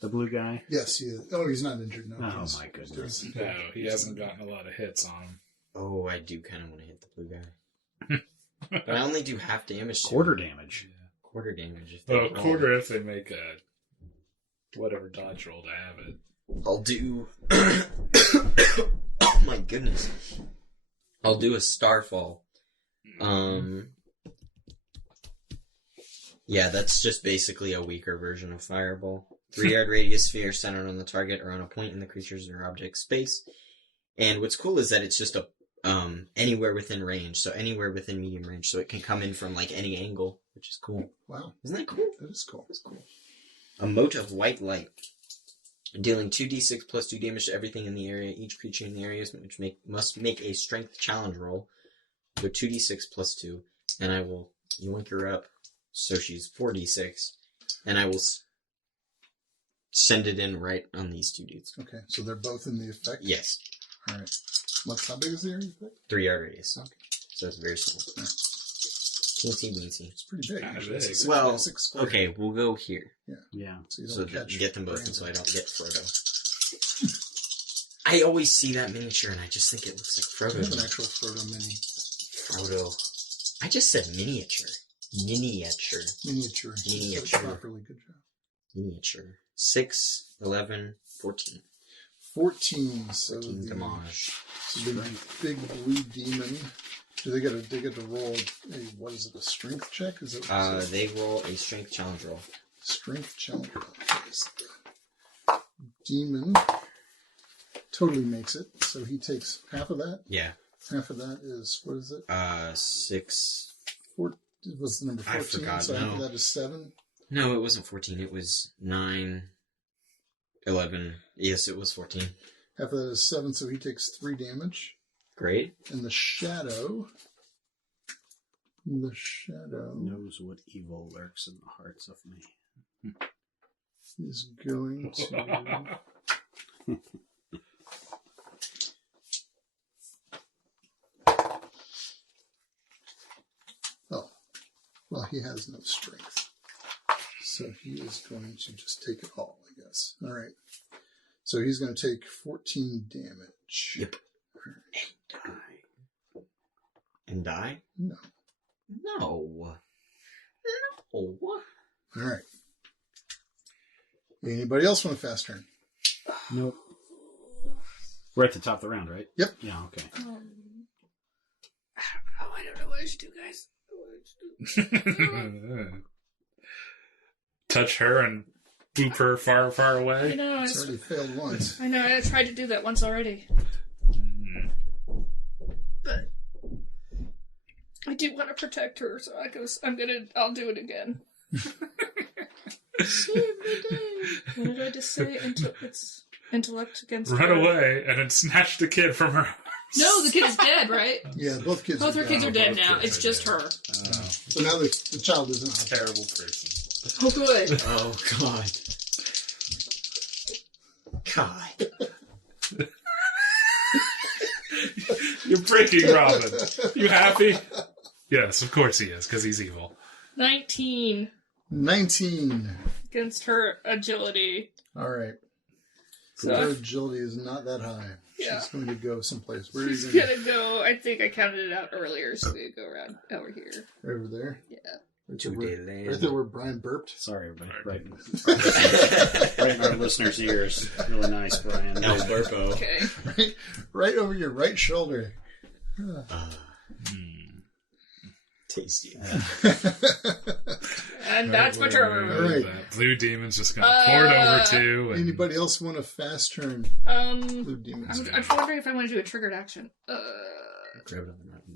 The blue guy? Yes, he is. Oh, he's not injured. No. Oh, he's- my goodness. No, he hasn't gotten a lot of hits on him. Oh, I do kind of want to hit the blue guy. But I only do half damage. to Quarter him. damage. Quarter damage. If they Well, roll. quarter if they make a whatever dodge roll to have it. I'll do. Oh my goodness. I'll do a starfall. Yeah, that's just basically a weaker version of fireball. 3-yard radius sphere centered on the target or on a point in the creature's or object's space. And what's cool is that it's just a anywhere within range, so anywhere within medium range, so it can come in from like any angle, which is cool. Wow, Isn't that cool? that is cool. That's cool. A mote of white light, dealing 2d6 plus 2 damage to everything in the area. Each creature in the area must make a strength challenge roll with 2d6 plus 2, and I will yoink her up so she's 4d6, and I will send it in right on these two dudes. Okay, so they're both in the effect? Yes, All right. How big is the area effect? 3-yard radius. Okay. So it's very small. Yeah. Teensy weensy. It's pretty big. Kinda Actually. It's a big. six- Well, six square. okay, we'll go here. Yeah. So you don't So that catch you get them both, and Brandon. so I don't get Frodo. I always see that miniature, and I just think it looks like I have an Frodo. actual Frodo mini. Frodo. I just said miniature. Miniature. Miniature. Miniature. Properly. Good job. Miniature. 6, 11, 14. 14. So 14 the damage. big blue demon. Do they get to roll a, what is it, a strength check? Is it? They roll a strength challenge roll. Strength challenge roll. The demon totally makes it. So he takes half of that. Yeah. Half of that is, what is it? 6. It was the number 14. I forgot, so half no. of that is 7. No, it wasn't 14. It was 9, 11. Yes, it was 14. Half of that is 7, so he takes 3 damage. Great. And the shadow knows what evil lurks in the hearts of me. is going to... Oh, well, he has no strength. So he is going to just take it all, I guess. All right. So he's going to take 14 damage. Yep. And die? No. No. No. All right. Anybody else want a fast turn? Nope. We're at the top of the round, right? Yep. Yeah, okay. I don't know what I should do, guys. Touch her and boop her far, far away. I know. It's already failed once. I know. I tried to do that once already, but I do want to protect her, so I'll do it again. Save the day. What did I just say? It's intellect against Run her. away and then snatch the kid from her. No, the kid's dead, right? Yeah, both kids Both her kids are dead now. kids It's are just dead. her. So now the child isn't out. Terrible person. Oh, good. Oh, God. God. You're breaking Robin. You happy? Yes, of course he is, because he's evil. 19 against her agility. All right. So Her agility is not that high. Yeah. She's going to go someplace. Where are you she's going? gonna go. I think I counted it out earlier, so we go around over here. Over there? Yeah. Right there where Brian burped? Sorry, everybody. Right in our listeners' ears. Really nice, Brian. El Burpo. Okay. Right over your right shoulder. Tasty. And that's my turn. All right. That blue demon's just going to pour it over to. And Anybody else want a fast turn? Blue demon's I'm wondering if I want to do a triggered action.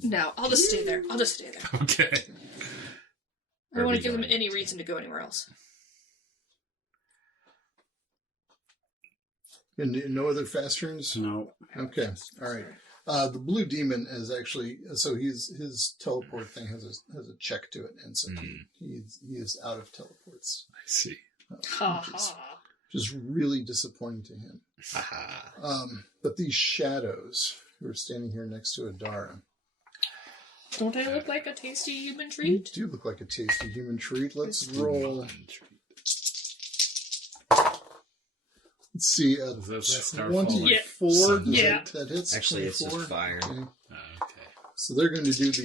No, I'll just stay there. Okay. I don't want to give them any reason to go anywhere else. And no other fast turns? No. Okay. All right. The blue demon is actually, so his teleport thing has a check to it, and so he is out of teleports. I see. Which is really disappointing to him. But these shadows who are standing here next to Adara. Don't I look like a tasty human You treat? do look like a tasty human treat. Let's roll. Let's see, Is this their 24. fault? Yeah. That hits. Actually, it's 24. just fire. Okay. Okay. So they're going to do the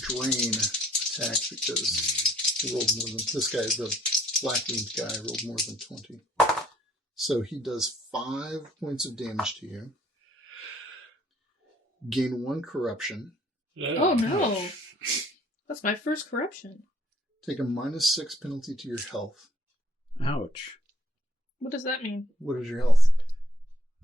drain attack because he rolled more than this guy. The black-winged guy rolled more than 20. So he does 5 points of damage to you. Gain 1 corruption. Oh no. That's my first corruption. Take a -6 penalty to your health. Ouch. What does that mean? What is your health?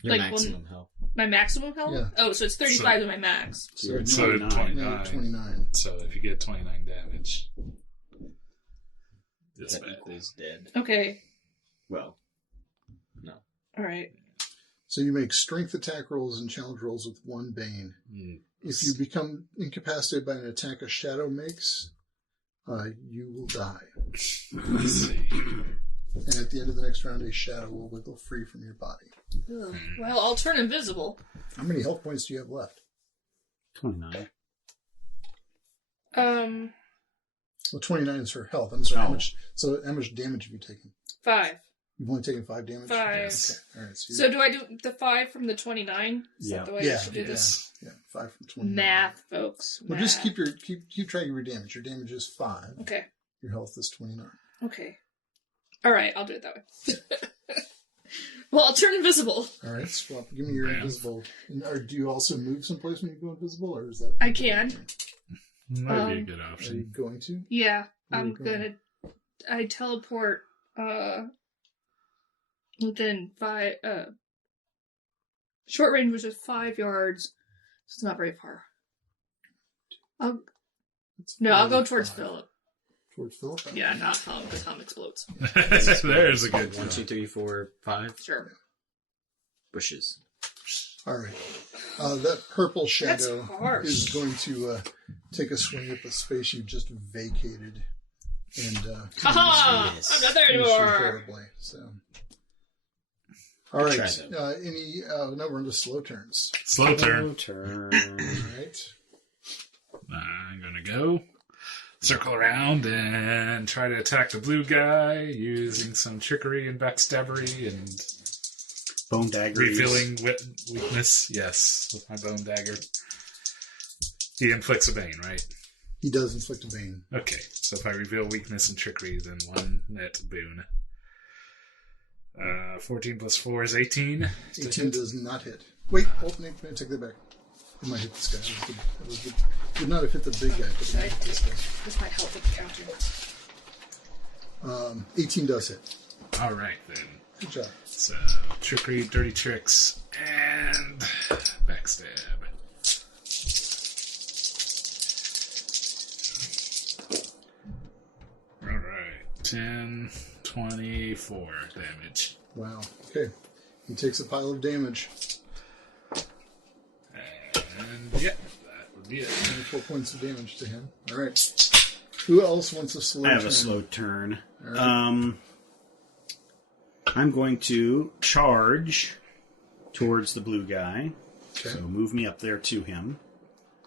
Your Like, maximum health. My maximum health? Yeah. Oh, so it's 35 to my max. So you're at So 29. 29. So if you get 29 damage, it's That bad. equals dead. Okay. Well, no. Alright. So you make strength attack rolls and challenge rolls with 1 bane. If you become incapacitated by an attack a shadow makes, you will die. Let's see. And at the end of the next round, a shadow will wiggle free from your body. Ugh. Well, I'll turn invisible. How many health points do you have left? 29. Well, 29 is her health. I'm sorry. Oh. How much damage have you taken? 5. You've only taken 5 damage? 5. Yes. Okay. All right. So do I do the 5 from the 29? Is Yeah. that the way I Yeah, should do this? Yeah, 5 from 20. Math, folks. Well, Math. just keep track of your damage. Your damage is 5. Okay. Your health is 29. Okay. All right, I'll do it that way. Well, I'll turn invisible. All right, swap. Give me your Yeah. invisible. Or do you also move someplace when you go invisible, or is that? I can. Might be a good Are you option. going to? Yeah, Where are I'm you going? I teleport within 5 short range, which is 5 yards. So it's not very far. I'll go towards 45. Philip. Towards Philip. Yeah, not Tom, because Tom explodes. There's a good 1, 2, 3, 4, 5 Sure. bushes. All right. That purple shadow harsh. is going to take a swing at the space you just vacated, and Haha! Yes. I'm not there finish you anymore! horribly. So, all right. Try that. No, we're into slow turns. Slow turn. Turn. All right. I'm gonna go circle around and try to attack the blue guy using some trickery and backstabbery and Bone dagger. revealing weakness. Yes, with my bone dagger. He inflicts a bane, right? He does inflict a bane. Okay, so if I reveal weakness and trickery, then 1 net boon. 14 plus 4 is 18. 18 does not hit. Wait, hold on. Take that back. It might hit this guy. It would not have hit the big guy, but it might hit this guy. This might help with the counting. 18 does hit. All right, then. Good job. So, trickery, dirty tricks, and backstab. All right. 10, 24 damage. Wow. Okay. He takes a pile of damage. And, yeah, that would be it. 24 points of damage to him. All right. Who else wants a slow I turn? have a slow turn. All right. I'm going to charge towards the blue guy. Okay. So move me up there to him.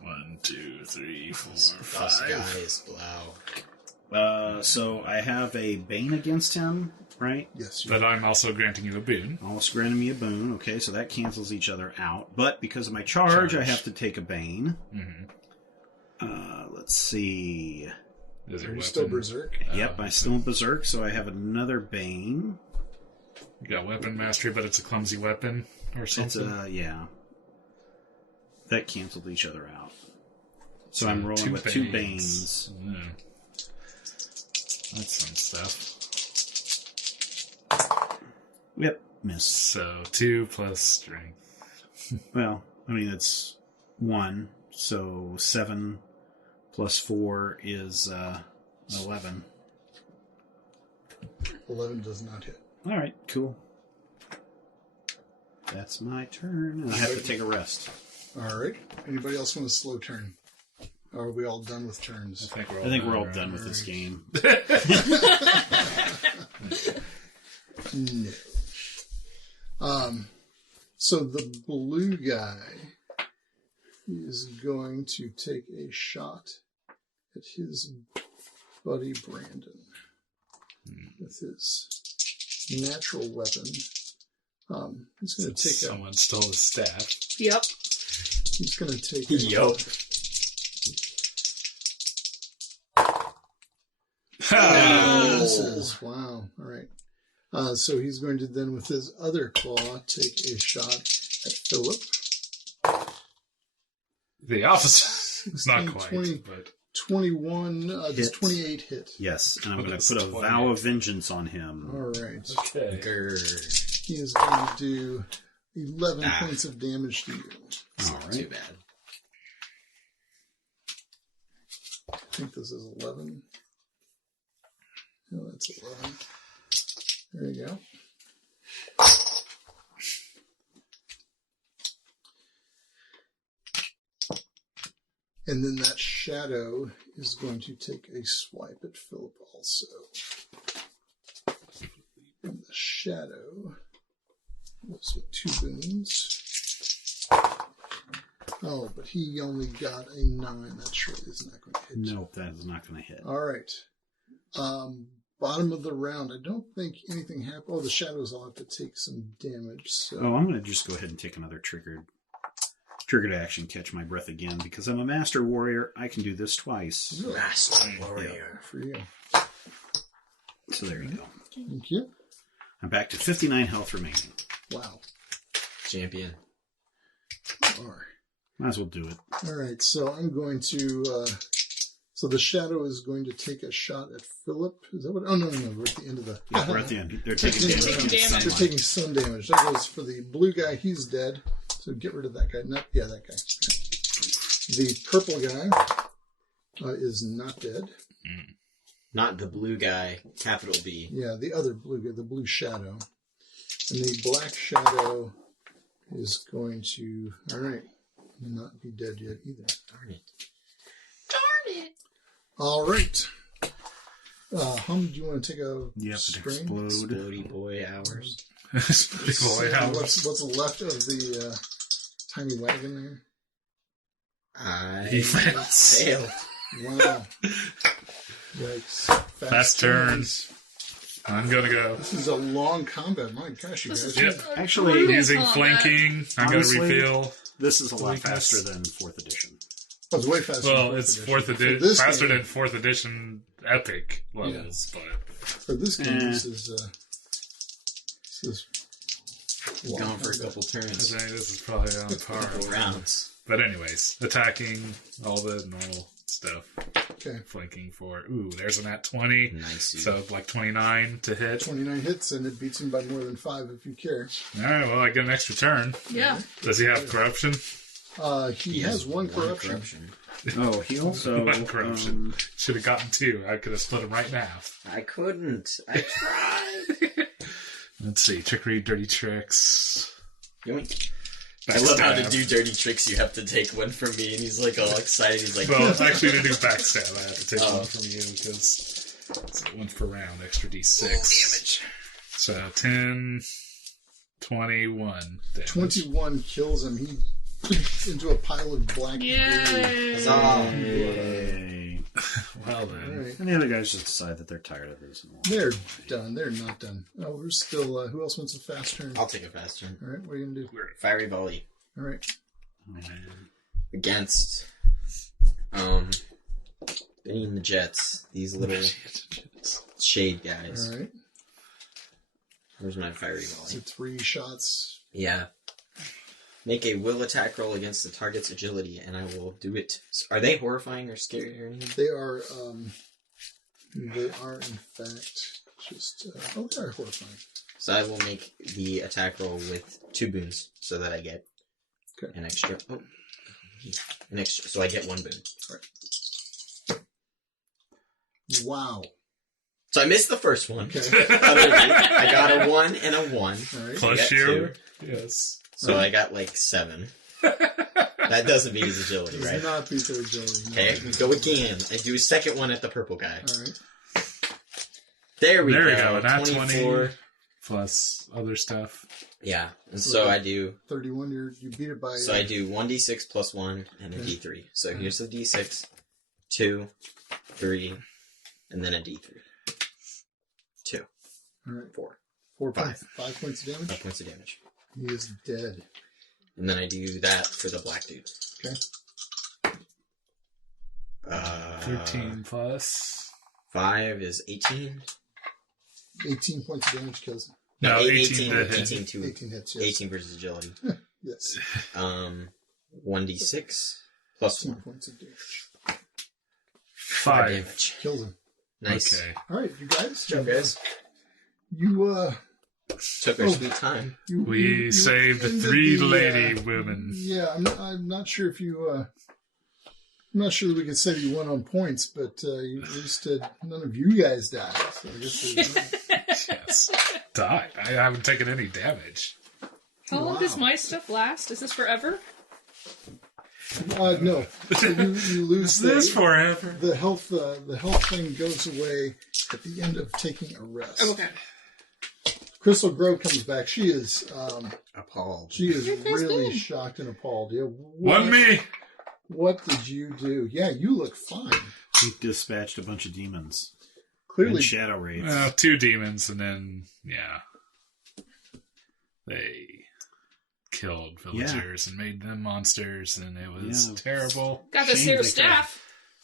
1, 2, 3, 4, This 5. guy is blau. So I have a bane against him, right? Yes. But I'm also granting you a boon. Also granting me a boon. Okay, so that cancels each other out. But because of my charge, I have to take a bane. Mm-hmm. Let's see. Is there Are a you weapon? still berserk? Yep, I'm still in berserk, so I have another bane. You got weapon mastery, but it's a clumsy weapon or It's something. yeah. That canceled each other out. So I'm rolling with 2 banes. Yeah. That's some stuff. Yep, missed. So 2 plus strength. Well, I mean, it's 1, so 7 plus 4 is 11. 11 does not hit. All right, cool. That's my turn, and I have to take a rest. All right. Anybody else want a slow turn? Or are we all done with turns? I I think we're all done with this game. No. So the blue guy is going to take a shot at his buddy Brandon with his natural weapon. He's going to take a. Someone stole the staff. Yep. He's going to take. Yup. Misses. Wow. All right. So he's going to then, with his other claw, take a shot at Philip. The opposite. It's not quite, 20. but 21. Does Hit. 28 hit? Yes, and I'm going That's to put a 20. vow of vengeance on him. All right. okay. Grrr. He is going to do 11 points of damage to you. It's All not right. too bad. I think this is 11. No, that's 11. There you go. And then that shadow is going to take a swipe at Philip also. And the shadow was with 2 boons. Oh, but he only got a 9. That surely is not going to hit. Nope, that is not going to hit. All right. bottom of the round. I don't think anything happened. Oh, the shadows all have to take some damage. So. Oh, I'm going to just go ahead and take another triggered action, catch my breath again, because I'm a master warrior. I can do this twice. Master warrior. For you. So there you go. Thank you. I'm back to 59 health remaining. Wow. Champion. Might as well do it. All right, so I'm going to... so the shadow is going to take a shot at Philip. Is that what? Oh, no, we're at the end of the... Yeah, we're at the end. They're taking damage. They're taking some damage. That goes for the blue guy. He's dead. So get rid of that guy. Yeah, that guy. The purple guy is not dead. Not the blue guy, capital B. Yeah, the other blue guy, the blue shadow. And the black shadow is going to, all right, not be dead yet either. Darn it. Darn it! All right. Hum, do you want to take a Yep, strain? Explodey boy hours. Boy, how What's left of the tiny wagon there? He fails. failed. Wow. Yikes. Fast turns. I'm gonna go. This is a long combat. My gosh, you guys. Yep. Actually, brutal Using combat. flanking, I'm gonna Honestly, reveal. this is a lot Weakness. faster than 4th edition. Oh, it's way faster. Well, than it's fourth fourth edition. edition, For this faster game- than 4th edition epic levels, but For this game, this is long Going for a combat. couple I turns. think this is probably on par. Couple rounds. But anyways, attacking, all the normal stuff. Okay. Flanking for, there's an at 20. Nice. So like 29 to hit. 29 hits, and it beats him by more than 5 if you care. Alright, well I get an extra turn. Yeah. Does he have corruption? He has one corruption. Oh, he also... One corruption. Should have gotten 2. I could have split him right in half. I couldn't. I tried. Let's see, trickery, dirty tricks. Yoink. I love how to Backstab. do dirty tricks. You have to take one from me, and he's like all excited. He's like, Well, actually to do backstab, I have to take Oh. one from you because it's one per round, extra d6. damage. So 10, 21 damage. 21 kills him. He into a pile of black debris. Yay! Yay. Well All then. right. And the other guys just decide that they're tired of this. And They're done. They're not done. Oh, we're still... who else wants a fast turn? I'll take a fast turn. All right, what are you going to do? Fiery volley All right. against Benny the Jets. These little shade guys. All right. Where's my fiery So volley? 3 shots. Yeah. Make a will attack roll against the target's agility, and I will do it. Are they horrifying or scary or anything? They are in fact just... they are horrifying. So I will make the attack roll with 2 boons, so that I get an extra. Oh, an extra. So I get 1 boon. Wow. So I missed the first one. Okay. I got a 1 and a 1. All right. Plus You you? got Yes. So I got like 7. That doesn't beat his agility, Does right? not beat their agility. No. Okay, we go again. I do a second one at the purple guy. All right. There we There go. we go. Not 24. 20 plus other stuff. Yeah, and so I do. 31. You beat it by... So I do 1d6 plus 1 and a Okay. d3. So here's the d6, 2, 3, and then a d3. 2, All right. 4, 4 5. points. 5 points of damage. 5 points of damage. He is dead. And then I do that for the black dude. Okay. 13 plus. 5 is 18. 18 points of damage kills him. No, 18 18, to hit. 18 to 18 hits, yes. 18 versus agility. Yes. 1d6 plus 2 1. points of damage. 5. damage. Kills him. Nice. Okay. All right, you guys. Good job, guys. You, Took our sweet time. We saved ended 3 the, lady women. Yeah, I'm not sure if you... I'm not sure that we could say that you won on points, but you at least did. None of you guys died. So I guess Yes. Died. I haven't taken any damage. How long Wow. does my stuff last? Is this forever? no. So you lose This forever. the health thing goes away at the end of taking a rest. Okay. Crystal Grove comes back. She is Appalled. she is Your face really big. shocked and appalled. Yeah, One me. What did you do? Yeah, you look fine. he dispatched a bunch of demons. clearly And shadow wraiths. 2 demons, and then they killed villagers and made them monsters, and it was terrible. Got the Shame Sarah they staff.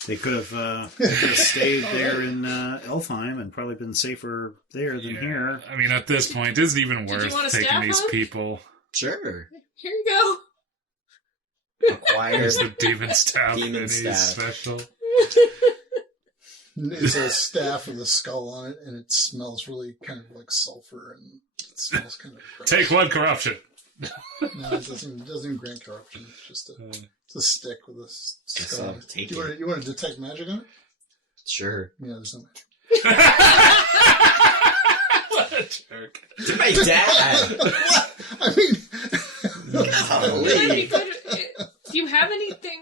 They could have stayed there in Elfheim and probably been safer there than here. I mean, at this point, is it even Did you want worth a taking staff these hug? people? Sure. Here you go. Acquired. Here's the demon staff. Demon and he's staff. special. it's a staff with a skull on it, and it smells really kind of like sulfur, and it smells kind of gross. Take 1 corruption. No, it doesn't grant corruption. It's just it's a stick with a skull. on it. Take You want to detect magic on it? Sure. Yeah, there's no magic. What a jerk. To my dad. What? I mean, Golly. Do you have anything?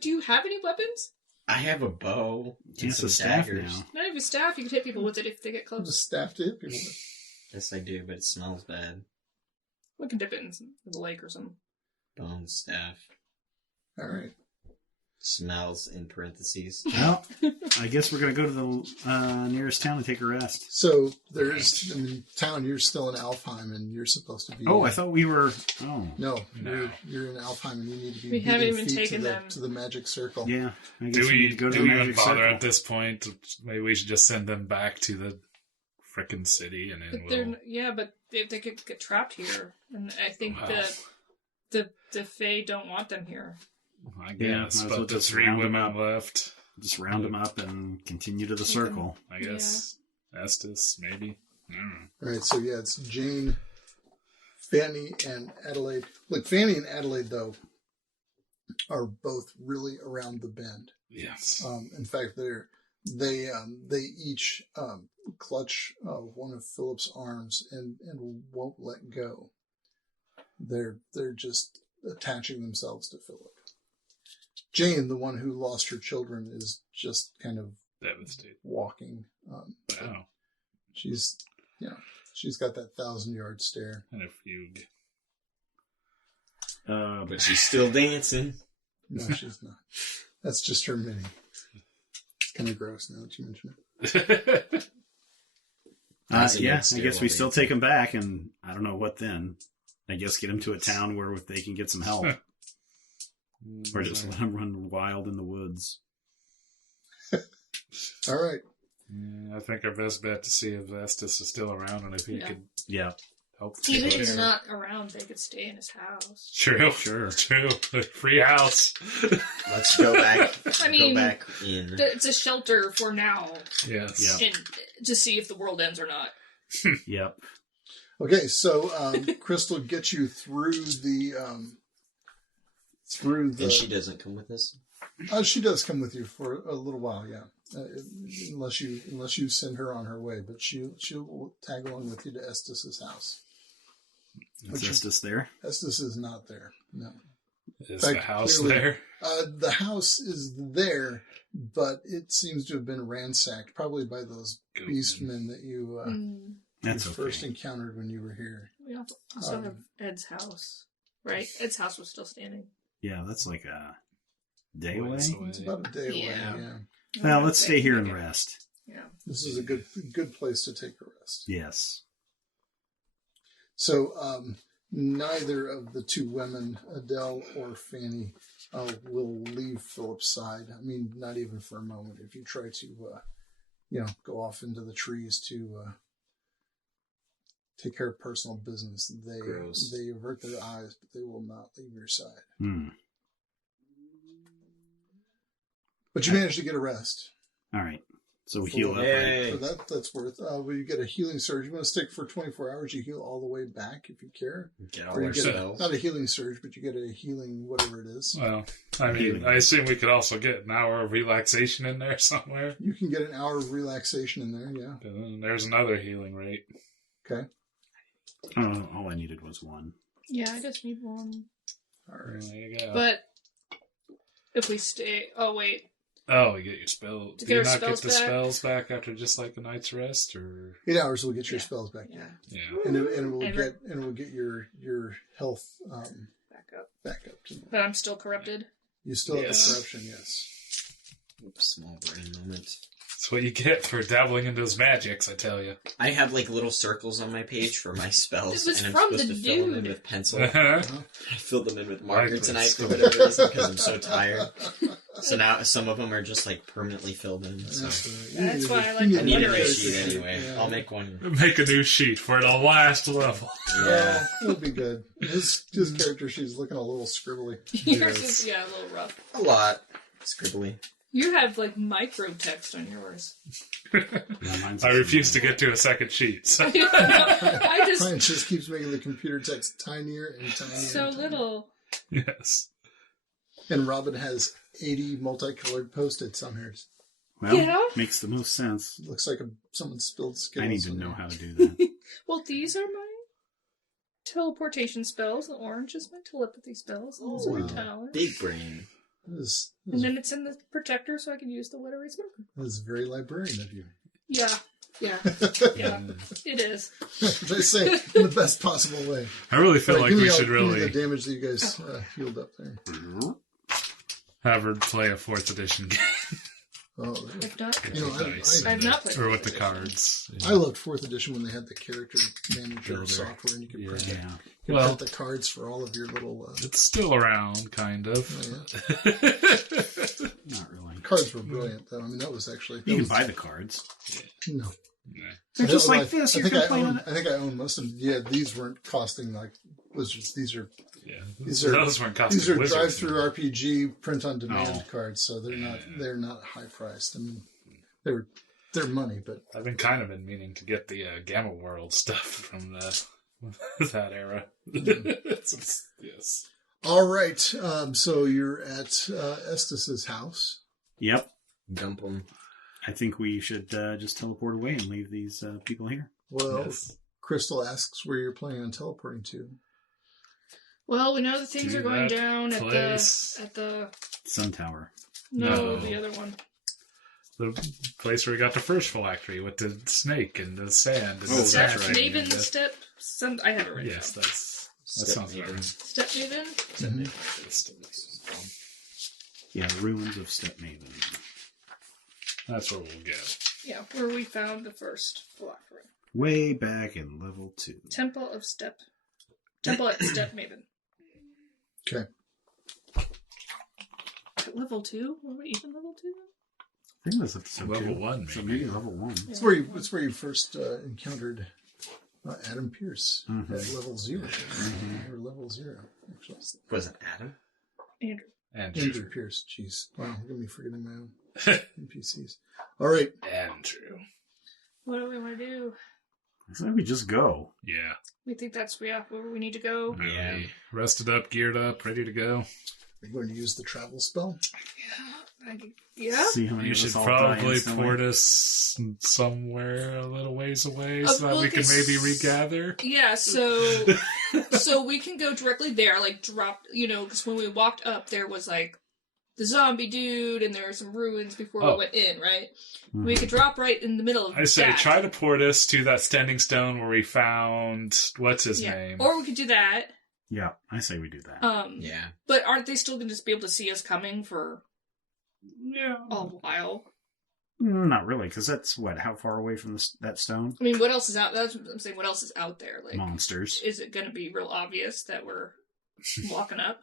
Do you have any weapons? I have a bow. And It's some a staff daggers. now. Not even staff. You could hit people with it if they get I'm a close. staff to hit people with. Yes, I do, but it smells bad. We can dip it in the lake or something. Bone staff. All right. Smells in parentheses. Well, I guess we're going to go to the nearest town and take a rest. So there's in the town. You're still in Alfheim, and you're supposed to be. Oh, I thought we were... Oh, No, No. You're in Alfheim, and you need to be. We haven't beating even feet taken to the, them. to the magic circle. yeah. I guess Do we need we, to go to do the we even magic bother circle. at this point? Maybe we should just send them back to the frickin' city, and But then they're but they could get trapped here, and I think Wow. the Fae don't want them here. I Yeah, guess, might as but well the just 3 round 'em women up. left. Just round them up and continue to the circle. I guess Estes, maybe. I don't know. All right. So yeah, it's Jane, Fanny, and Adelaide. Look, Fanny and Adelaide though are both really around the bend. Yes. In fact, they each clutch one of Philip's arms and won't let go. They're just attaching themselves to Philip. Jane, the one who lost her children, is just kind of Devastated. walking. Wow. She's got that 1,000-yard stare. And a fugue. But she's still dancing. No, she's not. That's just her mini. It's kind of gross now that you mention it. Nice and Yeah, good I guess we stairwell still dancing. take them back, and I don't know what then. I guess get them to a town where they can get some help. Or just let them run wild in the woods. All right. Yeah, I think our best bet to see if Estes is still around and if he Yeah. could Yeah, help. Even people if he's there. not around, they could stay in his house. True. Sure. True. Free house. Let's go back. I mean, go back in. It's a shelter for now, Yes. Yeah. and to see if the world ends or not. yep. Okay, so Crystal gets you through the And she doesn't come with us. she does come with you for a little while, yeah. Unless you send her on her way, but she'll tag along with you to Estes' house. Is Estes there? Estes is not there. No. Is fact, the house clearly- there? The house is there, but it seems to have been ransacked, probably by those Goatmen. beastmen that you That's first okay. encountered when you were here. We also have Ed's house, right? Ed's house was still standing. Yeah, that's like a day away. Ways It's about a day away. Yeah. Yeah, Well, let's stay here and rest. Yeah. this is a good place to take a rest. Yes. So neither of the two women, Adele or Fanny, will leave Philip's side. I mean, not even for a moment. If you try to, go off into the trees to take care of personal business, Gross. they avert their eyes, but they will not leave your side. Hmm. But you managed to get a rest. All right. So we heal up. Right? Yay. So that's worth. Well, you get a healing surge. You want to stick for 24 hours. You heal all the way back if you care. Get Or all you our get spells. not a healing surge, but you get a healing whatever it is. Well, I mean, I assume we could also get an hour of relaxation in there somewhere. You can get an hour of relaxation in there. Yeah. And then there's another healing rate. Okay. All I needed was one. Yeah, I just need one. All right. There you go. But if we stay, oh wait, Oh, you get your spell. To Do get you our not get spells the back? spells back after just like a night's rest, or 8 hours will get your Yeah. spells back. yeah, yeah? And it will And get your health back up. back up. But I'm still corrupted. You still have Yes. the corruption, yes. Oops, small brain moment. That's what you get for dabbling in those magics, I tell you. I have like little circles on my page for my spells, It was and I'm from supposed the to fill them in dude. with pencil. Uh-huh. I filled them in with marker Right, tonight for but whatever reason because I'm so tired. So now some of them are just like permanently filled in. So That's why I like You I the need a new letters. sheet anyway. Yeah. I'll make one. Make a new sheet for the last level. Yeah. It'll be good. His character she's looking a little scribbly. Yours is, yeah, a little rough. A lot. Scribbly. You have, like, micro text on yours. I refuse to get to a second sheet. So. I just... Brian just keeps making the computer text tinier and tinier. So and tinier. little. Yes. And Robin has 80 multicolored Post-its on hers. Well, Yeah. makes the most sense. Looks like someone spilled Skittles. I need to on know there. how to do that. Well, these are my teleportation spells. The orange is my telepathy spells. And those are my wow. talents. Big brain. This And then it's in the protector, so I can use the wet erase marker. is very librarian of you. Yeah. Yeah. Yeah. It is. Which I say in the best possible way. I really feel Right, like give me we all- should give me really the damage that you guys healed up there. have her play a 4th edition game. Oh, I've not. You know, Dice I've not played or with the 4th edition. cards. I loved 4th edition when they had the character manager Builder. software and you could Yeah. print, Yeah. you Well, print the cards for all of your little. it's still around, kind of. Not really. Cards were brilliant, though. I mean, that was actually. You that can was, buy the cards. No. They're just like this. I You're think complaining. I think I own most of them. Yeah, these weren't costing like Wizards. These are Yeah. These are- Those weren't costing these are Wizards. drive-through RPG print on demand Oh. cards, so they're Yeah. not high priced. I mean, they're money, but I've been kind of been meaning to get the Gamma World stuff from that era. Yes. all right. So you're at Estes' house. Yep. Dump them. I think we should just teleport away and leave these people here. Well, Yes. Crystal asks where you're planning on teleporting to. Well, we know the things To are going that down place. at the Sun Tower. No. the other one. The place where we got the first phylactery with the snake and the sand. And Oh, the that's Step right. Maven And the- step. I have it right. Yes, that sounds Step right. Step Maven. Yeah, ruins of Step Maven. That's where we'll go. Yeah, where we found the first phylactery. Way back in level 2. Temple at Step Maven. Okay. At level 2? Were we even level 2? I think that's episode Level 2. 1, So maybe. maybe level 1. It's where you first encountered Adam Pierce Mhm. at level 0. Or level 0, actually. Was it Adam? Andrew. Andrew Pierce. Jeez. Wow, look at me forgetting my own NPCs. All right. Andrew. What do we want to do? So maybe just go. Yeah. We think that's where we need to go. Yeah. Rested up, geared up, ready to go. We're going to use the travel spell. Yeah. See how many You of should us all die probably instantly. port us somewhere a little ways away so that well, we can 'cause- maybe regather. Yeah, so we can go directly there, like drop, because when we walked up, there was like the zombie dude, and there were some ruins before Oh. we went in, right? Mhm. We could drop right in the middle of I say that. try to port us to that standing stone where we found what's his name. Or we could do that. Yeah, I say we do that. Yeah. But aren't they still going to just be able to see us coming for Yeah. a while? Not really, because that's, how far away from that stone? I mean, what else is out? That's what I'm saying. What else is out there? Like, Monsters. is it going to be real obvious that we're walking up?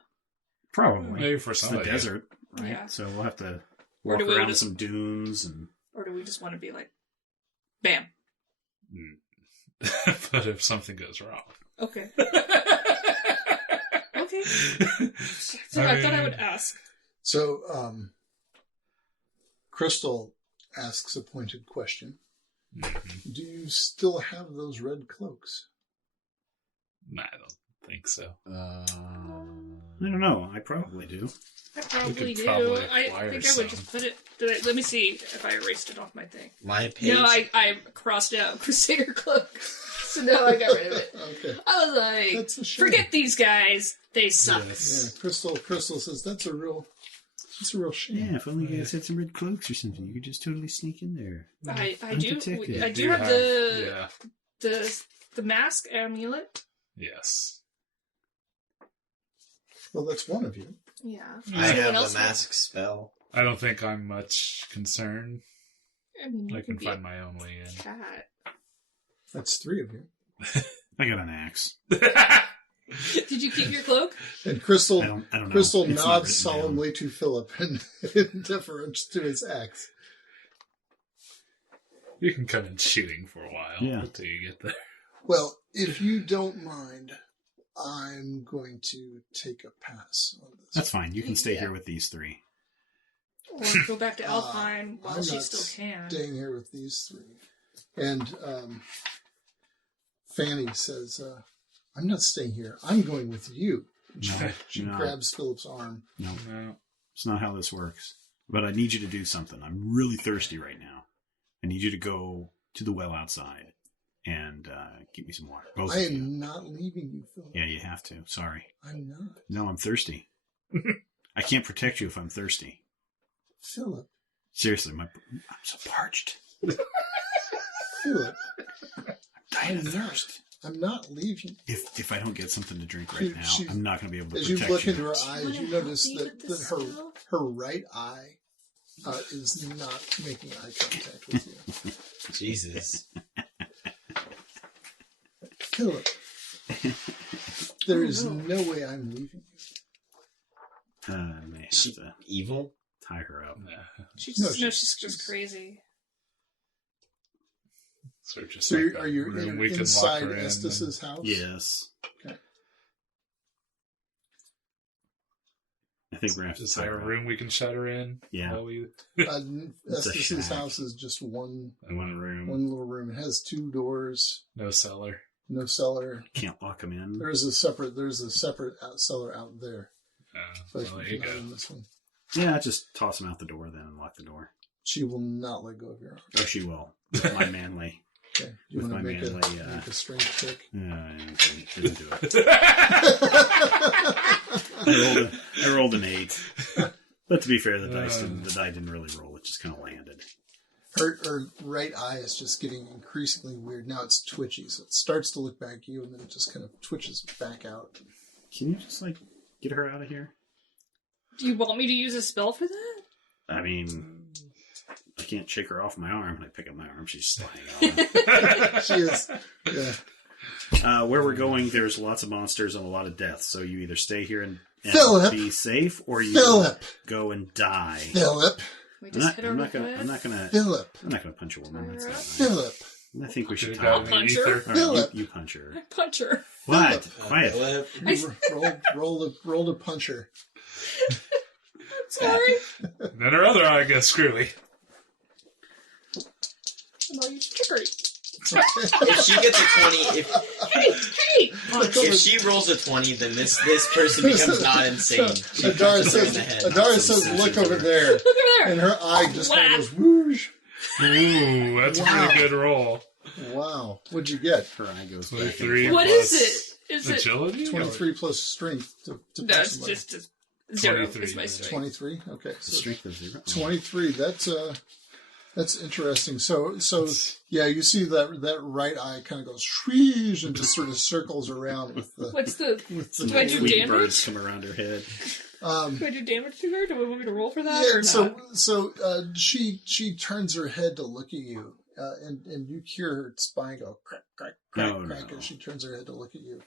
Probably. Maybe for It's some the of you. desert, right? Yeah. So we'll have to Or walk do we around just- some dunes and... Or do we just want to be like, bam? But if something goes wrong. Okay. Okay. So I thought I would ask. So, Crystal asks a pointed question. Mhm. Do you still have those red cloaks? Nah, I don't think so. I don't know. I probably do. I probably do. probably I acquire think I would just put it. Let me see if I erased it off my thing. My page. No, I crossed out Crusader Cloak. So no, I got rid of it. Okay. I was like, That's a shame. forget these guys. They suck. Yes. Yeah, Crystal says that's a real shame. Yeah, if only you guys had some red cloaks or something, you could just totally sneak in there. I Undetected. do have Yeah. the mask amulet. Yes. Well, that's one of you. Yeah. I Someone have else a mask spell. I don't think I'm much concerned. I mean, you I can be find a my own way in. cat. That's 3 of you. I got an axe. Did you keep your cloak? And Crystal, I don't know. Crystal It's not nods written solemnly to Philip in deference to his axe. You can come in shooting for a while until you get there. Well, if you don't mind, I'm going to take a pass on this. That's fine. You can stay here with these 3. Or go back to Alpine while I'm she not still can. staying here with these 3. And Fanny says, I'm not staying here. I'm going with you. She grabs Philip's arm. No, it's not how this works. But I need you to do something. I'm really thirsty right now. I need you to go to the well outside and get me some water. Both I of you. am not leaving you, Philip. Yeah, you have to. Sorry. I'm not. No, I'm thirsty. I can't protect you if I'm thirsty. Philip. Seriously, I'm so parched. Philip. I'm dying of thirst. I'm not leaving. If I don't get something to drink right now, I'm not going to be able to as protect you. Look you. into her eyes, you notice that her right eye is not making eye contact with you. Jesus. Philip, there is no way I'm leaving you. I may have She to evil? tie her up. She's just crazy. So, So are you inside Estes' house? Yes. Okay. I think we're going to have to Is tie there her a up. room we can shut her in? Yeah. Estes' house is just one room. One little room. It has 2 doors. No cellar. No cellar. Can't lock them in. There's a separate cellar out there. But Well, there you not go. in this one. Yeah, just toss them out the door then and lock the door. She will not let go of your arm. Oh, she will. With my manly. Okay. Do you With want to my make manly, make a strength check? I didn't do it. I rolled an 8. But to be fair, the die didn't really roll. It just kind of landed. Her right eye is just getting increasingly weird. Now it's twitchy, so it starts to look back at you, and then it just kind of twitches back out. Can you just, get her out of here? Do you want me to use a spell for that? I mean, I can't shake her off my arm. And I pick up my arm. She's sliding off. She is. Yeah. Where we're going, there's lots of monsters and a lot of death. So you either stay here and Philip! be safe, or you Philip! go and die. Philip! We just hit her I'm with not gonna Philip! punch a woman. That's not nice. Philip! I think we should Could've tie gotten her. punch the her. ether. All right, Philip! you punch her. I punch her. What? Philip. Quiet. Roll the puncher. I'm sorry. Then her other eye gets screwy. I'm all you trickery. If she gets a 20, Hey! if she rolls a 20, then this person becomes not insane. She Adara punches her in the head. says, look over there. Look at there. And her eye just kind of Whap. goes whoosh. Ooh, that's a pretty good roll. Wow. What'd you get? Her eye goes back. 23 What plus is it? Is it? agility? 23 plus strength to No, punch it's somebody. just 0 23, is my yeah. strength. 23? Okay. So Strength of 0. 23. That's interesting. So yeah, you see that right eye kind of goes shweesh and just sort of circles around with the What's the... Do I do Sweet damage? birds come around her head. Do I do damage to her? Do we want me to roll for that Yeah, or not? so she turns her head to look at you, and you hear her spine go crack, crack, crack, No, crack, no. as she turns her head to look at you.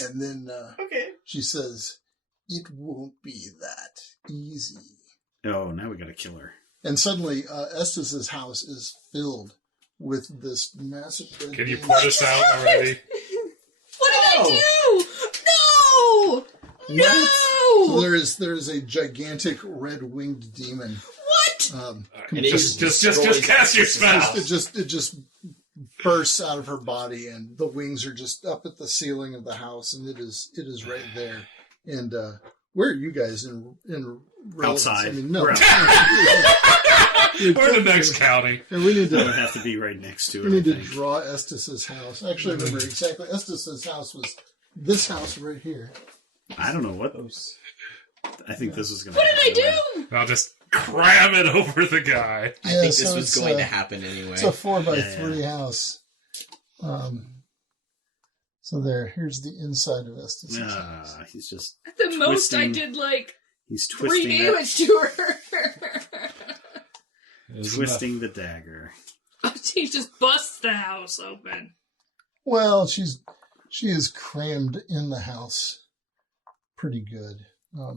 And then Okay. she says, "It won't be that easy." Oh, now we got to kill her. And suddenly, Estes' house is filled with this massive. Can you put us out already? What did I do? No! No! So there is a gigantic red-winged demon. What? And it Just cast your spell. It just bursts out of her body, and the wings are just up at the ceiling of the house, and it is right there. And where are you guys in relevance? Outside. I mean, no. We're outside. We're in the next county. And we need It would to have to be right next to we it. need I to think. draw Estes' house. Actually, I remember exactly. Estes' house was this house right here. I don't know what. I think this was going to What did I do? I'll just cram it over the guy. I think so this was it's, going to happen anyway. It's a 4x3 Yeah. house. So here's the inside of Estes' house. Ah, he's just. At the most, I Twisting. did like He's 3 twisting that. damage to her. Twisting the dagger. She just busts the house open. Well, she is crammed in the house pretty good. There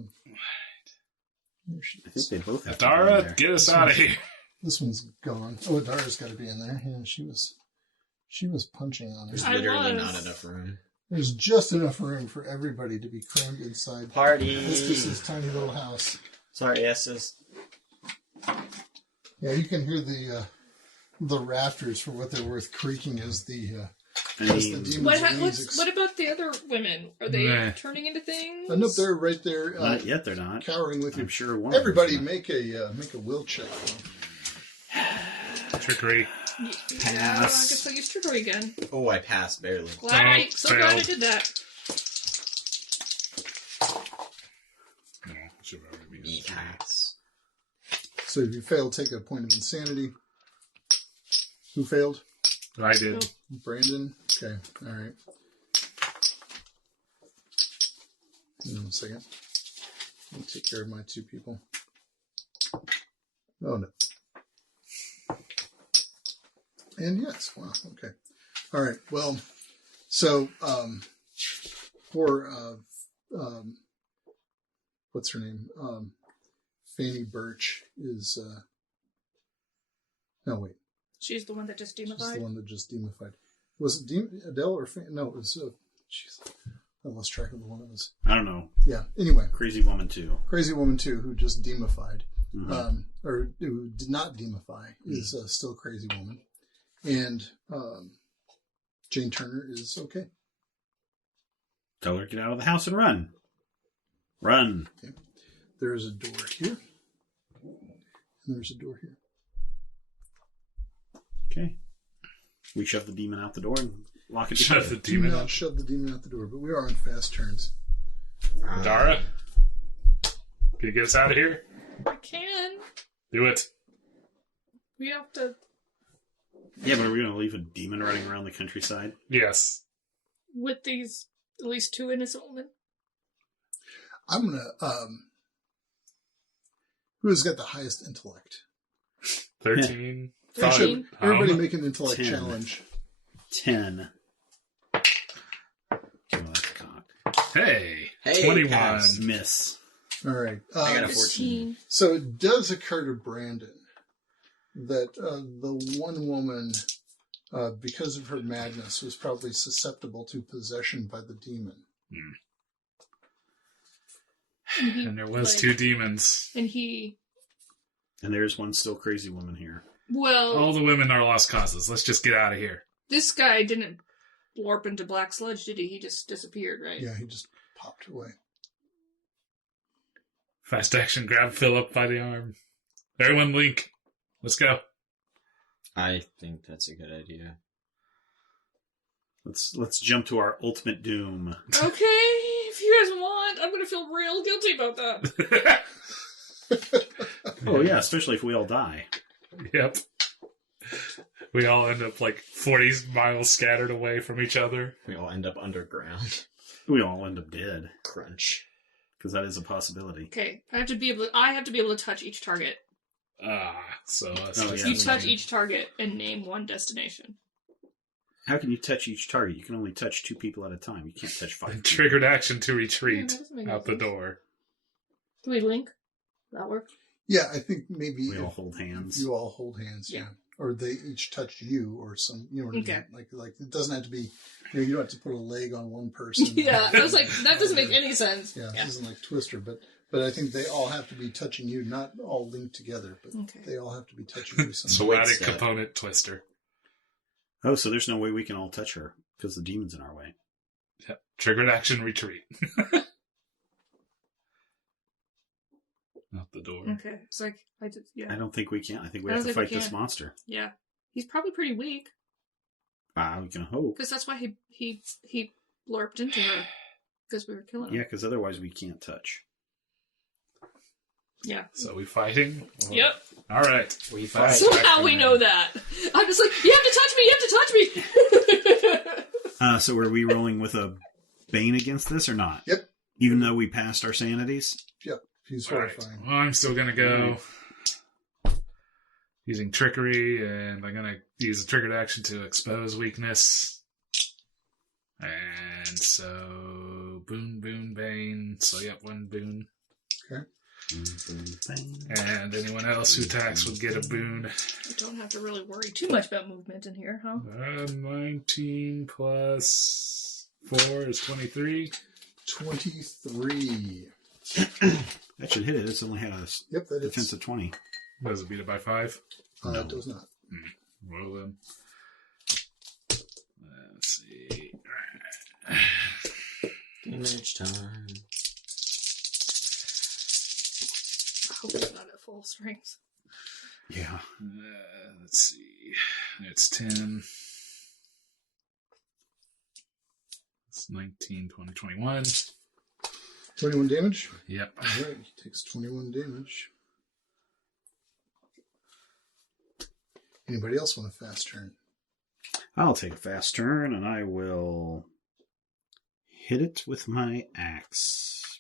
she I is. think they both have to be in Dara, there. get us out of here. This one's gone. Oh, Dara's got to be in there. Yeah, she was punching on her. There's I literally was. not enough room. There's just enough room for everybody to be crammed inside Party. Hostess's tiny little house. Sorry, S's. Yeah, you can hear the rafters, for what they're worth, creaking as the demons leaves. What about the other women? Are they Nah. turning into things? Nope, they're right there. Not yet, they're not. Cowering with you. I'm sure one. Everybody, of them make a will check. Trickery. Yeah, I guess I'll use trickery again. Oh, I passed barely. So glad I failed. did that. No, should already be E pass. So if you fail, take a point of insanity. Who failed? I did. Brandon? Okay, alright. Hang on a second. Let me take care of my two people. Oh, no. And yes, wow, okay. Alright, well, so, for, what's her name? Fanny Birch is, no, wait. She's the one that just She's the demified. one that just demified. Was it Adele or no? It was. Jeez, I lost track of the one it was. I don't know. Yeah. Anyway, Crazy Woman 2. Crazy Woman 2, who just demified, Mhm. or who did not demify, is still Crazy Woman, and Jane Turner is okay. Tell her to get out of the house and run. Run. Okay. There is a door here, and there's a door here. Okay. We shove the demon out the door and lock it Shove together. the Do demon not out. shove the demon out the door, but we are on fast turns. Dara, can you get us out of here? I can. Do it. We have to. Yeah, but are we going to leave a demon running around the countryside? Yes. With these, at least two innocent women. I'm gonna. Who has got the highest intellect? 13. Everybody, everybody make an intellect 10. challenge. 10. Oh, that's cocked. Hey, Hey, 21. pass. Miss. All right. I got a 14. 15. So it does occur to Brandon that the one woman, because of her madness, was probably susceptible to possession by the demon. And there was two demons. And he. And there's one still Crazy Woman here. Well, All the women are lost causes. Let's just get out of here. this guy didn't warp into Black Sludge, did he? He just disappeared, right? Yeah, he just popped away. Fast action, grab Philip by the arm. Everyone link. Let's go. I think that's a good idea. Let's jump to our ultimate doom. Okay, if you guys want, I'm gonna feel real guilty about that. Oh yeah, especially if we all die. Yep. We all end up like 40 miles scattered away from each other. We all end up underground. We all end up dead. Crunch. Because that is a possibility. Okay, I have to be able to touch each target. So Oh, You yeah. touch each target and name one destination. How can you touch each target? You can only touch 2 people at a time. You can't touch 5 people. Triggered action to Yeah, retreat that doesn't make out the sense. door. Can we link? That work? Yeah, I think maybe We all if hold hands. you all hold hands, yeah. Or they each touch you or some, you know what I Okay. mean? Like it doesn't have to be, you don't have to put a leg on one person. Yeah, I was like, that doesn't make any sense. Yeah, Yeah. this isn't like Twister, but I think they all have to be touching you, not all linked together, but Okay. they all have to be touching you somehow. Somatic step. component twister. Oh, so there's no way we can all touch her because the demon's in our way. Yep. Triggered action retreat. Out the door. Okay, it's like I don't think we can. I think we I have don't to think we fight this can. monster. Yeah, he's probably pretty weak We can hope. because that's why he blurped into her because we were killing him. Yeah, because otherwise we can't touch. Yeah. So we fighting? Yep. All right. We Fight. fight. Somehow we know that. I'm just like, you have to touch me. You have to touch me. So are we rolling with a Bane against this or not? Yep. Even though we passed our sanities? Yep, he's All right. horrifying. Well, I'm still going to go. using trickery, and I'm going to use a triggered action to expose weakness. And so, boon, boon, bane. So, yep, 1 boon. Okay. And anyone else who attacks would get a boon. You don't have to really worry too much about movement in here, huh? 19 plus 4 is 23. 23. That should hit it. It's only had a Yep, that defense is. of 20. Does it beat it by 5? It does not. Roll them. Let's see. Damage time. I hope it's not at full strength. Yeah. Let's see. It's 10. It's 19, 20, 21. 21 damage? Yep. All right, he takes 21 damage. Anybody else want a fast turn? I'll take a fast turn, and I will hit it with my axe.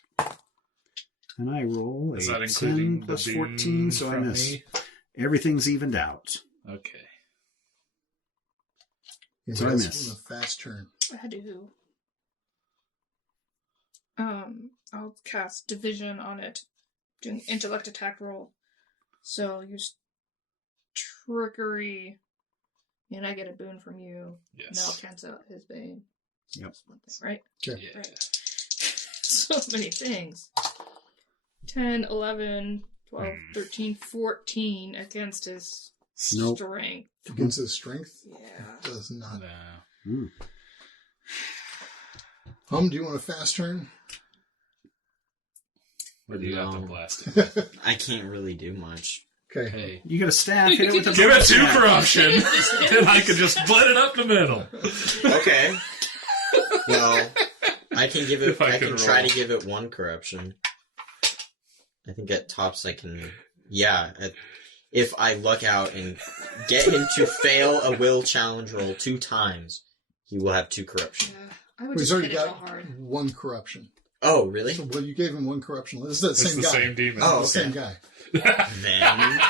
And I roll Is a that including 10 plus the 14, so I from miss. me? Everything's evened out. Okay. Anybody So I else miss. want a fast turn? I do. I'll cast Division on it, doing intellect attack roll. So use trickery, and I get a boon from you. Yes. And that'll cancel out his bane. Yep. That's one thing, right? Okay. Yeah. Right. So many things. 10, 11, 12, 13, 14 against his Nope. strength. Against his strength? Yeah. Does not. No. Do you want a fast turn? Or do you have to No. blast it? I can't really do much. Okay. Hey. You got a staff, hit it with a Give it 2 staff. corruption, and I can just split it up the middle. Okay. Well, I can give it. If I I can can try roll. to give it 1 corruption. I think at tops I can. Yeah. If I luck out and get him to fail a will challenge roll 2 times, he will have 2 corruption. Yeah. I would Well, he's just already hit it real got hard. 1 corruption. Oh, really? So, well, you gave him 1 corruption. This is that It's same the guy. same demon. Oh, The same okay. guy. Then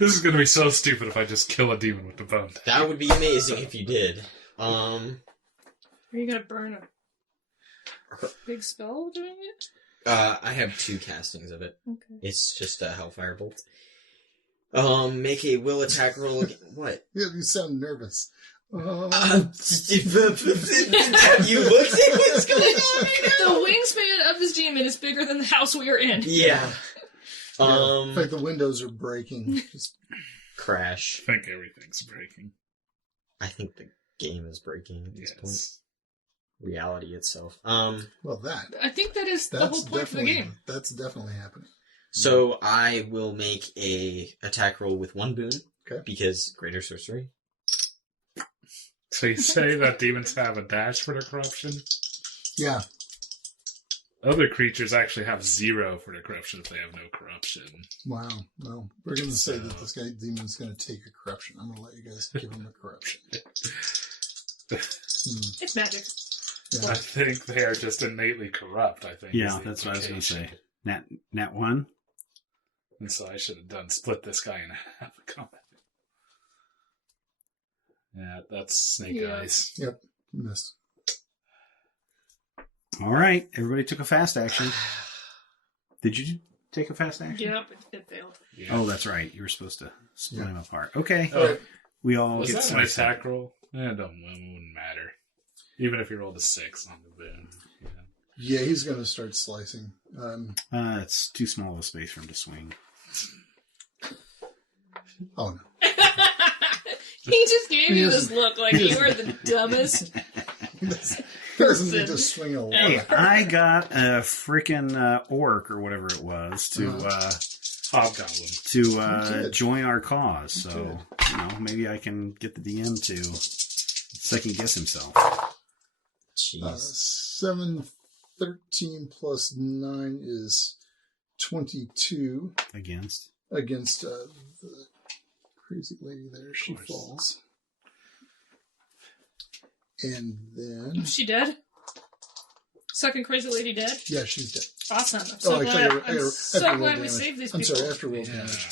This is going to be so stupid if I just kill a demon with the bone. that would be amazing if you did. Are you gonna burn a big spell doing it? I have 2 castings of it. Okay. It's just a Hellfire Bolt. Make a will attack roll again. What? Yeah, you sound nervous. Have you looked at what's going on right The now? wingspan of this demon is bigger than the house we are in. Yeah. In fact, the windows are breaking. Just Crash. I think everything's breaking. I think the game is breaking at this point. Yes. Reality itself. well, that. I think that is the That's whole point of the definitely game. that's definitely happening. So I will make a attack roll with 1 boon. Okay. Because greater sorcery. So you say that demons have a dash for their corruption? Yeah. Other creatures actually have 0 for their corruption if they have no corruption. Wow. Well, we're going to say that this guy demon's going to take a corruption. I'm going to let you guys give him a corruption. It's magic. Yeah. I think they are just innately corrupt, I think. Yeah, is the that's what I was going to implication. say. Nat 1? And so I should have done split this guy in half a combat. Yeah, that's Snake Yeah. Eyes. Yep. You missed. All right. Everybody took a fast action. Did you take a fast action? Yep, it failed. Yeah. Oh, that's right. You were supposed to split Yeah. them apart. Okay. Oh, We all was get that an sliced up. attack roll? Yeah, it wouldn't matter. Even if you rolled a 6 on the boon. Yeah. Yeah, he's going to start slicing. It's too small of a space for him to swing. Oh, no. He just gave He you is- this look like he you is- were the dumbest. He doesn't need to swing a lot. Hey, I got a freaking orc or whatever it was to Hobgoblin. Good. join our cause. So Good. maybe I can get the DM to second guess himself. Jeez. 7, 13 plus 9 is 22 Against. against the crazy lady there. She course. falls. And then... She dead? Second crazy lady dead? Yeah, she's dead. Awesome. I'm so I glad. thought I'm so glad we saved these people. I'm sorry, after roll Yeah. damage.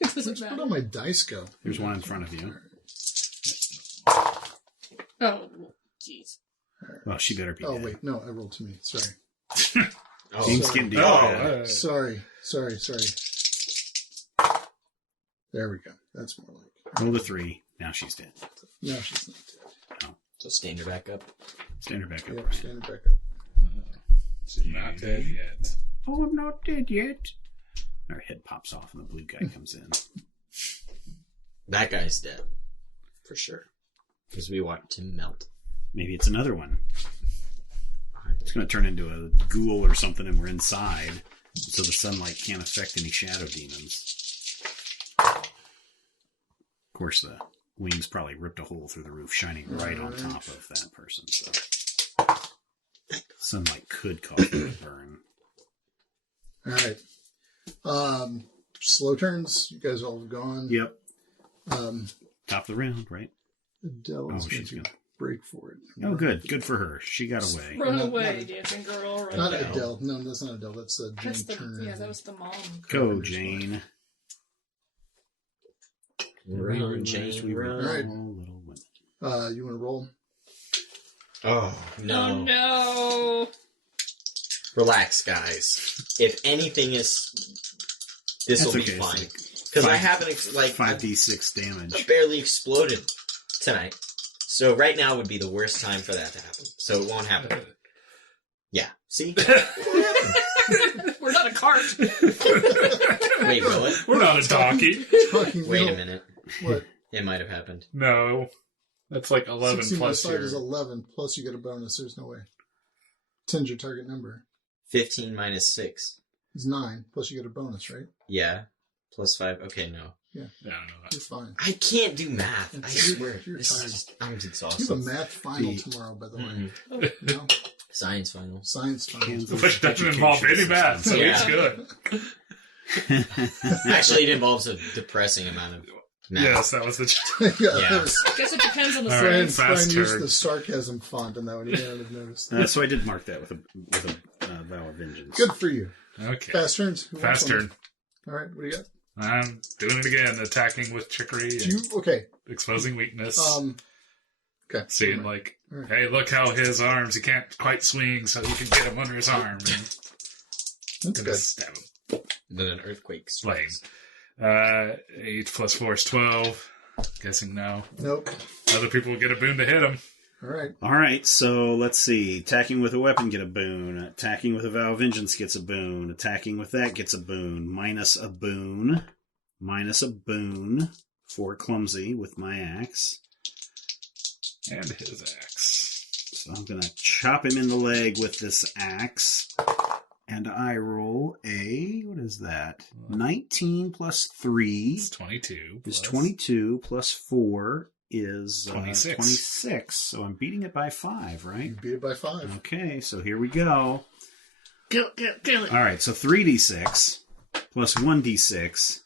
It doesn't Where matter. all my dice go? There's one in front of you. Oh, jeez. Well, she better be Oh, dead. wait. No, I rolled to me. Sorry. Oh, James sorry. can deal Oh, with that. Sorry. There we go. That's more like. Roll the 3. Now she's dead. No, she's not dead. so stand her back up. Stand her back up, Yep, Brian. stand her back up. She's not dead yet. Oh, I'm not dead yet. Her head pops off and the blue guy comes in. That guy's dead. For sure. Because we watched him melt. Maybe it's another one. It's going to turn into a ghoul or something and we're inside. So the sunlight can't affect any shadow demons. Of course, the wings probably ripped a hole through the roof, shining right on top of that person. So sunlight could cause them to burn. All right. Slow turns. You guys all have gone. Yep. Um, Top of the round, right? Adele is Oh, going she's to gonna- break for it. Oh, good. Good for her. She got away. Run Not- away, not- dancing girl. Run Not away. Adele. No, that's not Adele. That's Jane That's the Turner. yeah. That was the mom. Go, Jane. Run, Jane, We were run. All right. all little women. You want to roll? Oh, no. Oh no! Relax, guys. If anything is... This will That's be okay, fine. it's Because I five- haven't, like... 5d6 damage. I barely exploded tonight. So right now would be the worst time for that to happen. So it won't happen. Yeah. See? We're not a cart. Wait, will it? We're not a donkey. Fucking Wait a no. minute. What? It might have happened. No. That's like 11 16 plus plus 5 your... is 11, plus you get a bonus. There's no way. 10's your target number. 15 minus 6. It's 9, plus you get a bonus, right? Yeah. Plus 5. Okay, no. Yeah, I don't know that. You're fine. I can't do math. I You're- swear. you're This is tired. just, I'm You have exhausted. a math final The- tomorrow, by the Mm-mm. way. No, Science final. science final. Kansas Which doesn't involve any math, so Yeah. it's good. Actually, it involves a depressing amount of math. Yes, that was the... yeah, Yeah. that was, I guess it depends on the All Brian, right, size. fast Brian used turn. the sarcasm font on that one. You may not have noticed. So I did mark that with a vow of vengeance. Good for you. Okay. Fast turns. Who wants Fast one? turn. All right, what do you got? I'm doing it again. Attacking with trickery Do and you, okay. exposing weakness. Okay. Seeing like, All right. hey, look how his arms, he can't quite swing, so you can get him under his arm. And That's gonna good. stab him. Then an earthquake Lame. strikes. 8 plus 4 is 12. Guessing no. Nope. Other people will get a boon to hit him. All right. All right, so let's see. Attacking with a weapon get a boon. Attacking with a vow of vengeance gets a boon. Attacking with that gets a boon. Minus a boon. Minus a boon for clumsy with my axe. And his axe. So I'm going to chop him in the leg with this axe. And I roll a, what is that? 19 plus 3 It's 22. is plus- 22 plus 4 is 26. 26. So I'm beating it by 5, right? You beat it by 5. Okay, so here we go. Kill it. All right, so 3d6 plus 1d6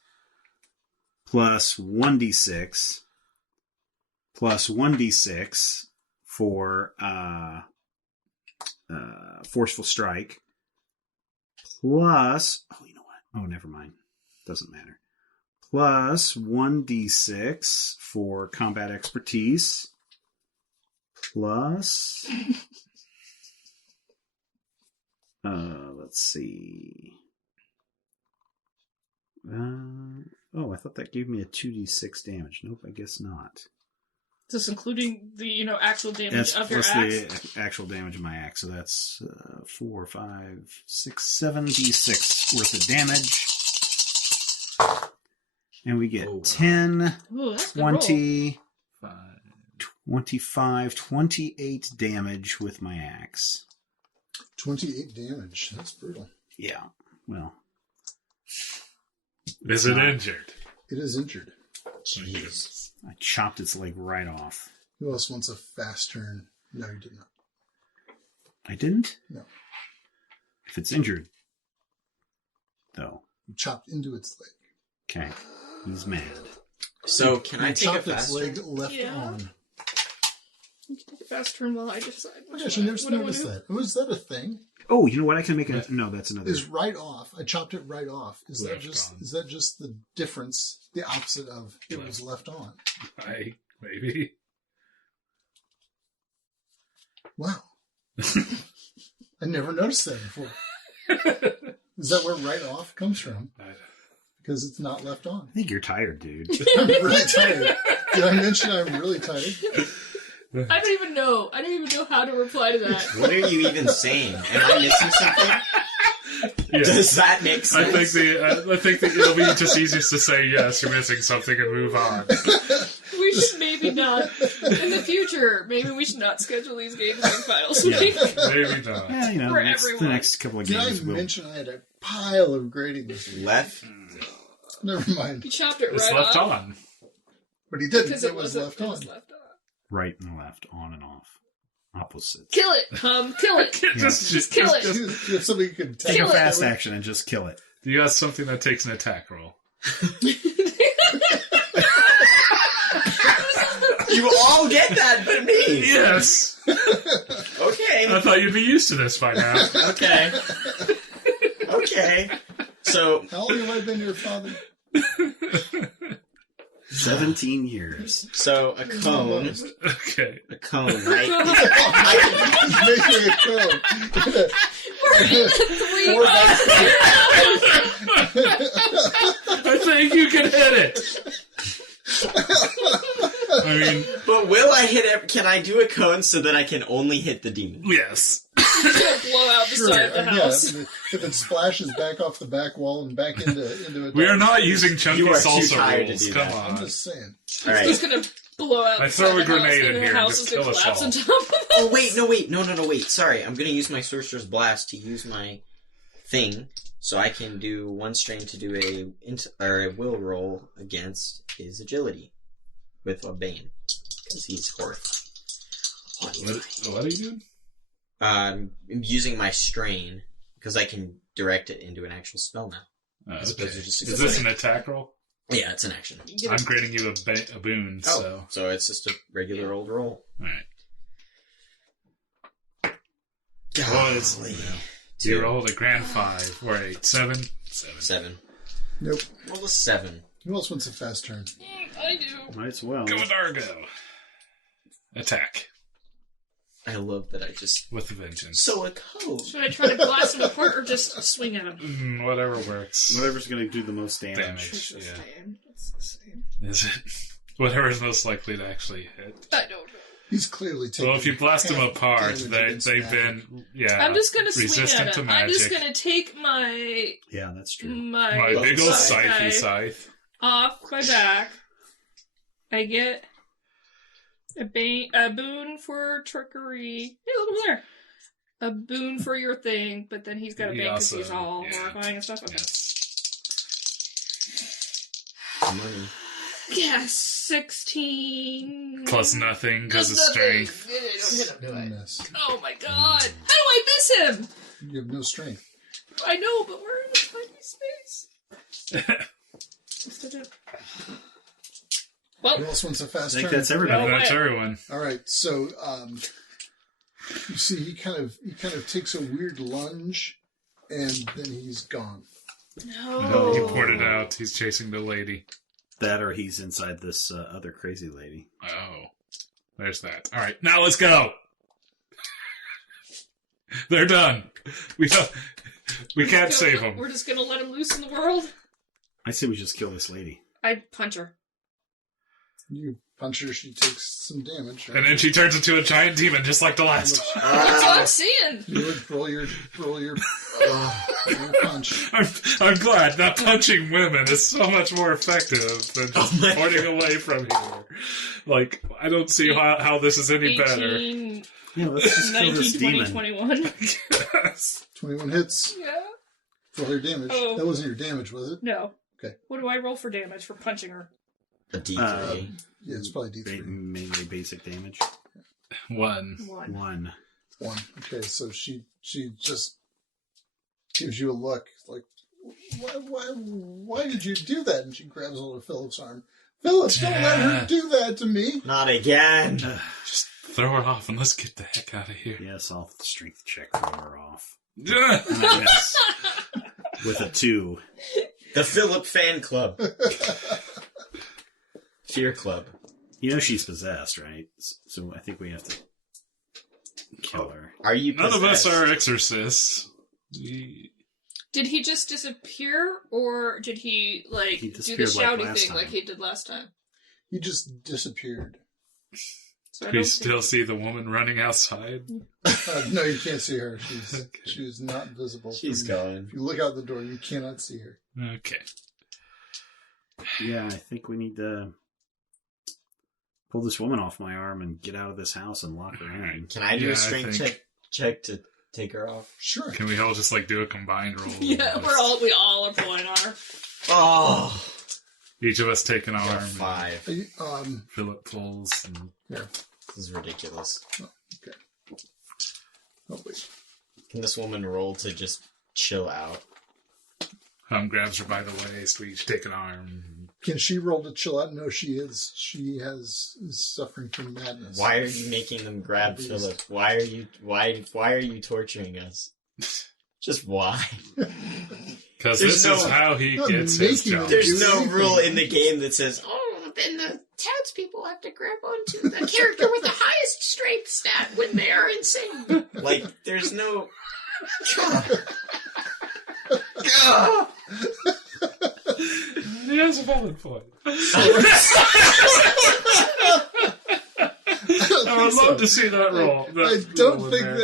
plus 1d6 plus 1d6 for forceful strike plus, oh, you know what? Oh, never mind. Doesn't matter. Plus 1d6 for combat expertise plus... let's see. I thought that gave me a 2d6 damage. Nope, I guess not. Just including the actual damage That's of your plus axe. the actual damage of my axe. So that's 4, 5, 6, 7d6 worth of damage. And we get Oh, wow. 10, Ooh, that's a good roll. 20, 5. 25, 28 damage with my axe. 28 damage. That's brutal. Yeah, well. Is it not. injured? It is injured. Jeez. I chopped its leg right off. Who else wants a fast turn? No, you did not. I didn't? No. If it's injured, though. You chopped into its leg. Okay, he's mad. So, can I You take a chopped its fast leg turn? left Yeah. on. You can take a fast turn while I decide. Oh gosh, I never noticed that. Was that a thing? Oh, you know what? I can make it. No, that's another. Is right off. I chopped it right off. Is that Left just the difference, the opposite of it was left on? Maybe. Wow. I never noticed that before. Is that where right off comes from? Because it's not left on. I think you're tired, dude. I'm really tired. Did I mention I'm really tired? I don't even know how to reply to that. What are you even saying? Am I missing something? Yeah. Does that make sense? I think that it'll be just easiest to say yes, you're missing something and move on. We should maybe not. In the future, maybe we should not schedule these games in finals. Yeah, maybe not. Yeah, you know, For the everyone. next couple of Did games. I mention I had a pile of grading this week? Left? Never mind. You chopped it It's right left off. on. But he didn't. Because It was left on. Right and left, on and off. Opposites. Kill it, kill it. Just kill it. If somebody could Take Kill a it. fast action and just kill it. You got something that takes an attack roll. You all get that but me! Yes! Okay. I thought you'd be used to this by now. Okay. Okay. So, How long have I been your father? 17 years. so a cone, Okay. right? He's making a cone. I think you can hit it. I mean, But will I hit it? Can I do a cone so that I can only hit the demon? yes. It's gonna blow out the side of the house. Yeah, if it splashes back off the back wall and back into it. We are not using chunky You are too salsa tired to rules. do Come that. I'm on. just saying. Alright. He's gonna blow out I the throw side a of the house, grenade and in the here and house just is gonna kill us collapse all. on top of us. Oh, wait, no, wait. Sorry, I'm gonna use my Sorcerer's Blast to use my thing, so I can do one strain to do a will roll against his agility with a Bane, because he's Horth. What are you doing? I'm using my strain, because I can direct it into an actual spell now. Okay. opposed to just a Is this an attack roll? Yeah, it's an action. I'm grading you a boon, so. So it's just a regular old roll. Alright. Golly. You rolled a grand 5, or a 7. 7. Nope. Roll a 7. Who else wants a fast turn? I do. Might as well. Go with Argo. Attack. I love that I just... With a vengeance. So a code. Should I try to blast him apart or just swing at him? Whatever works. Whatever's going to do the most damage. Damage. It's the Yeah. same. It's the same. Is it? Whatever is most likely to actually hit. I don't know. He's clearly taking. Well, if you blast them half apart, damage they've against magic. been, I'm just gonna swing resistant at to him. magic. I'm just gonna take my Yeah, that's true. My big old scythe scythe. off my back. I get a boon for trickery. Hey, look over there. A boon for your thing, but then he's got a He bane because also- he's all yeah. horrifying and stuff. Okay. Yes. Money. Yes, 16. Plus nothing because of Plus nothing. strength. Don't hit him, do I? Goodness. Oh my god. How do I miss him? You have no strength. I know, but we're in a tiny space. Well, Who else wants a I fast think turn? that's everybody. No. That's way. everyone. All right, so you see, he kind of takes a weird lunge, and then he's gone. no. He poured it out. He's chasing the lady. That or he's inside this other crazy lady. Oh. There's that. All right, now let's go. They're done. We can't save them. We're just gonna let him loose in the world. I say we just kill this lady. I'd punch her. You punch her, she takes some damage. Right? And then she turns into a giant demon, just like the last one. That's what I'm seeing. You would roll your punch. I'm glad that punching women is so much more effective than just my pointing away from here. Like, I don't see how this is any 18, better. Yeah, let's just kill 19, this 20, demon. 21. Yes. 21 hits. Yeah. Roll your damage. Oh. That wasn't your damage, was it? No. Okay. What do I roll for damage for punching her? A D3. Yeah, it's probably D3. Mainly basic damage. 1. 1. 1. Okay, so she just gives you a look like, why did you do that? And she grabs hold of Philip's arm. Philip, don't let her do that to me. Not again. Just Throw her off and let's get the heck out of here. Yes, I'll strength check throw her off. Yes. With a 2. The Philip fan club. Fear club. You know she's possessed, right? So I think we have to kill her. Are you possessed? None of us are exorcists. Did he just disappear, or did he, like, He do the disappeared like shouting last thing time. like he did last time? He just disappeared. So I Do you don't still see the woman running outside? No, you can't see her. She's not visible. She's from- gone. If you look out the door, you cannot see her. Okay. Yeah, I think we need to pull this woman off my arm and get out of this house and lock her in. Can I do Yeah, a I strength think- check to take her off? Sure. Can we all just like do a combined roll? Yeah, we all are pulling our. Oh, Each of us take an got arm. a 5. Are you, Philip pulls. And... here. This is ridiculous. Okay. Oh, wait. Can this woman roll to just chill out? grabs her by the waist. We each take an arm. Can she roll to chill out? No, she is. She is suffering from madness. Why are you making them grab Please. Philip? Why are you torturing us? Just why? Because There's this is no- how he Not gets his making job. them There's do no anything. rule in the game that says, oh, then the townspeople have to grab onto the character with the highest strength stat when they are insane. Like, there's no... God. He has a valid point. I would love to see that roll. I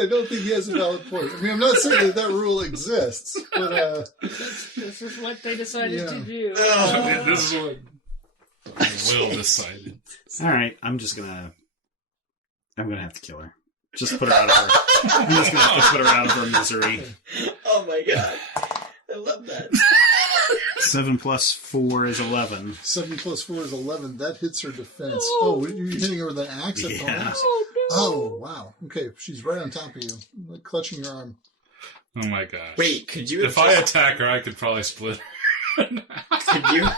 don't think he has a valid point. I mean, I'm not saying that rule exists, but This is what they decided Yeah. to do. This is what Will decided. All right, I'm gonna have to kill her. Just put her out of her. I'm just gonna have to put her out of her misery. Oh my god. I love that. 7 plus 4 is 11. 7 plus 4 is 11. That hits her defense. Oh, you're hitting her with an axe at the Yeah. axe? Oh, no. Oh, wow. Okay, she's right on top of you, like clutching your arm. Oh my gosh. Wait, could you... If I attack her, I could probably split her. Could you...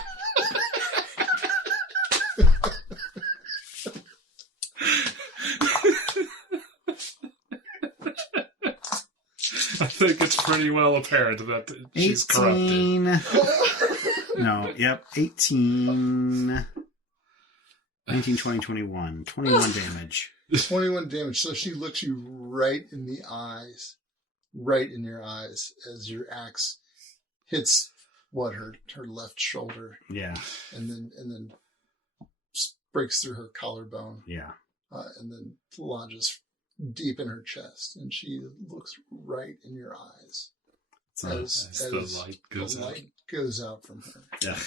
I think it's pretty well apparent that she's corrupted. 18. No, yep, 18. 19, 20, 21. 21 damage. 21 damage. So she looks you right in the eyes, right in your eyes, as your axe hits her left shoulder, Yeah, and then breaks through her collarbone, yeah. and then lodges deep in her chest, and she looks right in your eyes As the light goes the out. light goes out from her. Yeah.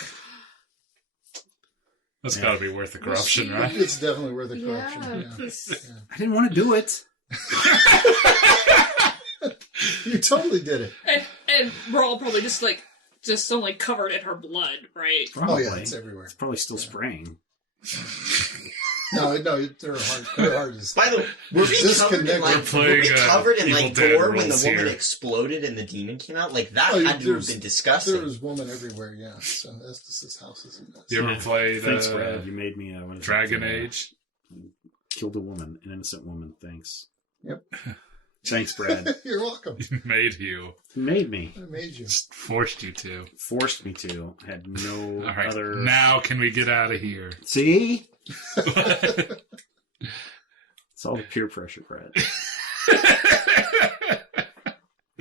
That's Yeah. got to be worth the corruption, right? It's definitely worth the corruption. Yeah, Yeah. 'cause- I didn't want to do it. You totally did it. and we're all probably just only covered in her blood, right? Probably. Oh yeah, it's everywhere. It's probably still spraying. No, their heart is. By the way, were we covered in, We're like, playing, Evil Dead gore when the rules woman here. exploded and the demon came out? Like, that Oh, had to have there's- been disgusting. There was woman everywhere. Yeah, so that's just this house is a mess. You ever played Thanks, Brad. You made me what is it? Dragon Age? Killed a woman, an innocent woman. Thanks. Yep. Thanks, Brad. You're welcome. Made you. He made me. I made you. Just forced you to. Forced me to. Had no All right. other. Now can we get out of here? See? It's all the peer pressure, Brad.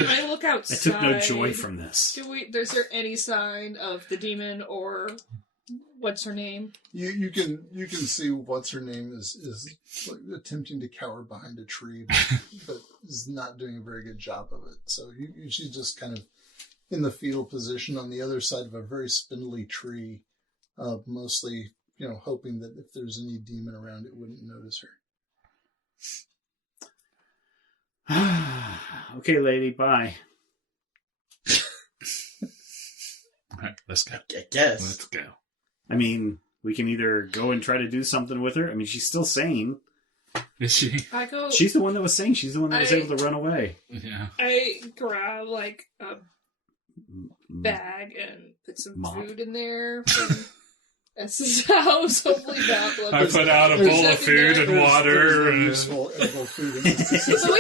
I look I outside. took no joy from this. Is there any sign of the demon or what's her name? You can see what's her name is like attempting to cower behind a tree, but is not doing a very good job of it. So she's just kind of in the fetal position on the other side of a very spindly tree, mostly hoping that if there's any demon around, it wouldn't notice her. Okay, lady, bye. All right, let's go. I guess. Let's go. I mean, we can either go and try to do something with her. I mean, she's still sane. Is she? I go. She's the one that was sane. She's the one that was able to run away. Yeah. I grab like a bag and put some Mop. food in there, S's house. Hopefully not. I put out a bowl of food and water. There's And useful edible food in this. So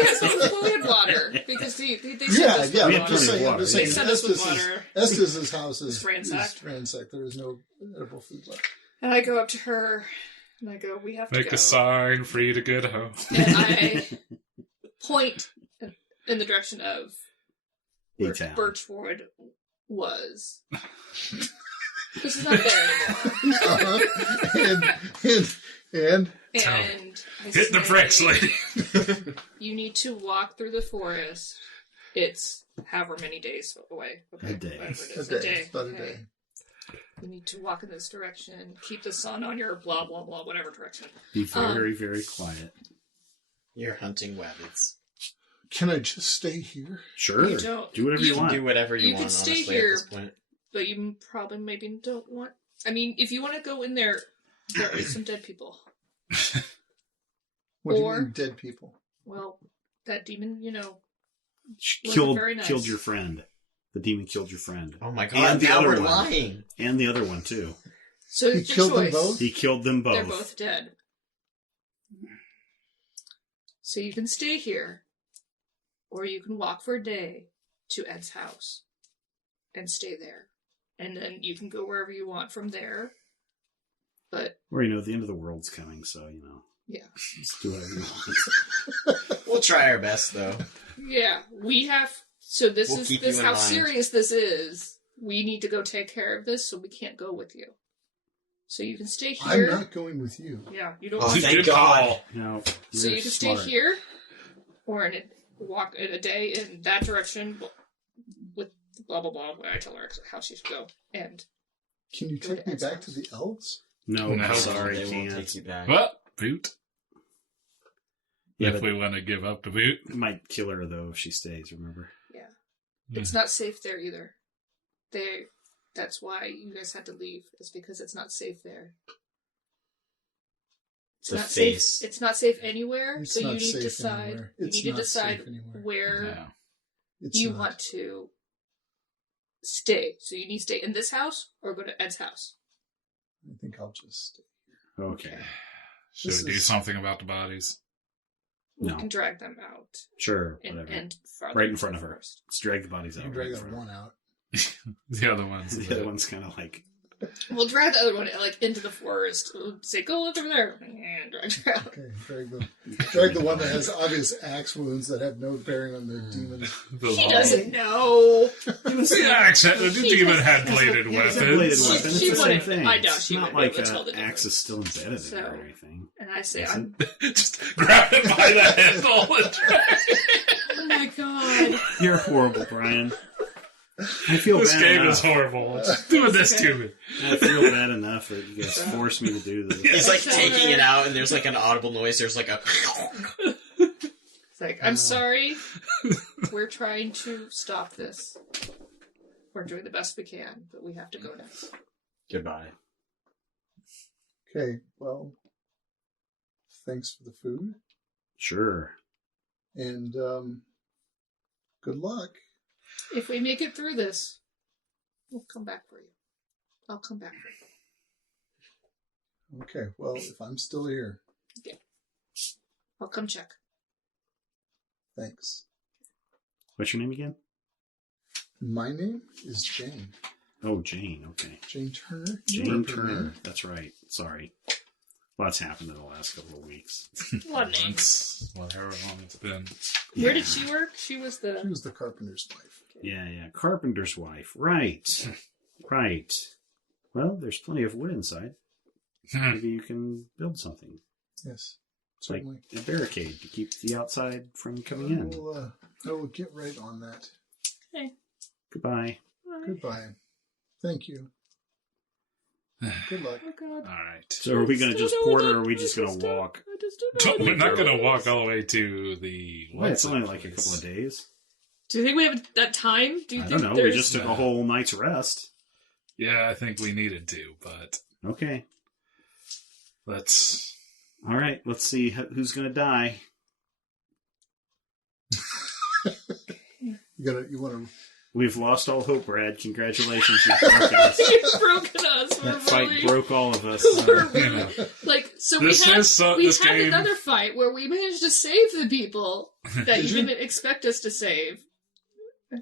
we had water because they sent us Yeah. with I'm water. just saying. I'm just They saying. sent us with water. Estes' house is ransacked. ransacked. There is no edible food left. And I go up to her and I go, "We have to make go." a sign for you to get home. And I point in the direction of where A-town. Birchwood was. Because he's not there anymore. And And I Hit the say, bricks, lady. You need to walk through the forest. It's however many days away. Okay, A day. whatever it a is. day, it's about a okay. day. You need to walk in this direction. Keep the sun on your blah blah blah whatever direction. Be very, very quiet. You're hunting rabbits. Can I just stay here? Sure. You don't- Do whatever you, you want. Do whatever you You can want, stay honestly, here. at this point. But you probably maybe don't want. I mean, if you want to go in there, there are some dead people. What do Or- you mean, dead people? Well, that demon, wasn't Killed very nice. killed your friend. The demon killed your friend. Oh my god, And the now other we're one. lying. And the other one, too. So He it's your killed them choice. both? He killed them both. They're both dead. So you can stay here, or you can walk for a day to Ed's house and stay there. And then you can go wherever you want from there. But, Or, the end of the world's coming, so, yeah. just do whatever you want. We'll try our best, though. Yeah, we have... So this We'll is keep this you in how mind. serious this is. We need to go take care of this, so we can't go with you. So you can stay I'm here. not going with you. Yeah, you don't Oh, want thank Good God. call. So you're you can stay smart. here, or walk in a day in that direction with blah blah blah. Where I tell her how she should go, and Can you Go to take me Ed's back house. to the elves? No, No, I'm sorry, they won't can't. take you back. Well, boot. Yeah, If but we want to give up the boot. it might kill her, though, if she stays, remember? it's not safe there either. That's why you guys had to leave. Is because it's not safe there. It's The not face. safe. It's not safe anywhere. It's so you not need to safe decide. anywhere. You It's need to not decide safe anywhere. where No. It's you not. want to stay. So you need to stay in this house or go to Ed's house. I think I'll just stay. Okay. Should This we do is- something about the bodies? You No. can drag them out Sure, and whatever. end farther Right in into front the of her. forest. Let's drag the bodies You out. can right drag in that front of one out. The other ones. her. The other one's kind of like, We'll drag the other one into the forest. We'll say, "Go look over there," and drag her out. Okay, drag the one that has obvious axe wounds that have no bearing on the demon. The He long- doesn't know. The axe, the demon had bladed yeah, it's a weapons. bladed weapon. It's She the same wouldn't- thing. I doubt It's she not would be able like to tell the an axe difference. is still embedded in it So- or anything. And I say, Is "I'm." Just grab it by the handle and drag. Oh my god! You're horrible, Brian. I feel This bad game enough. is horrible. It's doing this to me. I feel bad enough that you guys forced me to do this. He's like So taking her- it out, and there's like an audible noise. There's like a. It's like, I'm sorry. We're trying to stop this. We're doing the best we can, but we have to go now. Goodbye. Okay, well, thanks for the food, Sure. and good luck. If we make it through this, we'll come back for you. I'll come back for you. Okay, well, if I'm still here, I'll come check. thanks. What's your name again? My name is Jane. Oh, Jane. Okay. Jane Turner. You Jane remember Turner. me. That's right. Sorry. Lots happened in the last couple of weeks. What name? Months, whatever long it's been. Where did she work? She was She the. was the carpenter's wife. Yeah. Carpenter's wife. Right. Right. Well, there's plenty of wood inside. Maybe you can build something. Yes, Like certainly. a barricade to keep the outside from coming in. I will get right on that. Hey. Goodbye. Goodbye. Thank you. Good luck. Oh god. All right. So are we going to just port or are we just going to walk? I just don't know. We're not going to walk all the way to the. Well, it's what's only it like a place? couple of days. Do you think we have that time? Do you I think don't know. We there's... just took a whole night's rest. Yeah, I think we needed to, but Okay. let's. All right. Let's see who's going to die. You want to We've lost all hope, Brad. Congratulations, you've broken us. You've broken us. That fight broke all of us. We're really, so This we is had game. another fight where we managed to save the people that you you? didn't expect us to save.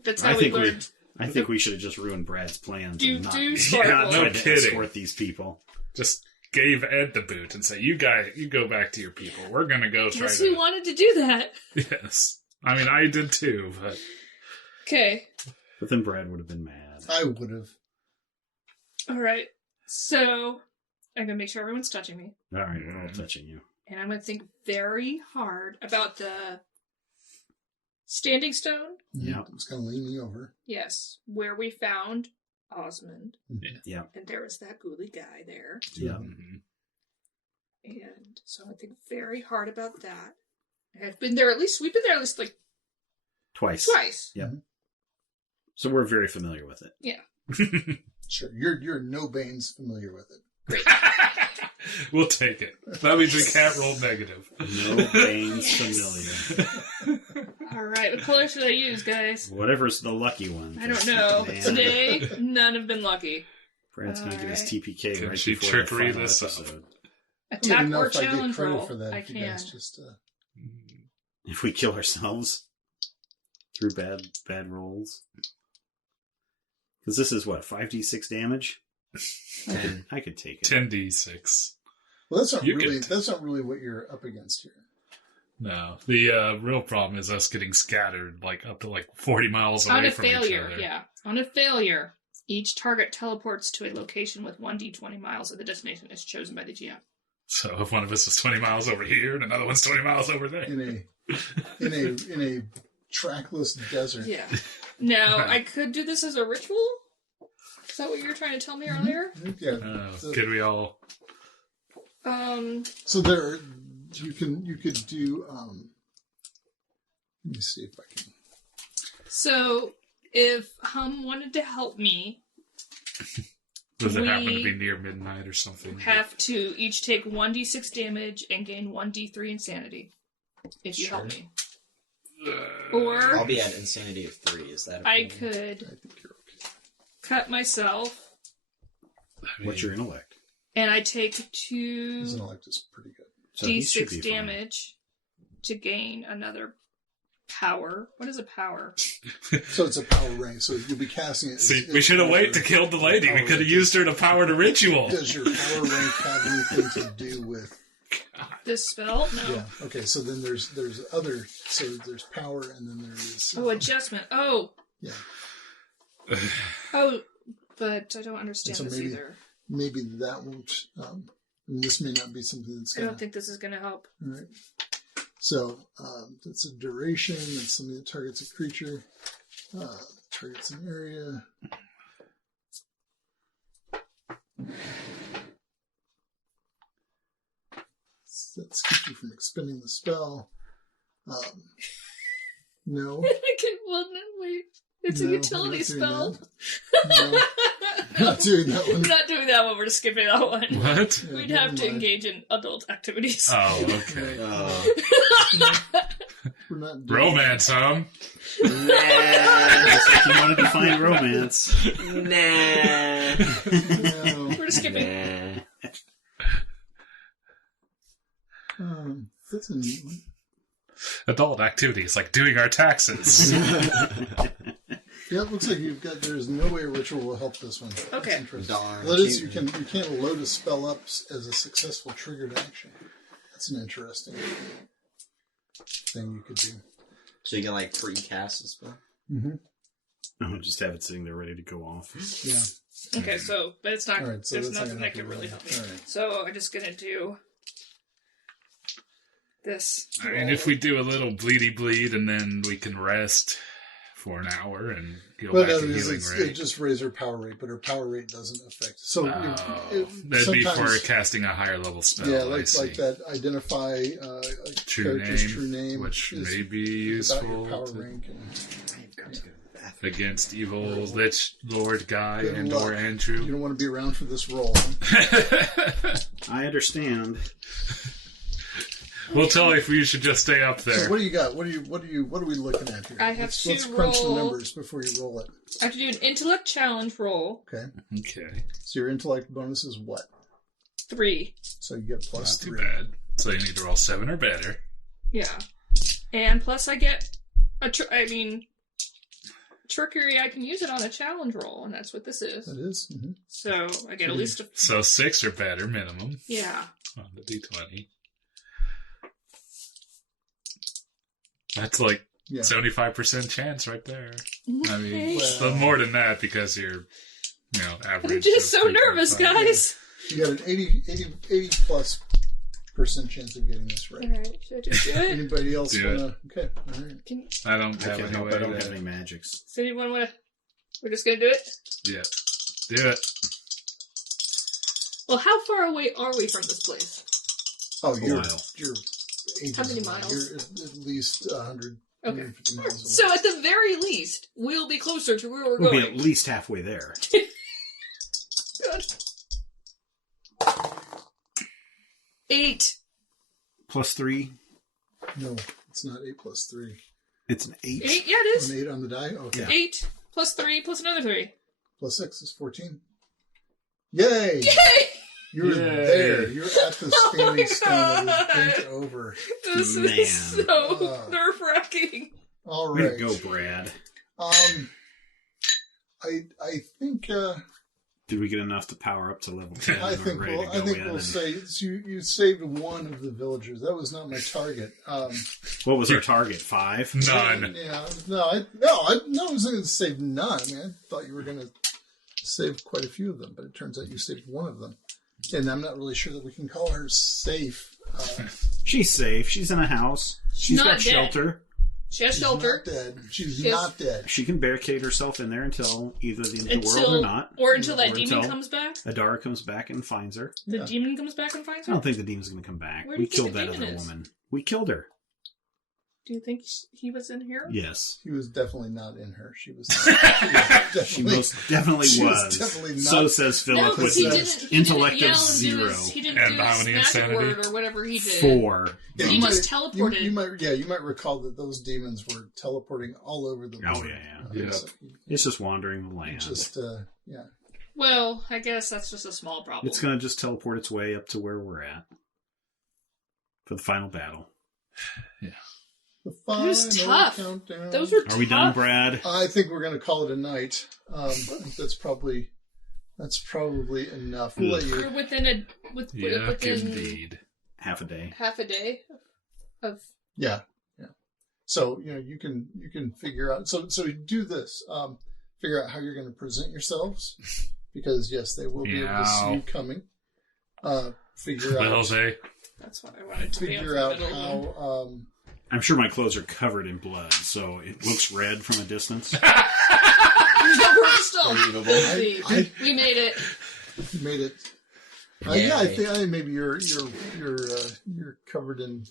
That's how I we think learned. I think we should have just ruined Brad's plans Do and not sparkle. no tried to kidding. escort these people. Just gave Ed the boot and say, you go back to your people. We're going to go try Guess to... who wanted to do that? Yes. I mean, I did too, but... Okay. But then Brad would have been mad. I would have. All right. So I'm gonna make sure everyone's touching me, All right, we're all touching you. and I'm gonna think very hard about the standing stone. Yeah. It was kind of leaning over. Yes, where we found Osmond, Yeah. and there was that ghouly guy there, Yeah. Mhm. and so I think very hard about that. We've been there at least like Twice. twice. Yeah. So we're very familiar with it. Yeah. Sure. You're no Bane's familiar with it. We'll take it. That means we can't roll negative. No Bane's familiar. All right, what color should I use, guys? Whatever's the lucky one. I don't know. Man. Today, none have been lucky. Brad's going to get his Alright. TPK Can right she before trickery the final this up? episode. I don't even Attack know or if I get challenge credit roll. for that. I If you can. guys just If we kill ourselves through bad rolls. Because this is what, 5d6 damage? I could take it. 10d6. well, that's not You really could- that's not really what you're up against here. No. The real problem is us getting scattered up to 40 miles away On a from each failure, other. yeah. On a failure, each target teleports to a location with 1d20 miles, and the destination is chosen by the GM. So if one of us is 20 miles over here and another one's 20 miles over there. In a trackless desert. Yeah. Now, I could do this as a ritual? Is that what you were trying to tell me earlier? Yeah. Could we all... So there, you could do. Let me see if I can. So, if Hum wanted to help me, Does it happen to we be near midnight or something? have to each take 1d6 damage and gain 1d3 insanity. If you help me. Or I'll be at insanity of 3. Is that a I problem? could I think you're okay. cut myself, What's your intellect? and I take His 2 intellect is pretty good. So he should be d6 fine. damage to gain another power. What is a power? So it's a power ring. So you'll be casting it. See, we should have waited to kill the lady. We could have used her to power the ritual. Does your power rank have anything to do with? This spell? No. Yeah. Okay. So then there's other. So there's power, and then there is. Oh, adjustment. Oh. Yeah. Oh, but I don't understand So this maybe- either. Maybe that won't. This may not be something that's. I don't think this is going to help. All right. So that's a duration. That's something that targets a creature. Targets an area. That's keep you from expending the spell. No. Well, no, wait. It's a No, utility I'm not doing spell. that. No. Not doing that We're one. not doing that one. We're just skipping that one. What? Yeah, We'd never have to mind. engage in adult activities. Oh, okay. We're not doing Romance, huh? Just like you wanted to find romance. Nah. No. We're just skipping. Nah. That's a neat one. Adult activities like doing our taxes. Yeah, it looks like there's no way a ritual will help this one. That's Okay. interesting. Darn. Well, it is, you can't load a spell up as a successful triggered action. That's an interesting thing you could do. So you can pre-cast the spell? Mm-hmm. Just have it sitting there ready to go off. Yeah. Okay, so, but it's not, All right, so there's that's not nothing gonna that could help really you. help me. All right. So I'm just going to do this. I mean, if we do a little bleedy bleed and then we can rest for an hour and go Well, back no, to because healing it rate. just raises her power rate, but her power rate doesn't affect. So That'd be for sometimes- casting a higher level spell. Yeah, I see. like that. Identify a True character's name, true name, which is may be about useful your power to- rank. And I've got to go to the bathroom. against evil Lich Lord Guy Good and luck. or you Andrew. don't want to be around for this roll. I understand. We'll tell you if we should just stay up So there. what do you got? What are we looking at here? I have let's, to let's crunch the roll- numbers before you roll it. I have to do an intellect challenge roll. Okay. Okay. So your intellect bonus is what? 3. So you get Not plus too 3. bad. So you need to roll 7 or better. Yeah. And plus I get trickery, I can use it on a challenge roll, and that's what this is. That is. Mm-hmm. So I get at least a... So 6 or better minimum Yeah. on the D20. That's like Yeah. 75% chance right there. I mean, Okay. Well- more than that because you're, average. I'm just of so nervous, 3.5. guys. You got an 80 plus % chance of getting this right. Alright, should I just do it? Anybody else Do want to? Okay. All right. I don't I have can't any help. way I don't to... have any magics. Does anyone want to... We're just going to do it? Yeah. Do it. Well, how far away are we from this place? Oh, you're mile. ages How many away. miles? You're at least 100, Okay. 150 miles away. So at the very least, we'll be closer to where we're We'll going. be at least halfway there. Good. 8. Plus 3. No, it's not 8 plus 3. It's an 8. 8? Yeah, it is. An 8 on the die? Okay. Yeah. 8 plus 3 plus another 3. Plus 6 is 14. Yay! Yay! You're Yay. there. You're at the standing stone that was bent over. This Man. is so nerve-wracking. All Way right. to go, Brad. I think Did we get enough to power up to level 10? I We're think ready we'll to go in we'll and- say you saved one of the villagers. That was not my target. What was our target? 5? None. Yeah, I wasn't going to save none. I mean, I thought you were going to save quite a few of them, but it turns out you saved one of them. And I'm not really sure that we can call her safe. She's safe. She's in a house. She's Not got dead. shelter. She has She's shelter. not dead. She's She has- not dead. She can barricade herself in there until either the end of the world Until, or not. or until that Or demon until comes back. Adara comes back and finds her. The Yeah. demon comes back and finds I her. don't think the demon's going to come back. Where do We you think killed the that demon other is? woman. We killed her. Do you think he was in here? Yes. He was definitely not in her. She was. She most definitely She was was. definitely not- So says No, Philip because with he the didn't. He intellect didn't yell of and do 0. his, he didn't And do how his many magic insanity? word or whatever he did. 4. Yeah, He you just might- teleported. You might recall that those demons were teleporting all over the Oh, board. yeah. Yeah. So It's just wandering the land. just yeah. Well, I guess that's just a small problem. It's going to just teleport its way up to where we're at for the final battle. The It was final tough. countdown. Those were Are we done, tough. Brad? I think we're going to call it a night. I think that's probably enough. We'll let We're you. within Yuck, within indeed. Half a day. half a day of. Yeah. So you can figure out. So you do this. Figure out how you're going to present yourselves, because yes, they will be able to see you Meow. coming. Figure Will out. they? That's what I wanted to be. Figure out how. I'm sure my clothes are covered in blood, so it looks red from a distance. We're still. Unbelievable. We made it. You made it. Yay. I think maybe you're covered in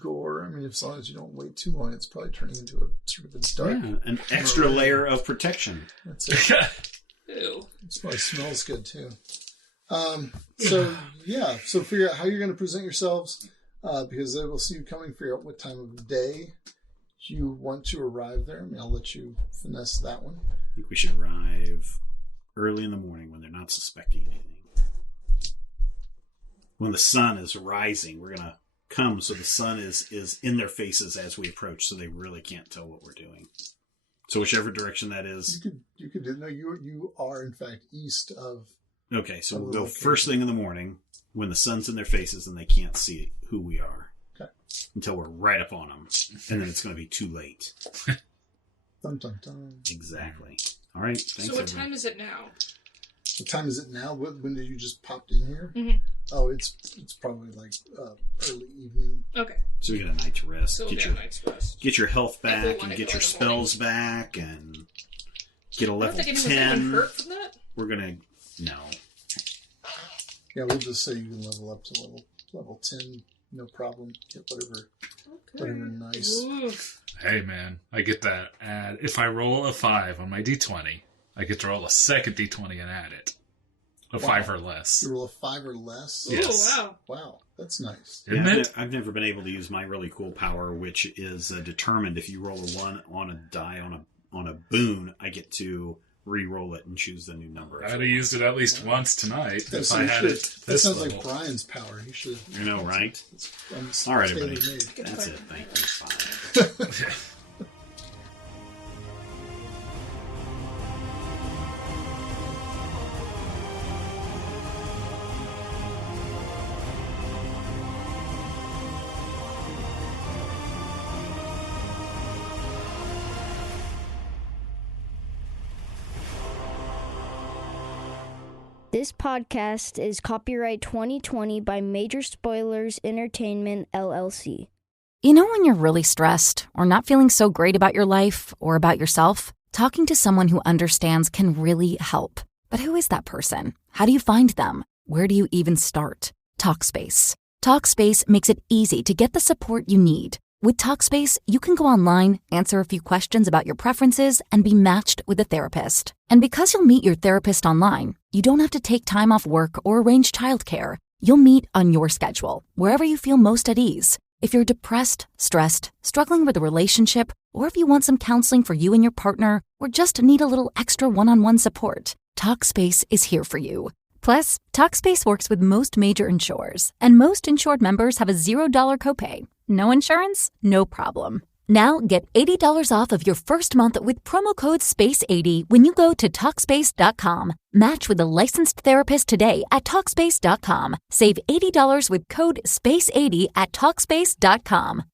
gore. I mean, as long as you don't wait too long, it's probably turning into a sort of a dark. Yeah, an extra layer of protection. That's it. Ew. It probably smells good too. So figure out how you're going to present yourselves, because they will see you coming. Figure out what time of day you want to arrive there. I mean, I'll let you finesse that one. I think we should arrive early in the morning when they're not suspecting anything. When the sun is rising, we're going to come so the sun is in their faces as we approach, so they really can't tell what we're doing. So whichever direction that is. You could do. No, you are in fact east of. Okay, so Of we'll the go location. first thing in the morning when the sun's in their faces and they can't see who we are. Okay. Until we're right up on them. And then it's going to be too late. Dun, dun, dun. Exactly. All right. Thanks, So what everyone. time is it now? What time is it now? When did you just popped in here? Mhm. Oh, it's probably like early evening. Okay, So we get a night to rest. so we'll Get get your a night's rest. get your health If we back wanna and go get your in the morning. spells back and get a I don't level think anyone's anyone 10. hurt from that. We're gonna no. Yeah, we'll just say you can level up to level 10, no problem. Get whatever nice. Ooh. Hey, man, I get that add. If I roll a 5 on my D20, I get to roll a second D20 and add it. A 5 or less. You roll a 5 or less? Yes. Oh, wow. Wow, that's nice. Isn't it? I've never been able to use my really cool power, which is determined. If you roll a 1 on a die on a boon, I get to re-roll it and choose the new number. I'd have used it at least once tonight Yeah, if so I you had should- it That this sounds level. like Brian's power. He should. You know, right? All All right, everybody. made. That's it. Thank you. Fine. This podcast is copyright 2020 by Major Spoilers Entertainment, LLC. You know when you're really stressed or not feeling so great about your life or about yourself? Talking to someone who understands can really help. But who is that person? How do you find them? Where do you even start? Talkspace. Talkspace makes it easy to get the support you need. With Talkspace, you can go online, answer a few questions about your preferences, and be matched with a therapist. And because you'll meet your therapist online, you don't have to take time off work or arrange childcare. You'll meet on your schedule, wherever you feel most at ease. If you're depressed, stressed, struggling with a relationship, or if you want some counseling for you and your partner, or just need a little extra one-on-one support, Talkspace is here for you. Plus, Talkspace works with most major insurers, and most insured members have a $0 copay. No insurance? No problem. Now get $80 off of your first month with promo code SPACE80 when you go to Talkspace.com. Match with a licensed therapist today at Talkspace.com. Save $80 with code SPACE80 at Talkspace.com.